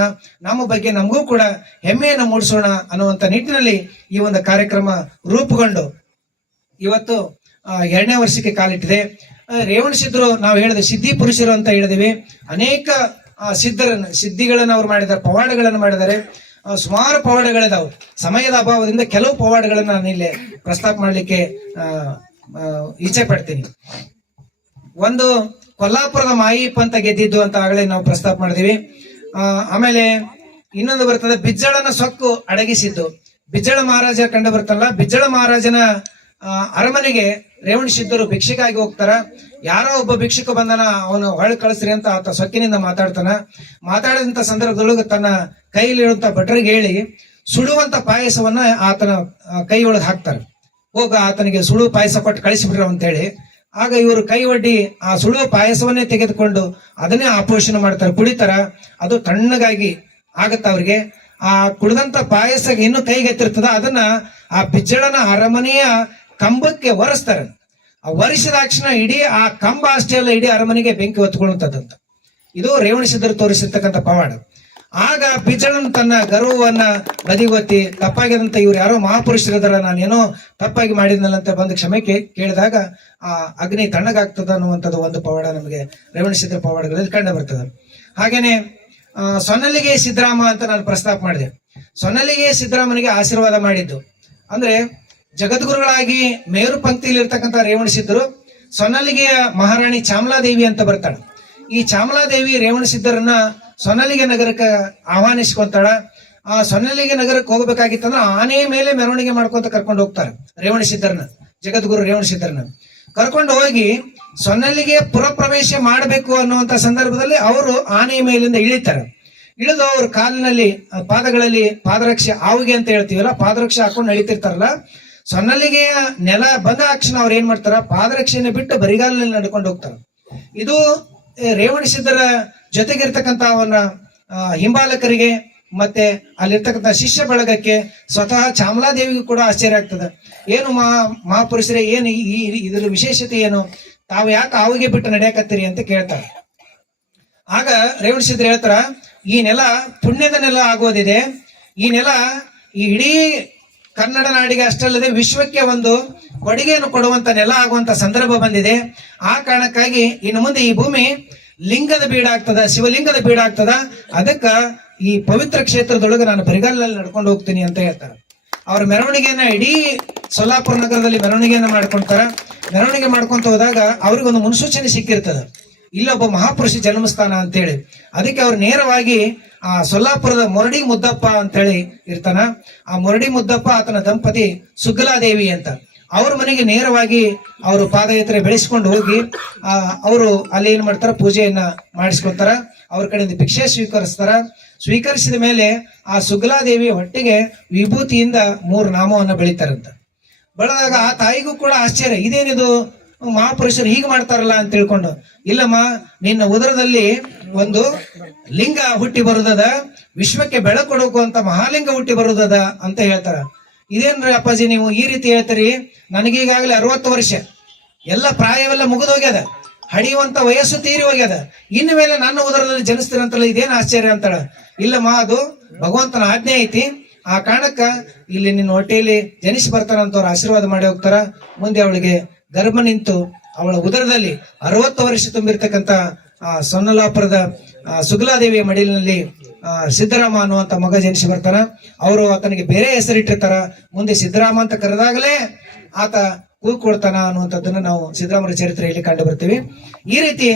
ನಮ್ಮ ಬಗ್ಗೆ ನಮಗೂ ಕೂಡ ಹೆಮ್ಮೆಯನ್ನು ಮೂಡಿಸೋಣ ಅನ್ನುವಂತ ನಿಟ್ಟಿನಲ್ಲಿ ಈ ಒಂದು ಕಾರ್ಯಕ್ರಮ ರೂಪುಗೊಂಡು ಇವತ್ತು 2ನೇ ವರ್ಷಕ್ಕೆ ಕಾಲಿಟ್ಟಿದೆ. ರೇವಣ ಸಿದ್ಧರು ನಾವು ಹೇಳಿದೆ ಸಿದ್ಧಿ ಪುರುಷರು ಅಂತ ಹೇಳಿದಿವಿ. ಅನೇಕ ಸಿದ್ಧಿಗಳನ್ನ ಅವ್ರು ಮಾಡಿದ್ದಾರೆ, ಪವಾಡಗಳನ್ನು ಮಾಡಿದ್ದಾರೆ. ಸುಮಾರು ಪವಾಡಗಳಿದಾವೆ. ಸಮಯದ ಅಭಾವದಿಂದ ಕೆಲವು ಪವಾಡಗಳನ್ನ ನಾನು ಇಲ್ಲಿ ಪ್ರಸ್ತಾಪ ಮಾಡ್ಲಿಕ್ಕೆ ಇಚ್ಛೆ ಪಡ್ತೀನಿ. ಒಂದು ಕೊಲ್ಲಾಪುರದ ಮಾಯಿಪ್ಪ ಅಂತ ಗೆದ್ದಿದ್ದು ಅಂತ ಆಗಲೇ ನಾವು ಪ್ರಸ್ತಾಪ ಮಾಡಿದೀವಿ. ಆಮೇಲೆ ಇನ್ನೊಂದು ಬರ್ತದೆ ಬಿಜ್ಜಳನ ಸೊಕ್ಕು ಅಡಗಿಸಿದ್ದು. ಬಿಜ್ಜಳ ಮಹಾರಾಜ ಕಂಡು ಬರ್ತಲ್ಲ, ಬಿಜ್ಜಳ ಮಹಾರಾಜನ ಅರಮನೆಗೆ ರೇವಣ ಸಿದ್ಧರು ಭಿಕ್ಷೆಗಾಗಿ ಹೋಗ್ತಾರ. ಯಾರೋ ಒಬ್ಬ ಭಿಕ್ಷುಕ ಬಂದನ, ಅವನು ಹೊಳೆ ಕಳಿಸ್ರಿ ಅಂತ ಆತ ಸೊಕ್ಕಿನಿಂದ ಮಾತಾಡಿದಂತ ಸಂದರ್ಭದೊಳಗೆ ತನ್ನ ಕೈಲಿರುವಂತ ಭಟ್ರಿಗೆ ಹೇಳಿ ಸುಡುವಂತ ಪಾಯಸವನ್ನ ಆತನ ಕೈ ಒಳಗೆ ಹಾಕ್ತಾರೆ. ಹೋಗ ಆತನಿಗೆ ಸುಡು ಪಾಯಸ ಕೊಟ್ಟು ಕಳಿಸಿಬಿಡ್ರ ಅಂತ ಹೇಳಿ. ಆಗ ಇವರು ಕೈ ಒಡ್ಡಿ ಆ ಸುಡುವ ಪಾಯಸವನ್ನೇ ತೆಗೆದುಕೊಂಡು ಅದನ್ನೇ ಆಪೋಷಣೆ ಮಾಡ್ತಾರೆ, ಕುಡಿತಾರ. ಅದು ತಣ್ಣಗಾಗಿ ಆಗತ್ತ ಅವ್ರಿಗೆ. ಆ ಕುಡಿದಂತ ಪಾಯಸ ಇನ್ನು ಕೈಗೆ ಎತ್ತಿರ್ತದ, ಅದನ್ನ ಆ ಬಿಜ್ಜಳನ ಅರಮನೆಯ ಕಂಬಕ್ಕೆ ಒರೆಸ್ತಾರೆ. ಆ ಒರೆಸಿದಾಕ್ಷಣ ಇಡೀ ಆ ಕಂಬ ಅಷ್ಟೇ ಅಲ್ಲ, ಇಡೀ ಅರಮನೆಗೆ ಬೆಂಕಿ ಹೊತ್ಕೊಳ್ಳುವಂಥದ್ದಂತ. ಇದು ರೇವಣ ಸಿದ್ಧರು ತೋರಿಸಿರ್ತಕ್ಕಂಥ ಪವಾಡ. ಆಗ ಬಿಜ್ಜಳನ್ ತನ್ನ ಗರ್ವವನ್ನ ಬದಿಗೊತ್ತಿ ತಪ್ಪಾಗಿದಂತ ಇವ್ರು ಯಾರೋ ಮಹಾಪುರುಷರಿದಾರ, ನಾನೇನೋ ತಪ್ಪಾಗಿ ಮಾಡಿದ್ನಲ್ಲ ಅಂತ ಬಂದು ಕ್ಷಮೆ ಕೇಳಿದಾಗ ಆ ಅಗ್ನಿ ತಣ್ಣಗಾಗ್ತದ ಅನ್ನುವಂಥದ್ದು ಒಂದು ಪವಾಡ ನಮಗೆ ರೇವಣ ಸಿದ್ಧರ ಪವಾಡಗಳಲ್ಲಿ ಕಂಡು ಬರ್ತದೆ. ಹಾಗೇನೆ ಸೊನ್ನಲಿಗೆ ಸಿದ್ದರಾಮ ಅಂತ ನಾನು ಪ್ರಸ್ತಾಪ ಮಾಡಿದೆ. ಸೊನ್ನಲಿಗೆ ಸಿದ್ದರಾಮನಿಗೆ ಆಶೀರ್ವಾದ ಮಾಡಿದ್ದು ಅಂದ್ರೆ ಜಗದ್ಗುರುಗಳಾಗಿ ಮೇರು ಪಂಕ್ತಿಯಲ್ಲಿ ಇರ್ತಕ್ಕಂಥ ರೇವಣ ಸಿದ್ಧರು ಸೊನ್ನಲಿಗೆಯ ಮಹಾರಾಣಿ ಚಾಮಲಾದೇವಿ ಅಂತ ಬರ್ತಾಳೆ. ಈ ಚಾಮಲಾದೇವಿ ರೇವಣ ಸಿದ್ಧರನ್ನ ಸೊನ್ನಲಿಗೆ ನಗರಕ್ಕೆ ಆಹ್ವಾನಿಸ್ಕೊಂತಾಳ. ಆ ಸೊನ್ನಲಿಗೆ ನಗರಕ್ಕೆ ಹೋಗ್ಬೇಕಾಗಿತ್ತಂದ್ರೆ ಆನೆ ಮೇಲೆ ಮೆರವಣಿಗೆ ಮಾಡ್ಕೊಂತ ಕರ್ಕೊಂಡು ಹೋಗ್ತಾರೆ ರೇವಣ ಸಿದ್ಧರನ್ನ, ಜಗದ್ಗುರು ರೇವಣ ಸಿದ್ಧರನ್ನ ಕರ್ಕೊಂಡು ಹೋಗಿ ಸೊನ್ನಲಿಗೆ ಪುರಪ್ರವೇಶ ಮಾಡಬೇಕು ಅನ್ನುವಂತ ಸಂದರ್ಭದಲ್ಲಿ ಅವರು ಆನೆಯ ಮೇಲಿಂದ ಇಳಿತಾರೆ. ಇಳಿದು ಅವ್ರ ಕಾಲಿನಲ್ಲಿ, ಪಾದಗಳಲ್ಲಿ ಪಾದರಕ್ಷೆ, ಆವಿಗೆ ಅಂತ ಹೇಳ್ತೀವಲ್ಲ, ಪಾದರಕ್ಷೆ ಹಾಕೊಂಡು ನಡೀತಿರ್ತಾರಲ್ಲ. ಸೊನ್ನಲಿಗೆಯ ನೆಲ ಬಂದ ತಕ್ಷಣ ಅವ್ರು ಏನ್ ಮಾಡ್ತಾರ, ಪಾದರಕ್ಷೆಯನ್ನು ಬಿಟ್ಟು ಬರಿಗಾಲಿನಲ್ಲಿ ನಡ್ಕೊಂಡು ಹೋಗ್ತಾರ. ಇದು ರೇವಣ ಸಿದ್ಧರ ಜೊತೆಗಿರ್ತಕ್ಕಂಥ ಅವನ ಹಿಂಬಾಲಕರಿಗೆ ಮತ್ತೆ ಅಲ್ಲಿರ್ತಕ್ಕಂಥ ಶಿಷ್ಯ ಬಳಗಕ್ಕೆ ಸ್ವತಃ ಚಾಮಲಾದೇವಿಗೂ ಕೂಡ ಆಶ್ಚರ್ಯ ಆಗ್ತದೆ. ಏನು ಮಹಾಪುರುಷರೇ, ಏನು ಇದರ ವಿಶೇಷತೆ ಏನು, ತಾವು ಯಾಕೆ ಆವಿಗೆ ಬಿಟ್ಟು ನಡೆಯಕತ್ತೀರಿ ಅಂತ ಕೇಳ್ತಾರೆ. ಆಗ ರೇವಣ ಸಿದ್ಧರು ಹೇಳ್ತಾರ, ಈ ನೆಲ ಪುಣ್ಯದ ನೆಲ ಆಗೋದಿದೆ. ಈ ನೆಲ ಈ ಇಡೀ ಕನ್ನಡ ನಾಡಿಗೆ ಅಷ್ಟಲ್ಲದೆ ವಿಶ್ವಕ್ಕೆ ಒಂದು ಕೊಡುಗೆಯನ್ನು ಕೊಡುವಂತ ನೆಲ ಆಗುವಂತ ಸಂದರ್ಭ ಬಂದಿದೆ. ಆ ಕಾರಣಕ್ಕಾಗಿ ಇನ್ನು ಮುಂದೆ ಈ ಭೂಮಿ ಲಿಂಗದ ಬೀಡಾಗ್ತದ, ಶಿವಲಿಂಗದ ಬೀಡಾಗ್ತದ. ಅದಕ್ಕ ಈ ಪವಿತ್ರ ಕ್ಷೇತ್ರದೊಳಗೆ ನಾನು ಬರಿಗಾಲಲ್ಲಿ ನಡ್ಕೊಂಡು ಹೋಗ್ತೀನಿ ಅಂತ ಹೇಳ್ತಾರೆ. ಅವ್ರ ಮೆರವಣಿಗೆಯನ್ನ ಇಡೀ ಸೊಲ್ಲಾಪುರ ನಗರದಲ್ಲಿ ಮೆರವಣಿಗೆಯನ್ನ ಮಾಡ್ಕೊಂತಾರ. ಮೆರವಣಿಗೆ ಮಾಡ್ಕೊಂತ ಹೋದಾಗ ಅವ್ರಿಗೊಂದು ಮುನ್ಸೂಚನೆ ಸಿಕ್ಕಿರ್ತದ, ಇಲ್ಲೊಬ್ಬ ಮಹಾಪುರುಷ ಜನ್ಮಸ್ಥಾನ ಅಂತೇಳಿ. ಅದಕ್ಕೆ ಅವ್ರು ನೇರವಾಗಿ ಆ ಸೊಲ್ಲಾಪುರದ ಮೊರಡಿ ಮುದ್ದಪ್ಪ ಅಂತೇಳಿ ಇರ್ತಾನ. ಆ ಮೊರಡಿ ಮುದ್ದಪ್ಪ ಆತನ ದಂಪತಿ ಸುಗ್ಗಲಾದೇವಿ ಅಂತ, ಅವ್ರ ಮನೆಗೆ ನೇರವಾಗಿ ಅವರು ಪಾದಯಾತ್ರೆ ಬೆಳೆಸ್ಕೊಂಡು ಹೋಗಿ ಅವರು ಅಲ್ಲಿ ಏನ್ ಮಾಡ್ತಾರ, ಪೂಜೆಯನ್ನ ಮಾಡಿಸ್ಕೊತಾರ. ಅವ್ರ ಕಡೆಯಿಂದ ಭಿಕ್ಷೆ ಸ್ವೀಕರಿಸ್ತಾರ. ಸ್ವೀಕರಿಸಿದ ಮೇಲೆ ಆ ಸುಗ್ಲಾದೇವಿ ಹೊಟ್ಟೆಗೆ ವಿಭೂತಿಯಿಂದ 3 ನಾಮವನ್ನು ಬೆಳಿತಾರಂತ. ಬೆಳೆದಾಗ ಆ ತಾಯಿಗೂ ಕೂಡ ಆಶ್ಚರ್ಯ, ಇದೇನಿದು ಮಹಾಪುರುಷರು ಹೀಗೆ ಮಾಡ್ತಾರಲ್ಲ ಅಂತ ತಿಳ್ಕೊಂಡು, ಇಲ್ಲಮ್ಮ ನಿನ್ನ ಉದರದಲ್ಲಿ ಒಂದು ಲಿಂಗ ಹುಟ್ಟಿ ಬರುದದ, ವಿಶ್ವಕ್ಕೆ ಬೆಳಕು ಕೊಡುವಂತ ಮಹಾಲಿಂಗ ಹುಟ್ಟಿ ಬರುದದ ಅಂತ ಹೇಳ್ತಾರ. ಇದೇನ್ರಿ ಅಪ್ಪಾಜಿ ನೀವು ಈ ರೀತಿ ಹೇಳ್ತೀರಿ, ನನಗೀಗಾಗಲೇ 60 ವರ್ಷ, ಎಲ್ಲ ಪ್ರಾಯವೆಲ್ಲ ಮುಗಿದೋಗ್ಯದ, ಹಡಿಯುವಂತ ವಯಸ್ಸು ತೀರಿ ಹೋಗ್ಯದ, ಇನ್ನು ಮೇಲೆ ನನ್ನ ಉದರದಲ್ಲಿ ಜನಿಸ್ತೀರಂತಲ್ಲ, ಇದೇನು ಆಶ್ಚರ್ಯ ಅಂತಾಳ. ಇಲ್ಲಮ್ಮ ಅದು ಭಗವಂತನ ಆಜ್ಞೆ ಐತಿ, ಆ ಕಾರಣಕ್ಕ ಇಲ್ಲಿ ನಿನ್ನ ಹೊಟ್ಟೆಯಲ್ಲಿ ಜನಿಸಿ ಬರ್ತಾರಂತವ್ರು ಆಶೀರ್ವಾದ ಮಾಡಿ ಹೋಗ್ತಾರ. ಮುಂದೆ ಅವಳಿಗೆ ಗರ್ಭ ನಿಂತು ಅವಳ ಉದರದಲ್ಲಿ 60 ವರ್ಷ ತುಂಬಿರ್ತಕ್ಕಂಥ ಸೊನ್ನಲಾಪುರದ ಸುಗಲಾದೇವಿಯ ಮಡಿಲಿನಲ್ಲಿ ಸಿದ್ದರಾಮ ಅನ್ನುವಂತ ಮಗ ಜನಿಸಿ ಬರ್ತಾನ. ಅವರು ಆತನಿಗೆ ಬೇರೆ ಹೆಸರಿಟ್ಟಿರ್ತಾರ. ಮುಂದೆ ಸಿದ್ದರಾಮ ಅಂತ ಕರೆದಾಗಲೇ ಆತ ಕೂಗ್ಕೊಡ್ತಾನ ಅನ್ನುವಂಥದ್ದನ್ನ ನಾವು ಸಿದ್ದರಾಮರ ಚರಿತ್ರೆಯಲ್ಲಿ ಕಂಡು ಬರ್ತೀವಿ. ಈ ರೀತಿ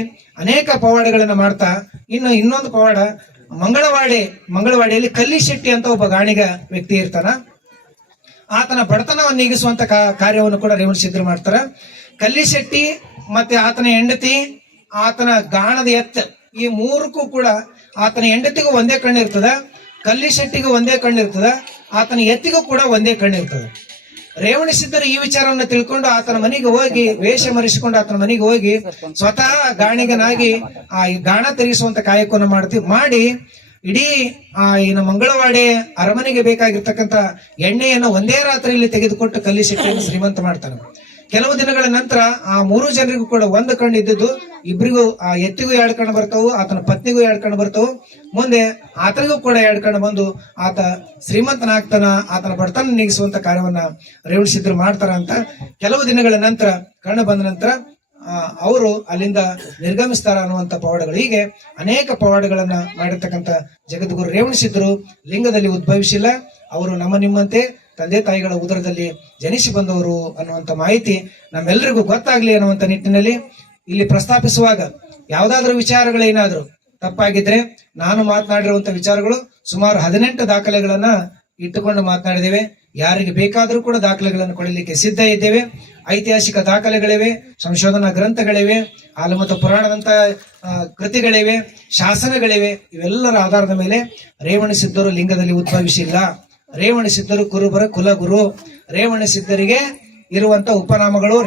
ಅನೇಕ ಪವಾಡಗಳನ್ನ ಮಾಡ್ತಾ ಇನ್ನೊಂದು ಪವಾಡ, ಮಂಗಳವಾಡಿಯಲ್ಲಿ ಕಲ್ಲಿಶೆಟ್ಟಿ ಅಂತ ಒಬ್ಬ ಗಾಣಿಗ ವ್ಯಕ್ತಿ ಇರ್ತಾನ. ಆತನ ಬಡತನವನ್ನು ನೀಗಿಸುವಂತ ಕಾರ್ಯವನ್ನು ಕೂಡ ರೇವಣ ಸಿದ್ಧರು ಮಾಡ್ತಾರ. ಕಲ್ಲಿಶೆಟ್ಟಿ ಮತ್ತೆ ಆತನ ಹೆಂಡತಿ, ಆತನ ಗಾಣದ ಎತ್ತ, ಈ 3ಕ್ಕೂ ಕೂಡ ಆತನ ಹೆಂಡತಿಗೂ ಒಂದೇ ಕಣ್ಣಿರ್ತದ, ಕಲ್ಲಿಶೆಟ್ಟಿಗೂ ಒಂದೇ ಕಣ್ಣಿರ್ತದ, ಆತನ ಎತ್ತಿಗೂ ಕೂಡ ಒಂದೇ ಕಣ್ಣಿರ್ತದ. ರೇವಣ ಸಿದ್ಧರು ಈ ವಿಚಾರವನ್ನು ತಿಳ್ಕೊಂಡು ಆತನ ಮನೆಗೆ ಹೋಗಿ ವೇಷ ಮರೆಸಿಕೊಂಡು ಆತನ ಮನೆಗೆ ಹೋಗಿ ಸ್ವತಃ ಗಾಣಿಗನಾಗಿ ಆ ಗಾಣ ತಿರುಗಿಸುವಂತ ಕಾಯಕವನ್ನು ಮಾಡಿ ಇಡೀ ಇನ್ನು ಮಂಗಳವಾಡಿ ಅರಮನೆಗೆ ಬೇಕಾಗಿರ್ತಕ್ಕಂಥ ಎಣ್ಣೆಯನ್ನು ಒಂದೇ ರಾತ್ರಿಯಲ್ಲಿ ತೆಗೆದುಕೊಟ್ಟು ಕಲ್ಲಿಶೆಟ್ಟಿಯನ್ನು ಶ್ರೀಮಂತ ಮಾಡ್ತಾನೆ. ಕೆಲವು ದಿನಗಳ ನಂತರ ಆ 3 ಜನರಿಗೂ ಕೂಡ ಒಂದು ಕಣ್ಣು ಇದ್ದಿದ್ದು ಇಬ್ಬರಿಗೂ, ಆ ಎತ್ತಿಗೂ 2 ಕಣ್ಣು ಬರ್ತಾವು, ಆತನ ಪತ್ನಿಗೂ 2 ಕಣ್ಣು ಬರ್ತಾವು. ಮುಂದೆ ಆತನಿಗೂ ಕೂಡ 2 ಕಣ್ಣು ಬಂದು ಆತ ಶ್ರೀಮಂತನಾಗ್ತಾನ, ಆತನ ಬಡತನ ನೀಗಿಸುವಂತ ಕಾರ್ಯವನ್ನ ರೇವಣ ಸಿದ್ಧರು ಮಾಡ್ತಾರ ಅಂತ. ಕೆಲವು ದಿನಗಳ ನಂತರ ಕಣ್ಣು ಬಂದ ನಂತರ ಅವರು ಅಲ್ಲಿಂದ ನಿರ್ಗಮಿಸ್ತಾರ ಅನ್ನುವಂತ ಪವಾಡಗಳು. ಹೀಗೆ ಅನೇಕ ಪವಾಡಗಳನ್ನ ಮಾಡಿರ್ತಕ್ಕಂಥ ಜಗದ್ಗುರು ರೇವಣ ಸಿದ್ಧರು ಲಿಂಗದಲ್ಲಿ ಉದ್ಭವಿಸಿಲ್ಲ. ಅವರು ನಮ್ಮ ನಿಮ್ಮಂತೆ ತಂದೆ ತಾಯಿಗಳ ಉದರದಲ್ಲಿ ಜನಿಸಿ ಬಂದವರು ಅನ್ನುವಂತ ಮಾಹಿತಿ ನಮ್ಮೆಲ್ಲರಿಗೂ ಗೊತ್ತಾಗ್ಲಿ ಅನ್ನುವಂತ ನಿಟ್ಟಿನಲ್ಲಿ ಇಲ್ಲಿ ಪ್ರಸ್ತಾಪಿಸುವಾಗ ಯಾವ್ದಾದ್ರು ವಿಚಾರಗಳೇನಾದ್ರು ತಪ್ಪಾಗಿದ್ರೆ, ನಾನು ಮಾತನಾಡಿರುವಂತ ವಿಚಾರಗಳು ಸುಮಾರು 18 ದಾಖಲೆಗಳನ್ನ ಇಟ್ಟುಕೊಂಡು ಮಾತನಾಡಿದ್ದೇವೆ. ಯಾರಿಗೆ ಬೇಕಾದ್ರೂ ಕೂಡ ದಾಖಲೆಗಳನ್ನು ಕೊಡಲಿಕ್ಕೆ ಸಿದ್ಧ ಇದ್ದೇವೆ. ಐತಿಹಾಸಿಕ ದಾಖಲೆಗಳಿವೆ, ಸಂಶೋಧನಾ ಗ್ರಂಥಗಳಿವೆ, ಆಲಮತ ಪುರಾಣದಂತ ಕೃತಿಗಳಿವೆ, ಶಾಸನಗಳಿವೆ. ಇವೆಲ್ಲರ ಆಧಾರದ ಮೇಲೆ ರೇವಣ ಸಿದ್ಧರು ಲಿಂಗದಲ್ಲಿ ಉದ್ಭವಿಸಿಲ್ಲ. ರೇವಣ ಸಿದ್ಧರು ಕುರುಬರ ಕುಲಗುರು. ರೇವಣ ಸಿದ್ಧರಿಗೆ ಇರುವಂತ ಉಪನಾಮಗಳು